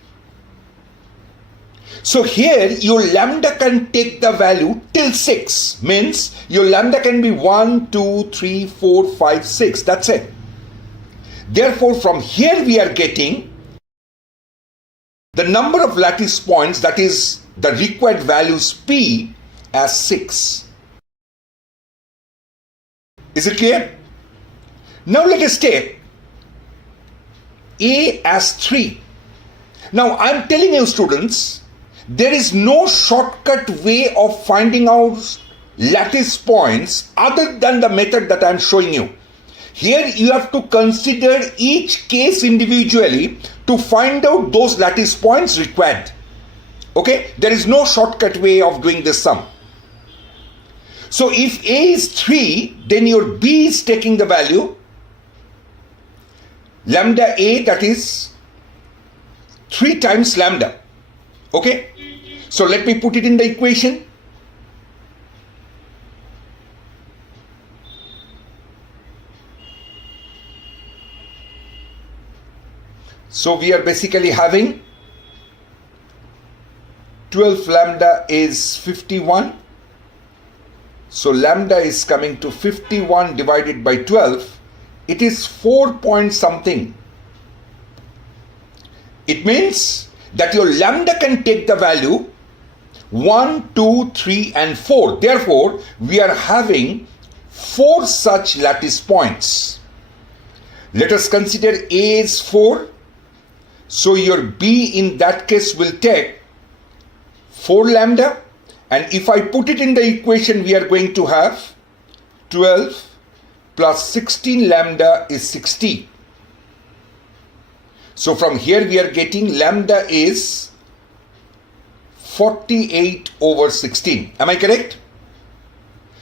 So here your lambda can take the value till 6. Means your lambda can be 1, 2, 3, 4, 5, 6. That's it. Therefore from here we are getting the number of lattice points, that is the required values P, as 6. Is it clear? Now let us take A as 3. Now I am telling you students, there is no shortcut way of finding out lattice points other than the method that I am showing you. Here you have to consider each case individually to find out those lattice points required. Okay? There is no shortcut way of doing this sum. So if A is 3, then your B is taking the value lambda A, that is 3 times lambda. Okay? So let me put it in the equation. So we are basically having 12 lambda is 51. So lambda is coming to 51 divided by 12 it is 4 point something. It means that your lambda can take the value 1, 2, 3 and 4. Therefore, we are having 4 such lattice points. Let us consider A is 4. So your B in that case will take 4 lambda. And if I put it in the equation, we are going to have 12 plus 16 lambda is 60. So from here we are getting lambda is 48 over 16. Am I correct?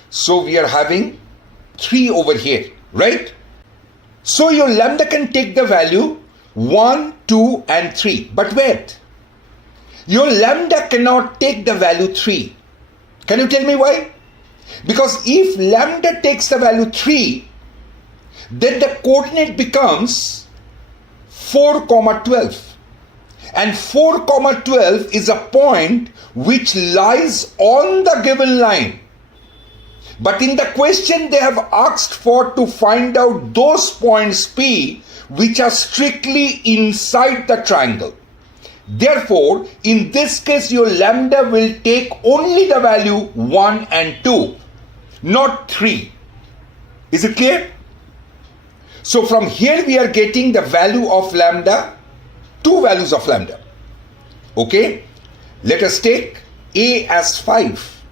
So we are having 3 over here, right? So your lambda can take the value 1, 2 and 3. But wait, your lambda cannot take the value 3. Can you tell me why? Because if lambda takes the value 3, then the coordinate becomes 4, 12. And 4, 12 is a point which lies on the given line. But in the question they have asked for to find out those points P which are strictly inside the triangle. Therefore, in this case your lambda will take only the value 1 and 2, not 3. Is it clear? So from here we are getting the value of lambda, 2 values of lambda. Okay, let us take A as 5.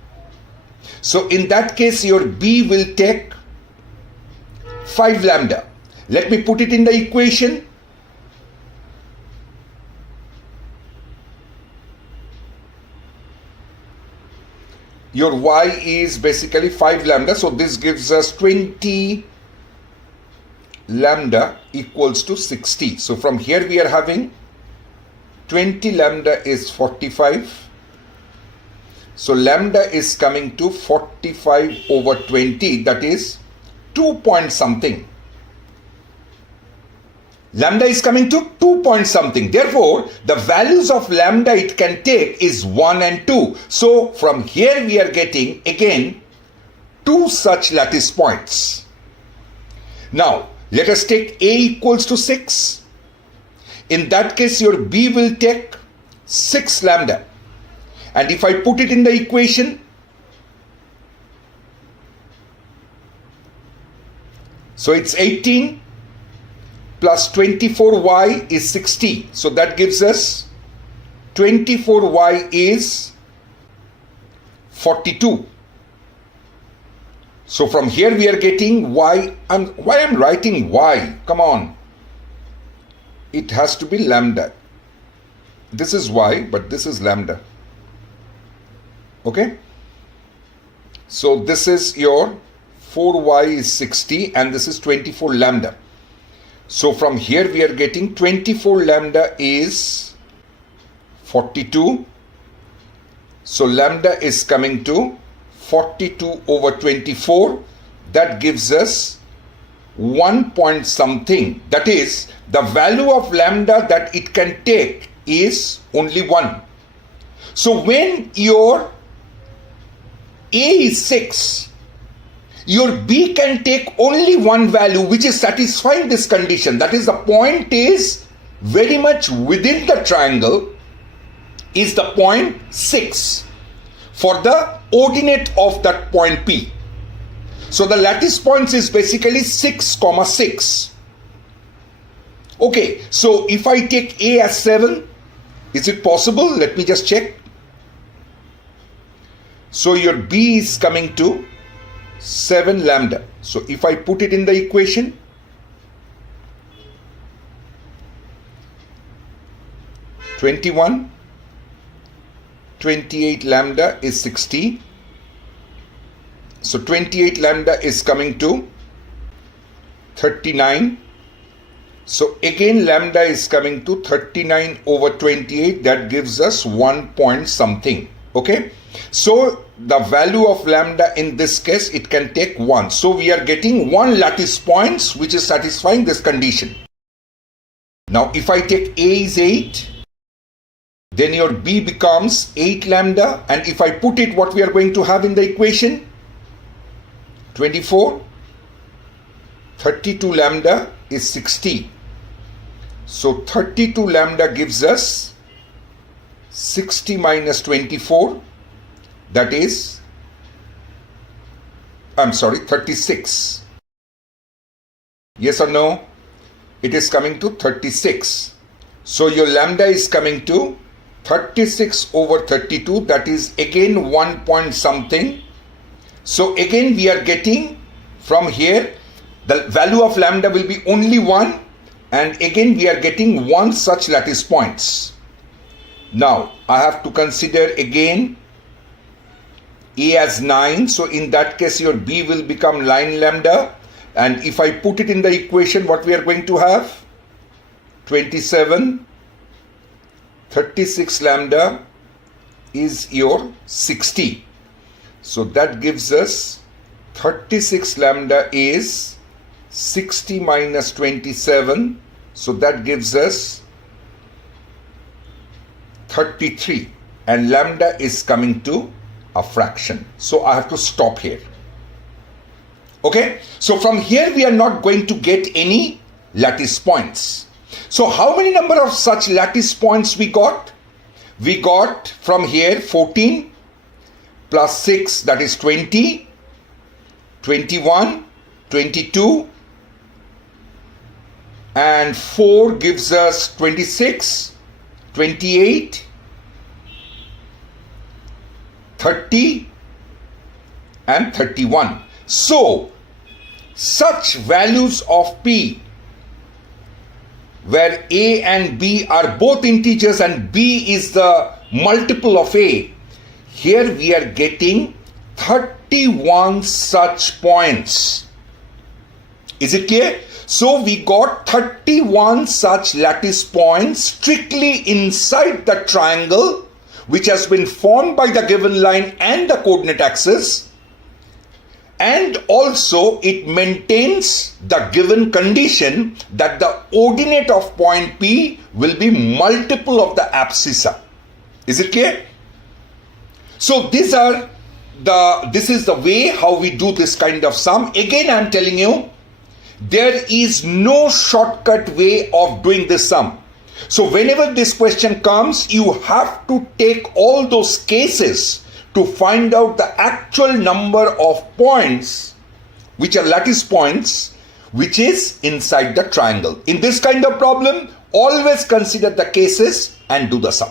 So in that case your B will take 5 lambda. Let me put it in the equation. Your Y is basically 5 lambda. So this gives us 20 lambda equals to 60. So from here we are having 20 lambda is 45. So lambda is coming to 45 over 20, that is 2 point something. Lambda is coming to 2 point something. Therefore, the values of lambda it can take is 1 and 2. So from here we are getting again 2 such lattice points. Now let us take A equals to 6. In that case your B will take 6 lambda. And if I put it in the equation, so it's 18 plus 24y is 60. So that gives us 24y is 42. So from here we are getting y. Why I'm writing y? Come on. It has to be lambda. This is y, but this is lambda. Okay, so this is your 4y is 60 and this is 24 lambda. So from here we are getting 24 lambda is 42. So lambda is coming to 42 over 24. That gives us 1 point something. That is, the value of lambda that it can take is only 1. So when your A is 6, your B can take only 1 value which is satisfying this condition. That is, the point is very much within the triangle is the point 6 for the ordinate of that point P. So the lattice points is basically 6, 6. Okay, so if I take A as 7, is it possible? Let me just check. So your B is coming to 7 lambda. So if I put it in the equation, (21) 28 lambda is 60. So 28 lambda is coming to 39. So again lambda is coming to 39 over 28. That gives us 1 point something. Okay. So the value of lambda in this case, it can take 1. So we are getting 1 lattice points which is satisfying this condition. Now if I take A is 8, then your B becomes 8 lambda, and if I put it, what we are going to have in the equation, 24, 32 lambda is 60. So 32 lambda gives us 60 minus 24, that is, 36. Yes or no? It is coming to 36. So your lambda is coming to 36 over 32, that is again 1 point something. So again we are getting from here, the value of lambda will be only 1, and again we are getting one such lattice points. Now I have to consider again A as 9, so in that case your B will become 9 lambda, and if I put it in the equation, what we are going to have? 27, 36 lambda is your 60. So that gives us 36 lambda is 60 minus 27. So that gives us 33. And lambda is coming to a fraction. So I have to stop here. Okay. So from here we are not going to get any lattice points. So how many number of such lattice points we got? We got from here 14 plus 6, that is 20, 21, 22, and 4 gives us 26, 28, 30 and 31. So such values of P where A and B are both integers and B is the multiple of A, here we are getting 31 such points. Is it clear? So we got 31 such lattice points strictly inside the triangle which has been formed by the given line and the coordinate axis, and also it maintains the given condition that the ordinate of point P will be multiple of the abscissa. Is it clear? So this is the way how we do this kind of sum. Again I am telling you, there is no shortcut way of doing this sum. So whenever this question comes, you have to take all those cases to find out the actual number of points, which are lattice points, which is inside the triangle. In this kind of problem, always consider the cases and do the sum.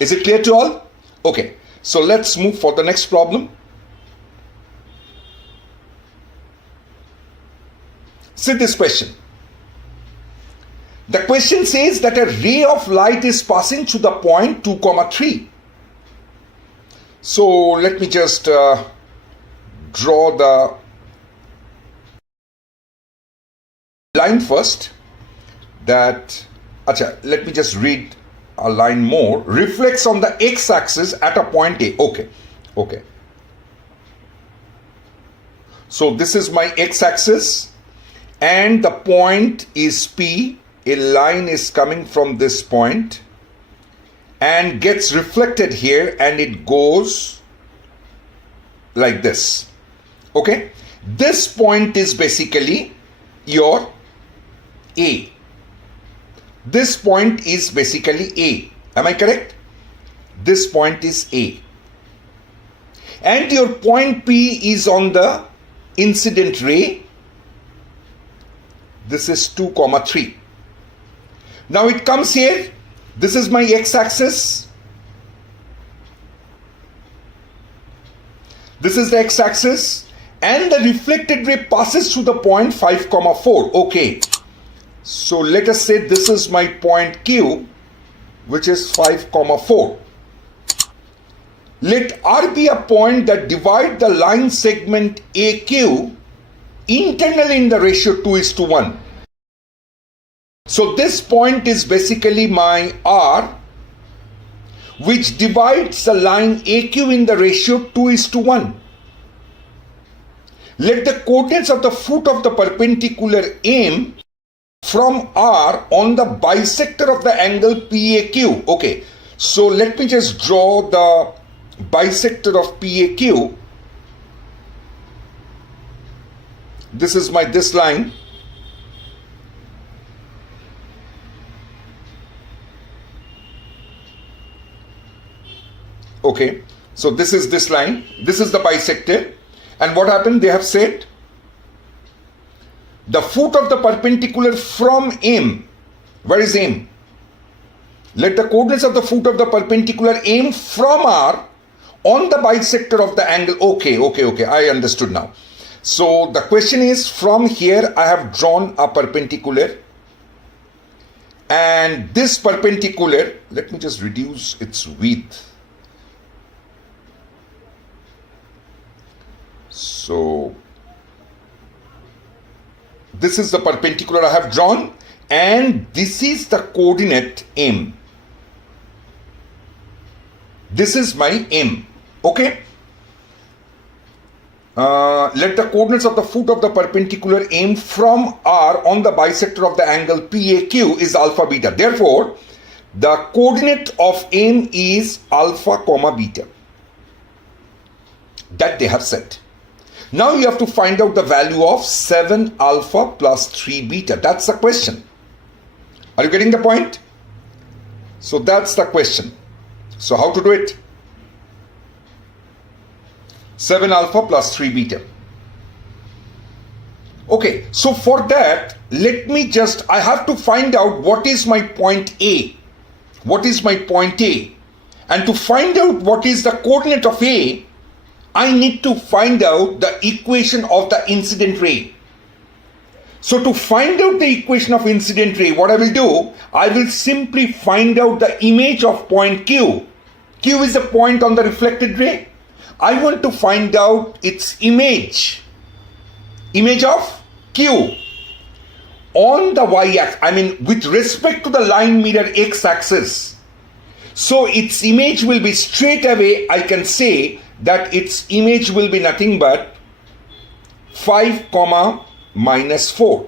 Is it clear to all? Okay, so let's move for the next problem. See this question. The question says that a ray of light is passing through the point 2, 3. So let me just draw the line first. Let me just read a line more. Reflects on the x-axis at a point A. Okay. So this is my x-axis and the point is P. A line is coming from this point and gets reflected here and it goes like this. Okay, this point is basically your A. This point is basically A. Am I correct? This point is A. And your point P is on the incident ray. This is 2, 3. Now it comes here. This is my x-axis. This is the x-axis. And the reflected ray passes through the point 5, 4. Okay. So let us say this is my point Q, which is 5, 4. Let R be a point that divides the line segment AQ internally in the ratio 2:1. So this point is basically my R, which divides the line AQ in the ratio 2:1. Let the coordinates of the foot of the perpendicular aim from R on the bisector of the angle PAQ. Okay, so let me just draw the bisector of PAQ. This is this line. Okay, so this is this line, this is the bisector, and what happened? They have said the foot of the perpendicular from M. Where is M? Let the coordinates of the foot of the perpendicular M from R on the bisector of the angle. Okay, I understood now. So the question is, from here I have drawn a perpendicular, and this perpendicular, let me just reduce its width. So this is the perpendicular I have drawn, and this is the coordinate M. This is my M. Okay. Let the coordinates of the foot of the perpendicular M from R on the bisector of the angle PAQ is alpha beta. Therefore, the coordinate of M is alpha comma beta. That they have set. Now you have to find out the value of 7 alpha plus 3 beta. That's the question. Are you getting the point? So that's the question. So how to do it? 7 alpha plus 3 beta. Okay, so for that, I have to find out what is my point A. What is my point A? And to find out what is the coordinate of A, I need to find out the equation of the incident ray. So to find out the equation of incident ray, what I will do, I will simply find out the image of point Q. Q is a point on the reflected ray. I want to find out its image of Q on the y-axis, I mean with respect to the line mirror x-axis. So its image will be, straight away I can say that its image will be nothing but 5 comma minus 4.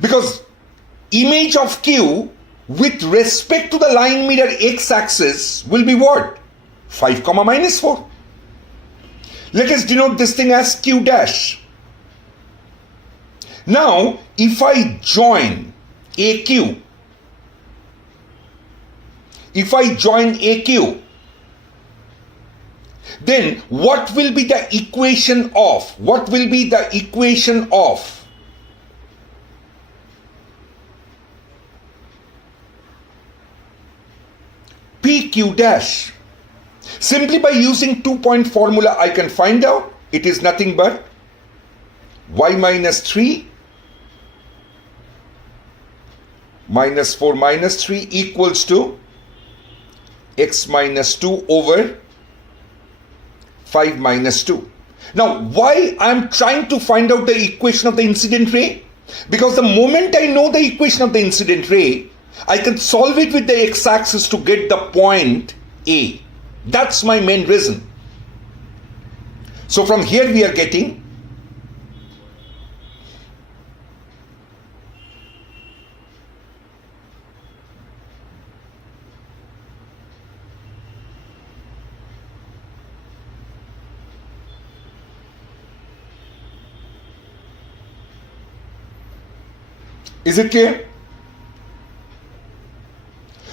Because image of Q with respect to the line mirror x-axis will be what? 5 comma minus 4. Let us denote this thing as Q dash. Now, if I join AQ, then what will be the equation of? PQ dash? Simply by using 2-point formula, I can find out it is nothing but y minus 3 minus 4 minus 3 equals to x minus 2 over 5 minus 2. Now, why I am trying to find out the equation of the incident ray? Because the moment I know the equation of the incident ray, I can solve it with the x-axis to get the point A. That's my main reason. So from here we are getting Is it clear?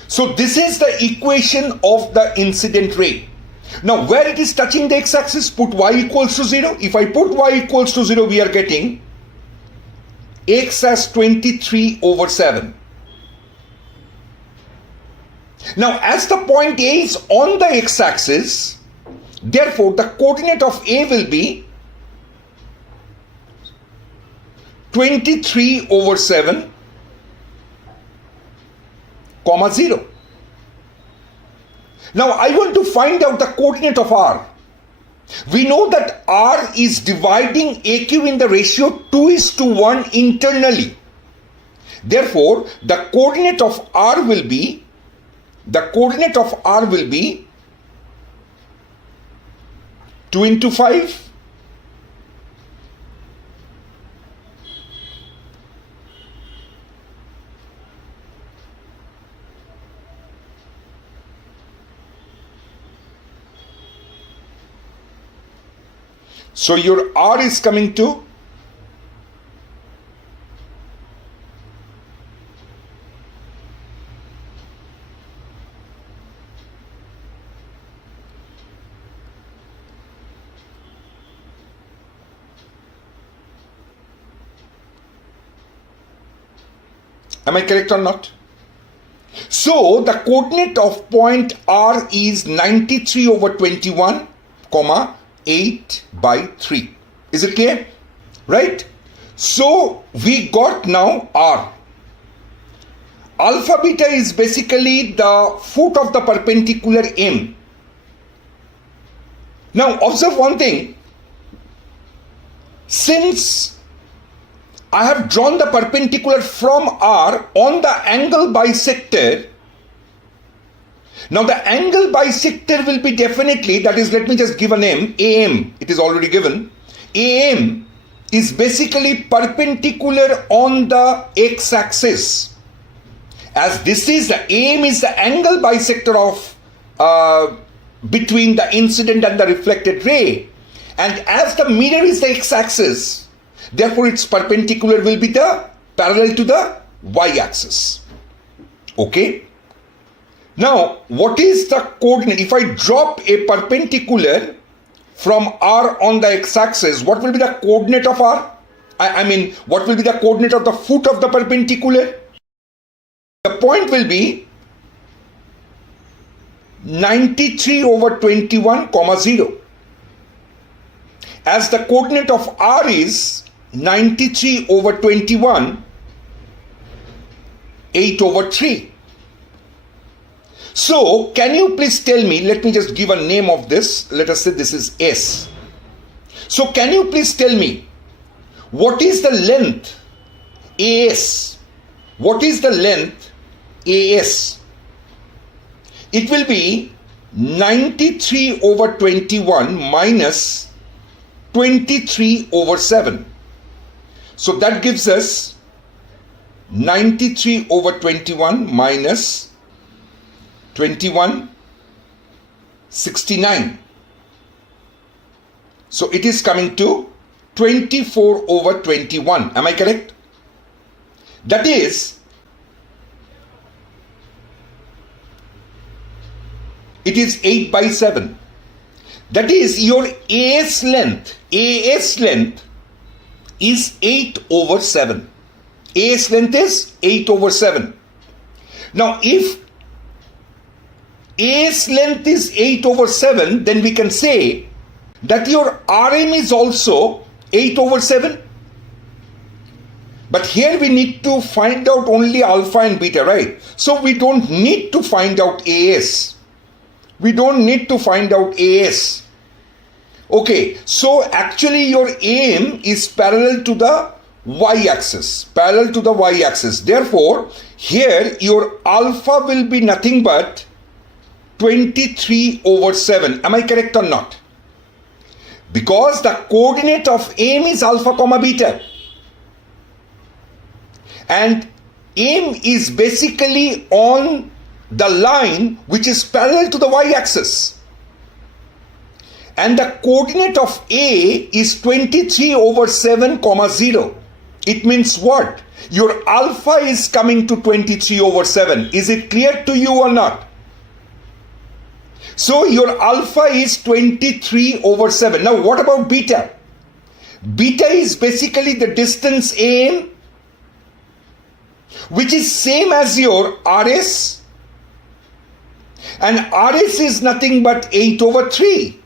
So this is the equation of the incident ray. Now where it is touching the x-axis, put y equals to 0. If I put y equals to 0, we are getting x as 23 over 7. Now as the point A is on the x-axis, therefore the coordinate of A will be 23 over 7 comma 0. Now I want to find out the coordinate of R. We know that R is dividing AQ in the ratio 2:1 internally. Therefore, the coordinate of R will be 2 into 5. So your R is coming to 2 Am I correct or not? So the coordinate of point R is 93 over 21, comma 8 by 3. Is it clear? Right? So we got now R. Alpha beta is basically the foot of the perpendicular M. Now observe one thing. Since I have drawn the perpendicular from R on the angle bisector, now the angle bisector will be definitely, that is, let me just give a name, AM, it is already given. AM is basically perpendicular on the x-axis. As this is the AM is the angle bisector of between the incident and the reflected ray, and as the mirror is the x-axis, therefore its perpendicular will be the parallel to the y-axis. Okay. Now what is the coordinate? If I drop a perpendicular from R on the x-axis, what will be the coordinate of R? I mean, what will be the coordinate of the foot of the perpendicular? The point will be 93 over 21, comma 0. As the coordinate of R is 93 over 21, 8 over 3. So, can you please tell me, let me just give a name of this, let us say this is S. So, can you please tell me, what is the length AS? What is the length AS? It will be 93 over 21 minus 23 over 7. So that gives us 93 over 21 minus 21, 69. So it is coming to 24 over 21. Am I correct? That is, it is 8 by 7. That is, your AS length is 8 over 7. AS length is 8 over 7. Now, if AS length is 8 over 7, then we can say that your RM is also 8 over 7. But here we need to find out only alpha and beta, right? So we don't need to find out AS. We don't need to find out AS. Okay, so actually your AM is parallel to the y-axis. Parallel to the y-axis. Therefore, here your alpha will be nothing but 23 over 7. Am I correct or not? Because the coordinate of AM is alpha comma beta. And AM is basically on the line which is parallel to the y-axis. And the coordinate of A is 23 over 7 comma 0. It means what? Your alpha is coming to 23 over 7. Is it clear to you or not? So your alpha is 23 over 7. Now what about beta? Beta is basically the distance AM, which is same as your RS. And RS is nothing but 8 over 3.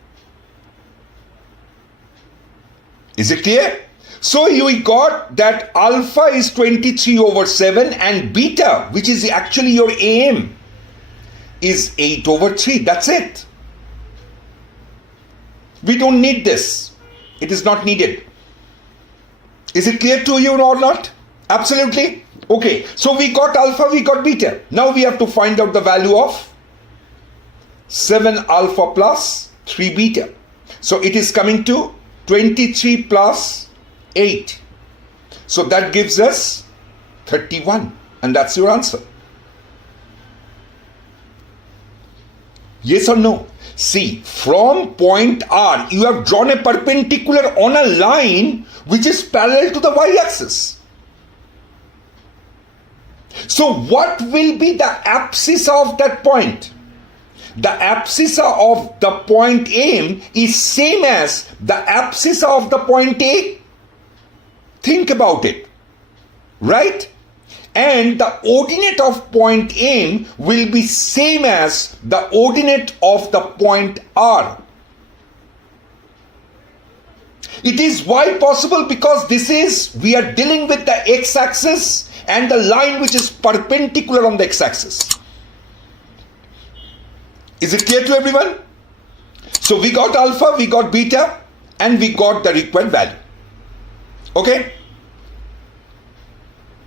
Is it clear? So you got that alpha is 23 over 7 and beta, which is actually your AM, is 8 over 3. That's it. We don't need this. It is not needed. Is it clear to you or not? Absolutely. Okay. So we got alpha, we got beta. Now we have to find out the value of 7 alpha plus 3 beta. So it is coming to 23 plus 8. So that gives us 31. And that's your answer. Yes or no? See, from point R, you have drawn a perpendicular on a line which is parallel to the y-axis. So what will be the abscissa of that point? The abscissa of the point AM is same as the abscissa of the point A. Think about it. Right? and the ordinate of point M will be same as the ordinate of the point R. It is why possible because we are dealing with the x-axis and the line which is perpendicular on the x-axis. Is it clear to everyone? So we got alpha, we got beta, and we got the required value. Okay?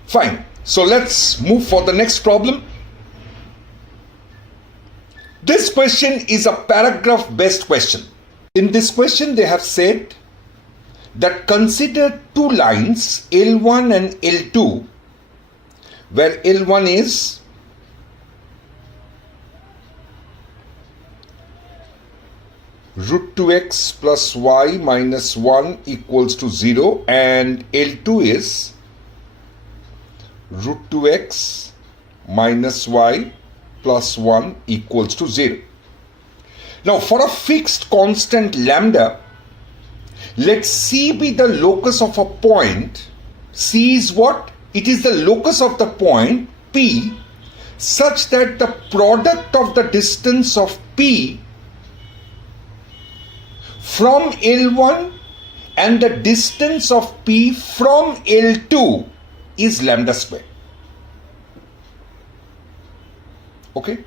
Fine. So let's move for the next problem. This question is a paragraph based question. In this question they have said that consider two lines L1 and L2 where L1 is root 2x plus y minus 1 equals to 0 and L2 is root 2x minus y plus 1 equals to 0. Now for a fixed constant lambda, let C be the locus of a point. C is what? It is the locus of the point P such that the product of the distance of P from L1 and the distance of P from L2 is lambda square. Okay?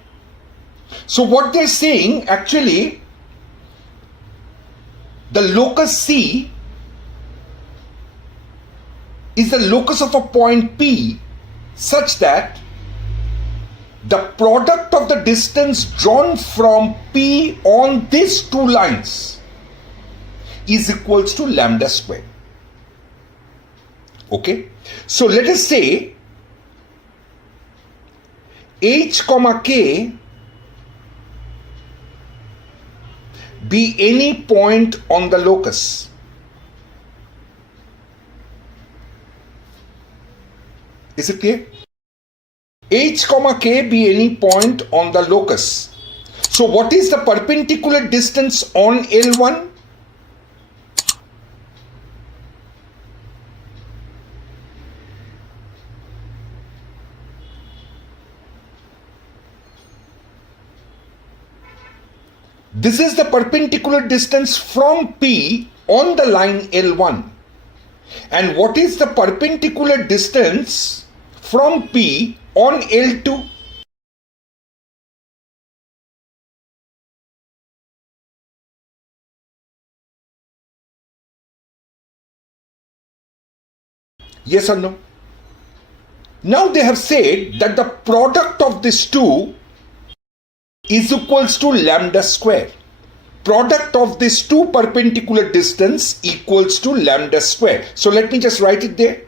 So what they're saying actually, the locus C is the locus of a point P such that the product of the distance drawn from P on these two lines is equals to lambda square. Okay? So let us say H comma K be any point on the locus. Is it clear? H comma K be any point on the locus. So what is the perpendicular distance on L1? This is the perpendicular distance from P on the line L1. And what is the perpendicular distance from P on L2? Yes or no? Now they have said that the product of these two is equals to lambda square. Product of these two perpendicular distance equals to lambda square. So let me just write it there.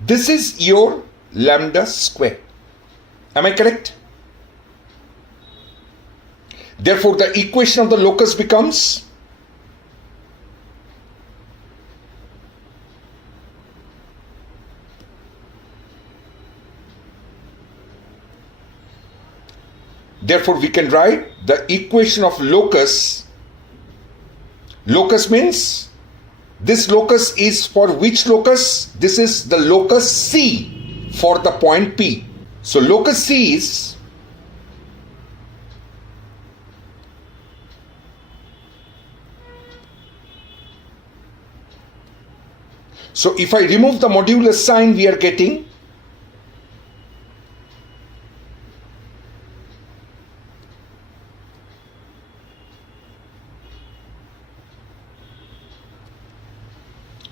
This is your lambda square. Am I correct? Therefore, the equation of the locus becomes therefore we can write the equation of locus. Locus means this locus is for which locus? This is the locus C for the point P. So locus C is so if I remove the modulus sign, we are getting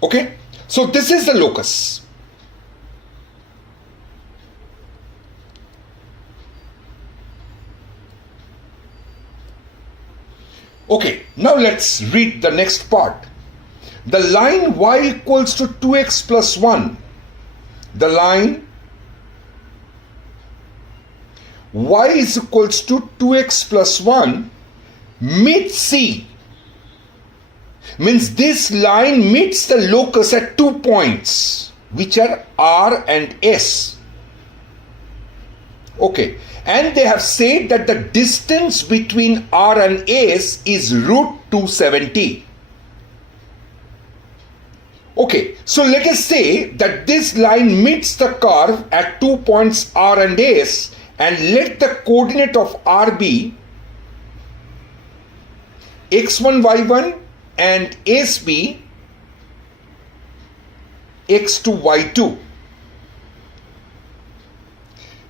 okay. So this is the locus. Okay, now let's read the next part. The line y equals to 2x plus 1. The line y is equals to 2x plus 1 meets C. Means this line meets the locus at two points which are R and S. Okay, and they have said that the distance between R and S is root 270. Okay, so let us say that this line meets the curve at 2 points R and S, and let the coordinate of R be x1, y1 and S be x2, y2.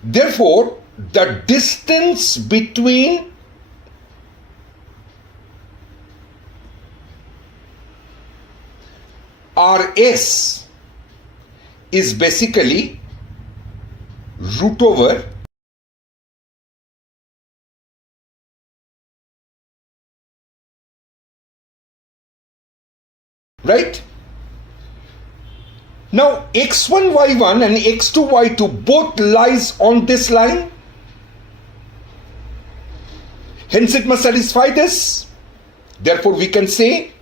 Therefore, the distance between RS is basically root over right? Now x1, y1 and x2, y2 both lies on this line. Hence it must satisfy this. Therefore we can say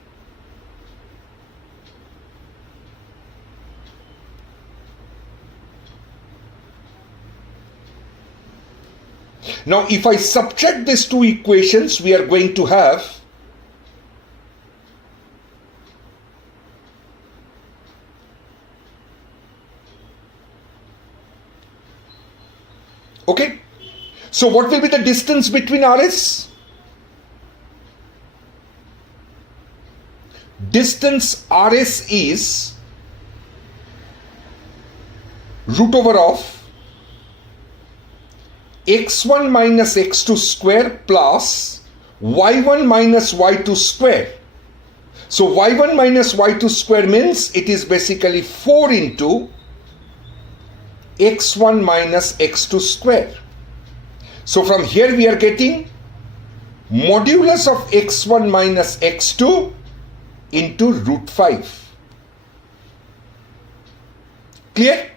now if I subtract these two equations, we are going to have okay. So what will be the distance between RS? Distance RS is root over of x1 minus x2 square plus y1 minus y2 square. So y1 minus y2 square means it is basically 4 into x1 minus x2 square. So from here we are getting modulus of x1 minus x2 into root 5. Clear?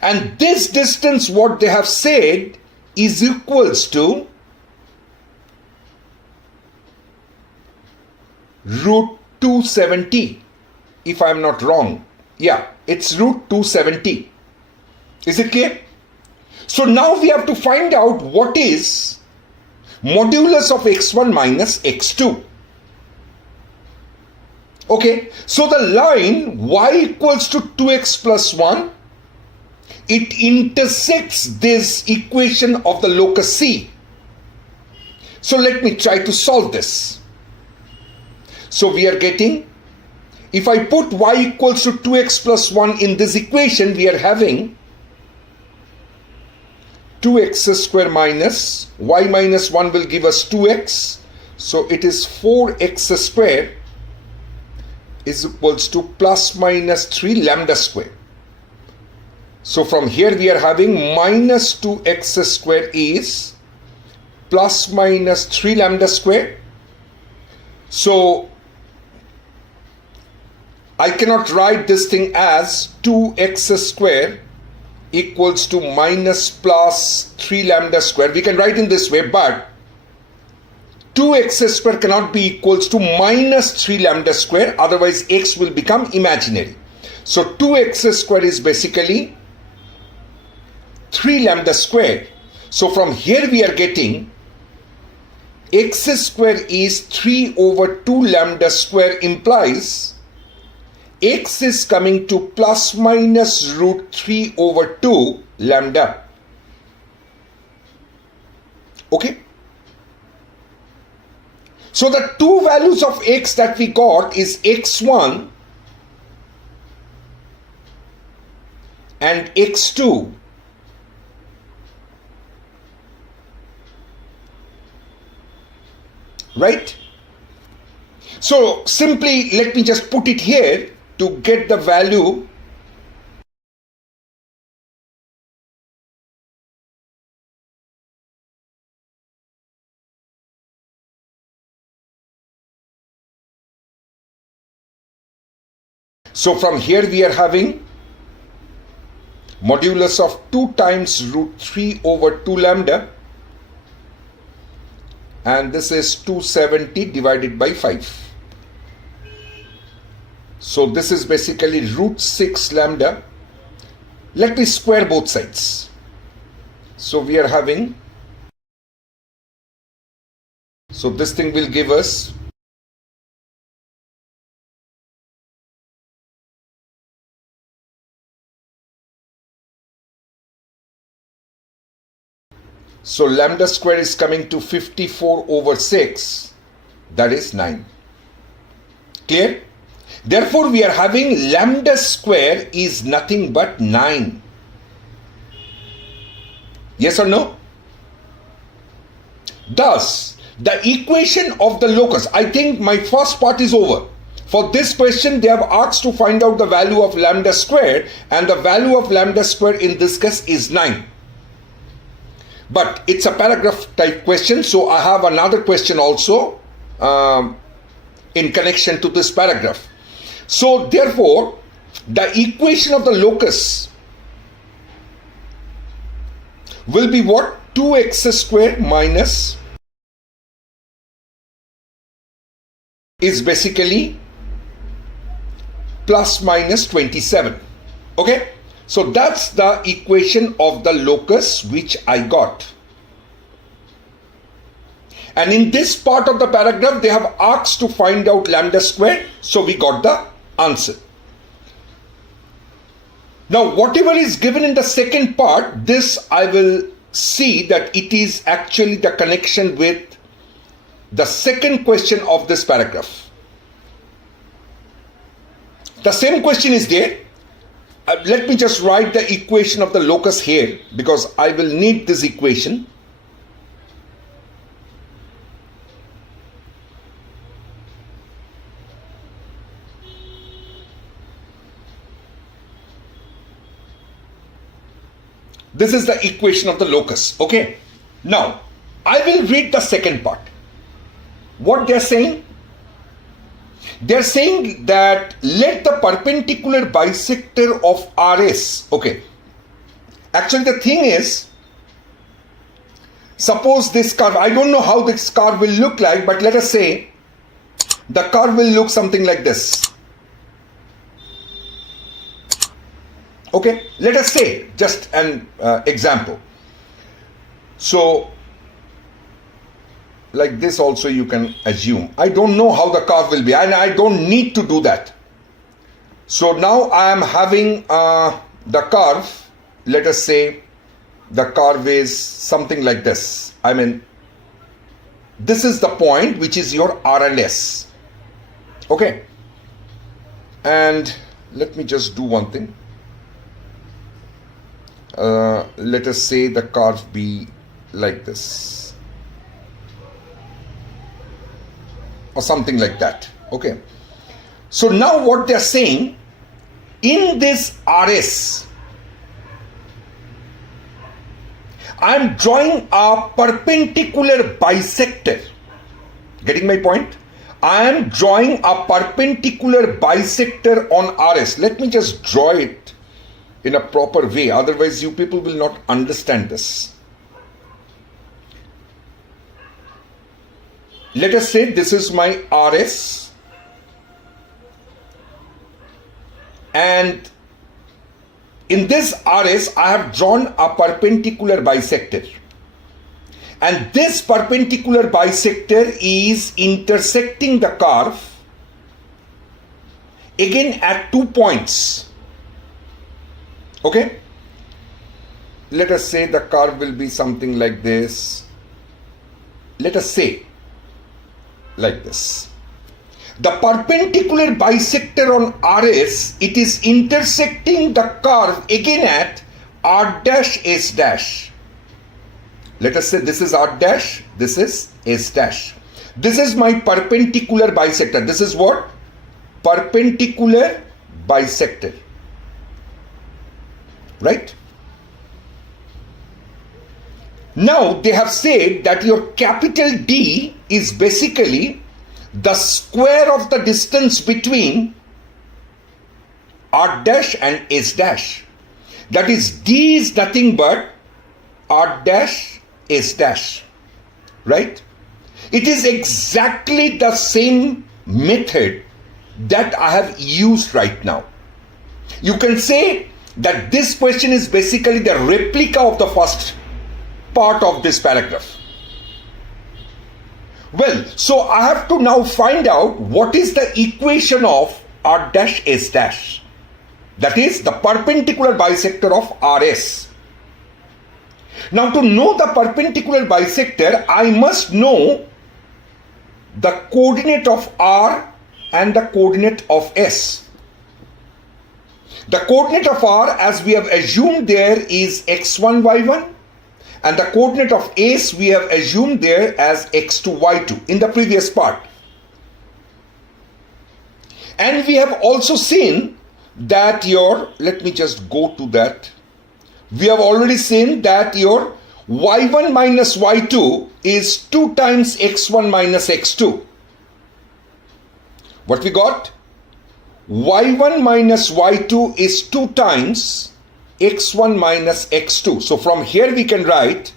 And this distance, what they have said, is equals to root 270, if I am not wrong. Yeah, it's root 270. Is it clear? So now we have to find out what is modulus of x1 minus x2. Okay, so the line y equals to 2x plus 1, it intersects this equation of the locus C. So let me try to solve this. So we are getting, if I put y equals to 2x plus 1 in this equation, we are having 2x square minus y minus 1 will give us 2x. So it is 4x square is equals to plus minus 3 lambda square. So from here we are having minus 2x square is plus minus 3 lambda square. So I cannot write this thing as 2x square equals to minus plus 3 lambda square. We can write in this way, but 2x square cannot be equals to minus 3 lambda square, otherwise x will become imaginary. So 2x square is basically 3 lambda square. So from here we are getting x square is 3 over 2 lambda square, implies x is coming to plus minus root 3 over 2 lambda. Okay. So the two values of x that we got is x1 and x2. Right? So simply let me just put it here to get the value. So from here we are having modulus of 2 times root 3 over 2 lambda, and this is 270 divided by 5. So this is basically root 6 lambda. Let me square both sides. So we are having, so this thing will give us so lambda square is coming to 54 over 6, that is 9. Clear? Therefore, we are having lambda square is nothing but 9. Yes or no? Thus, the equation of the locus, I think my first part is over. For this question, they have asked to find out the value of lambda square, and the value of lambda square in this case is 9. But it's a paragraph type question, so I have another question also in connection to this paragraph. So therefore, the equation of the locus will be what? 2x square minus is basically plus minus 27. Okay? So that's the equation of the locus which I got. And in this part of the paragraph, they have asked to find out lambda square. So we got the answer. Now, whatever is given in the second part, this I will see that it is actually the connection with the second question of this paragraph. The same question is there. Let me just write the equation of the locus here because I will need this equation. This is the equation of the locus. Okay. Now, I will read the second part. What they are saying? They are saying that let the perpendicular bisector of RS. Okay. Actually, the thing is, suppose this curve, I don't know how this curve will look like, but let us say the curve will look something like this. Okay, let us say just an example. So, like this also you can assume. I don't know how the curve will be and I don't need to do that. So now I am having the curve, let us say the curve is something like this. I mean, this is the point which is your RLS. Okay, and let me just do one thing. Let us say the curve be like this or something like that. Okay, so now what they are saying, in this RS I am drawing a perpendicular bisector. Getting my point? I am drawing a perpendicular bisector on RS. Let me just draw it in a proper way, otherwise you people will not understand this. Let us say this is my RS and in this RS I have drawn a perpendicular bisector and this perpendicular bisector is intersecting the curve again at 2 points. Okay, let us say the curve will be something like this. Let us say like this. The perpendicular bisector on RS, it is intersecting the curve again at R dash S dash. Let us say this is R dash, this is S dash. This is my perpendicular bisector. This is what? Perpendicular bisector. Right? Now they have said that your capital D is basically the square of the distance between R dash and S dash. That is, D is nothing but R dash S dash. Right? It is exactly the same method that I have used right now. You can say that this question is basically the replica of the first part of this paragraph. Well, so I have to now find out what is the equation of R dash S dash. That is the perpendicular bisector of RS. Now to know the perpendicular bisector, I must know the coordinate of R and the coordinate of S. The coordinate of R, as we have assumed there, is x1, y1, and the coordinate of S we have assumed there as x2, y2 in the previous part. And we have also seen that let me just go to that. We have already seen that your y1 minus y2 is 2 times x1 minus x2. What we got? y1 minus y2 is 2 times x1 minus x2. So from here we can write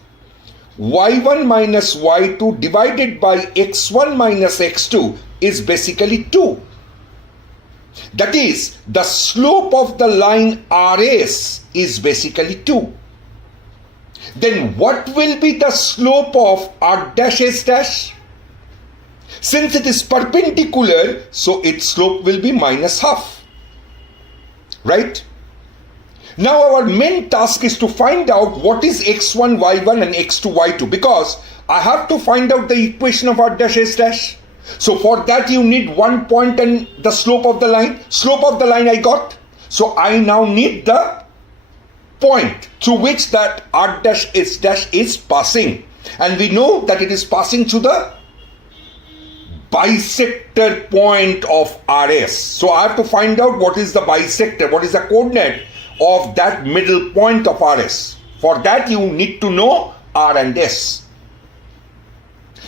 y1 minus y2 divided by x1 minus x2 is basically 2. That is, the slope of the line RS is basically 2. Then what will be the slope of R dash S dash? Since it is perpendicular, so its slope will be minus half. Right? Now our main task is to find out what is x1, y1 and x2, y2, because I have to find out the equation of R dash S dash. So for that you need one point and the slope of the line. Slope of the line I got. So I now need the point through which that R dash S dash is passing. And we know that it is passing through the bisector point of RS. So I have to find out what is the bisector, what is the coordinate of that middle point of RS. For that you need to know R and S.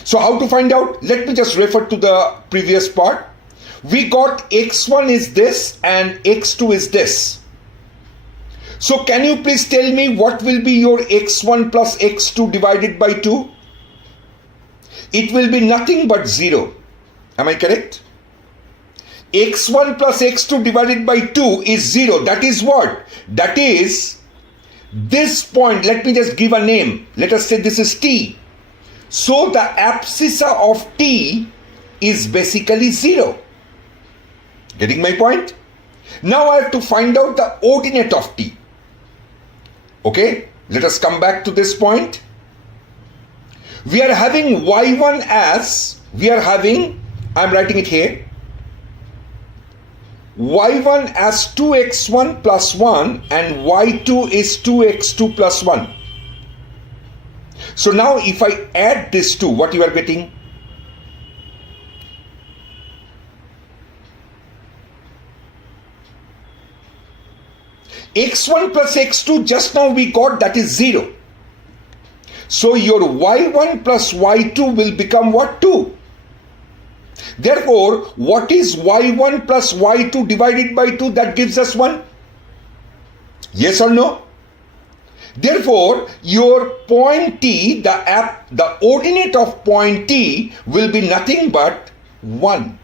So how to find out? Let me just refer to the previous part. We got x1 is this and x2 is this. So can you please tell me what will be your x1 plus x2 divided by 2? It will be nothing but 0. Am I correct? x1 plus x2 divided by 2 is 0. That is what? That is this point. Let me just give a name. Let us say this is T. So the abscissa of T is basically 0. Getting my point? Now I have to find out the ordinate of T. Okay, let us come back to this point. We are having y1 as, I'm writing it here, y1 as 2x1 plus 1 and y2 is 2x2 plus 1. So now if I add this two, what you are getting? x1 plus x2 just now we got, that is 0. So your y1 plus y2 will become what? 2. Therefore, what is y1 plus y2 divided by 2? That gives us 1. Yes or no? Therefore, your point T, the ordinate of point T will be nothing but 1.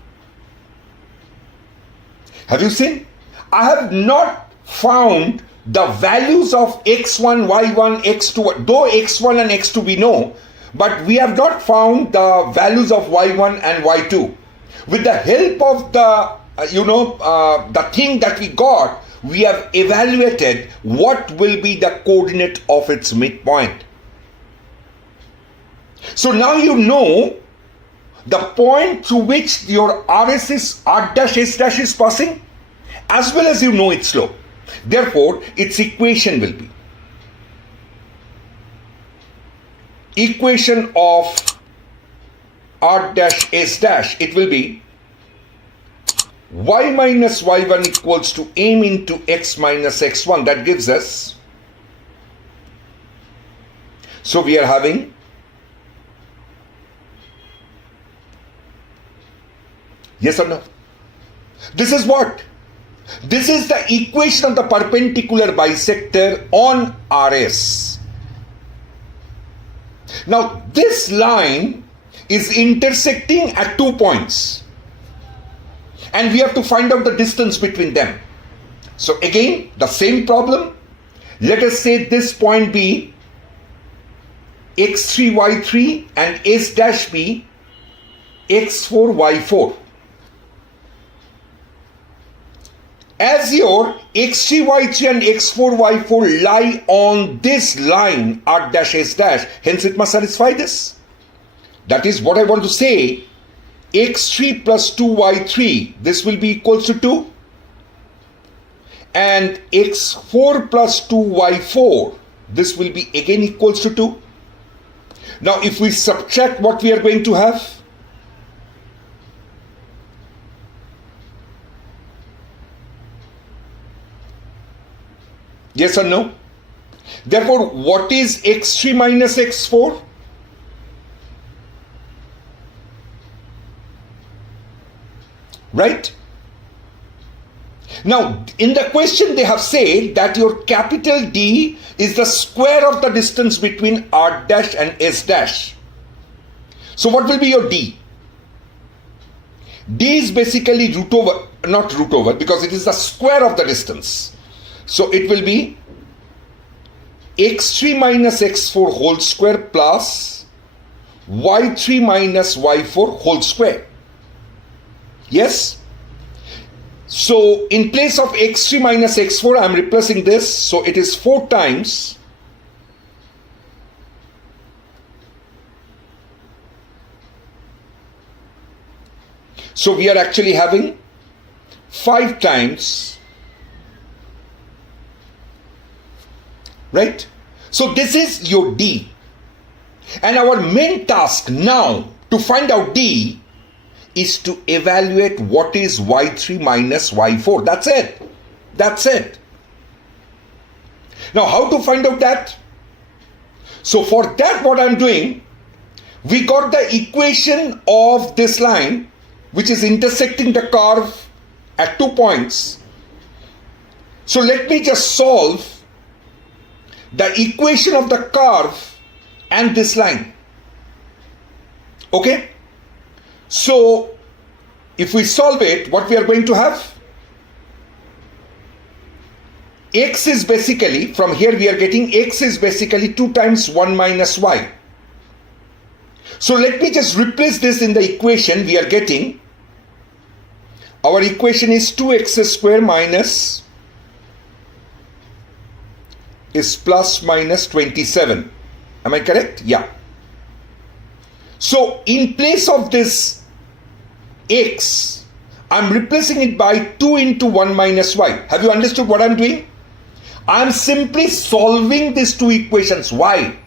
Have you seen? I have not found the values of x1, y1, x2, though x1 and x2 we know, but we have not found the values of y1 and y2. With the help of the thing that we got, we have evaluated what will be the coordinate of its midpoint. So now you know the point through which your RS is, R dash S dash is passing, as well as you know its slope. Therefore, its equation will be equation of R dash S dash. It will be y minus y1 equals to m into x minus x1. That gives us, so we are having yes or no? This is what? This is the equation of the perpendicular bisector on RS. Now this line is intersecting at 2 points. and we have to find out the distance between them. So again, the same problem. Let us say this point be x3, y3 and s dash be x4, y4. As your x3, y3 and x4, y4 lie on this line r dash s dash, hence it must satisfy this. That is what I want to say. x3 plus 2y3, this will be equals to 2. And x4 plus 2y4, this will be again equals to 2. Now if we subtract, what we are going to have? Yes or no? Therefore, what is x3 minus x4? Right? Now, in the question they have said that your capital D is the square of the distance between R dash and S dash. So what will be your D? D is basically root over, not root over, because it is the square of the distance. So it will be x3 minus x4 whole square plus y3 minus y4 whole square. Yes? So in place of x3 minus x4, I am replacing this. So it is 4 times so we are actually having 5 times. Right? So this is your D. And our main task now to find out D is to evaluate what is y3 minus y4. That's it. That's it. Now how to find out that? So for that, what I'm doing, we got the equation of this line which is intersecting the curve at 2 points. So let me just solve the equation of the curve and this line. Okay? So if we solve it, what we are going to have? X is basically, from here we are getting x is basically 2 times 1 minus y. So let me just replace this in the equation. We are getting, our equation is 2x square minus is plus minus 27. Am I correct? Yeah. So in place of this x, I'm replacing it by 2 into 1 minus y. Have you understood what I'm doing? I'm simply solving these two equations. Why?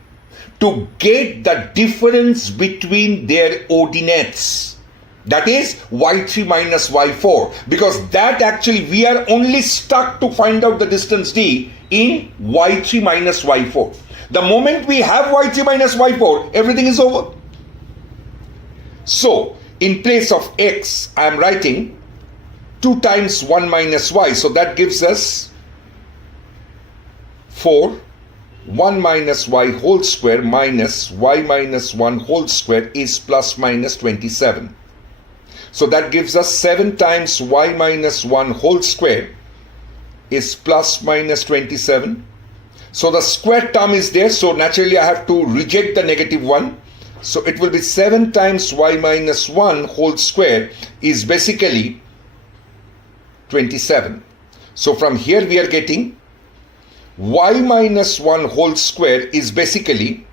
To get the difference between their ordinates. That is y3 minus y4. Because that actually we are only stuck to find out the distance d in y3 minus y4. The moment we have y3 minus y4, everything is over. So in place of x, I am writing 2 times 1 minus y. So that gives us 4. 1 minus y whole square minus y minus 1 whole square is plus minus 27. So that gives us 7 times y minus 1 whole square is plus minus 27. So the square term is there. So naturally I have to reject the negative 1. So it will be 7 times y minus 1 whole square is basically 27. So from here we are getting y minus 1 whole square is basically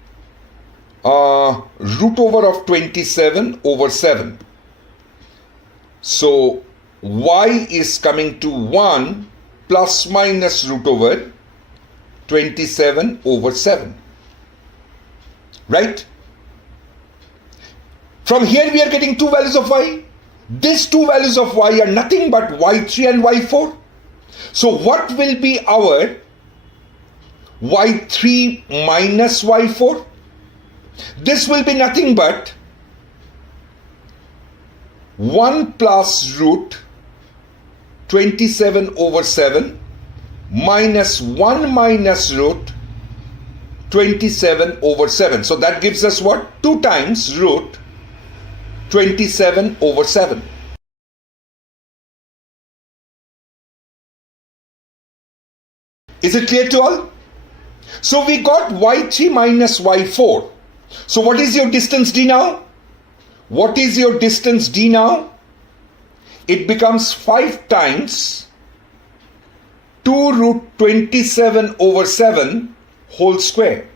root over of 27 over 7. So y is coming to 1 plus minus root over 27 over 7. Right? From here we are getting 2 values of y. These 2 values of y are nothing but y3 and y4. So what will be our y3 minus y4? This will be nothing but 1 plus root 27 over 7 minus 1 minus root 27 over 7. So that gives us what? 2 times root 27 over 7. Is it clear to all? So we got y3 minus y4. So what is your distance d now? What is your distance d now? It becomes 5 times 2 root 27 over 7 whole square.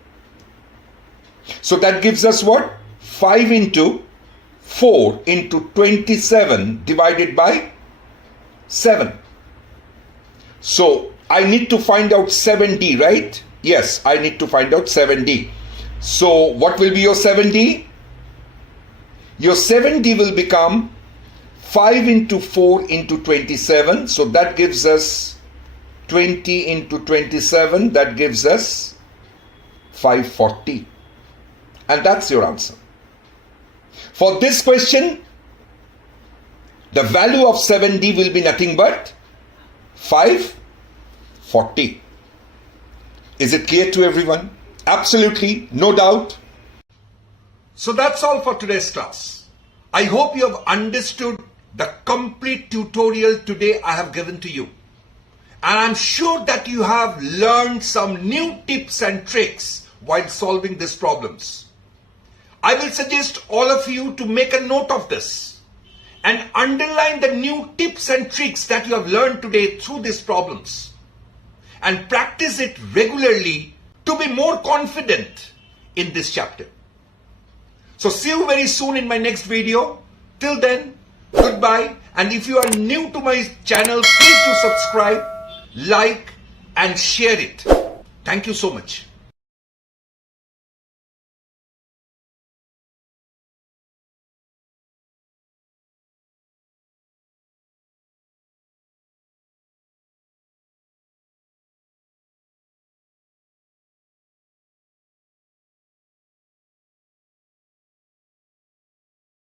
So that gives us what? 5 into 4 into 27 divided by 7. So I need to find out 7d, right? Yes, I need to find out 7d. So what will be your 7d? Your 7d will become 5 into 4 into 27. So that gives us 20 into 27. That gives us 540. And that's your answer. For this question, the value of 7d will be nothing but 540. Is it clear to everyone? Absolutely, no doubt. So that's all for today's class. I hope you have understood the complete tutorial today I have given to you. And I'm sure that you have learned some new tips and tricks while solving these problems. I will suggest all of you to make a note of this and underline the new tips and tricks that you have learned today through these problems and practice it regularly to be more confident in this chapter. So see you very soon in my next video. Till then, goodbye. And if you are new to my channel, please do subscribe, like and share it. Thank you so much.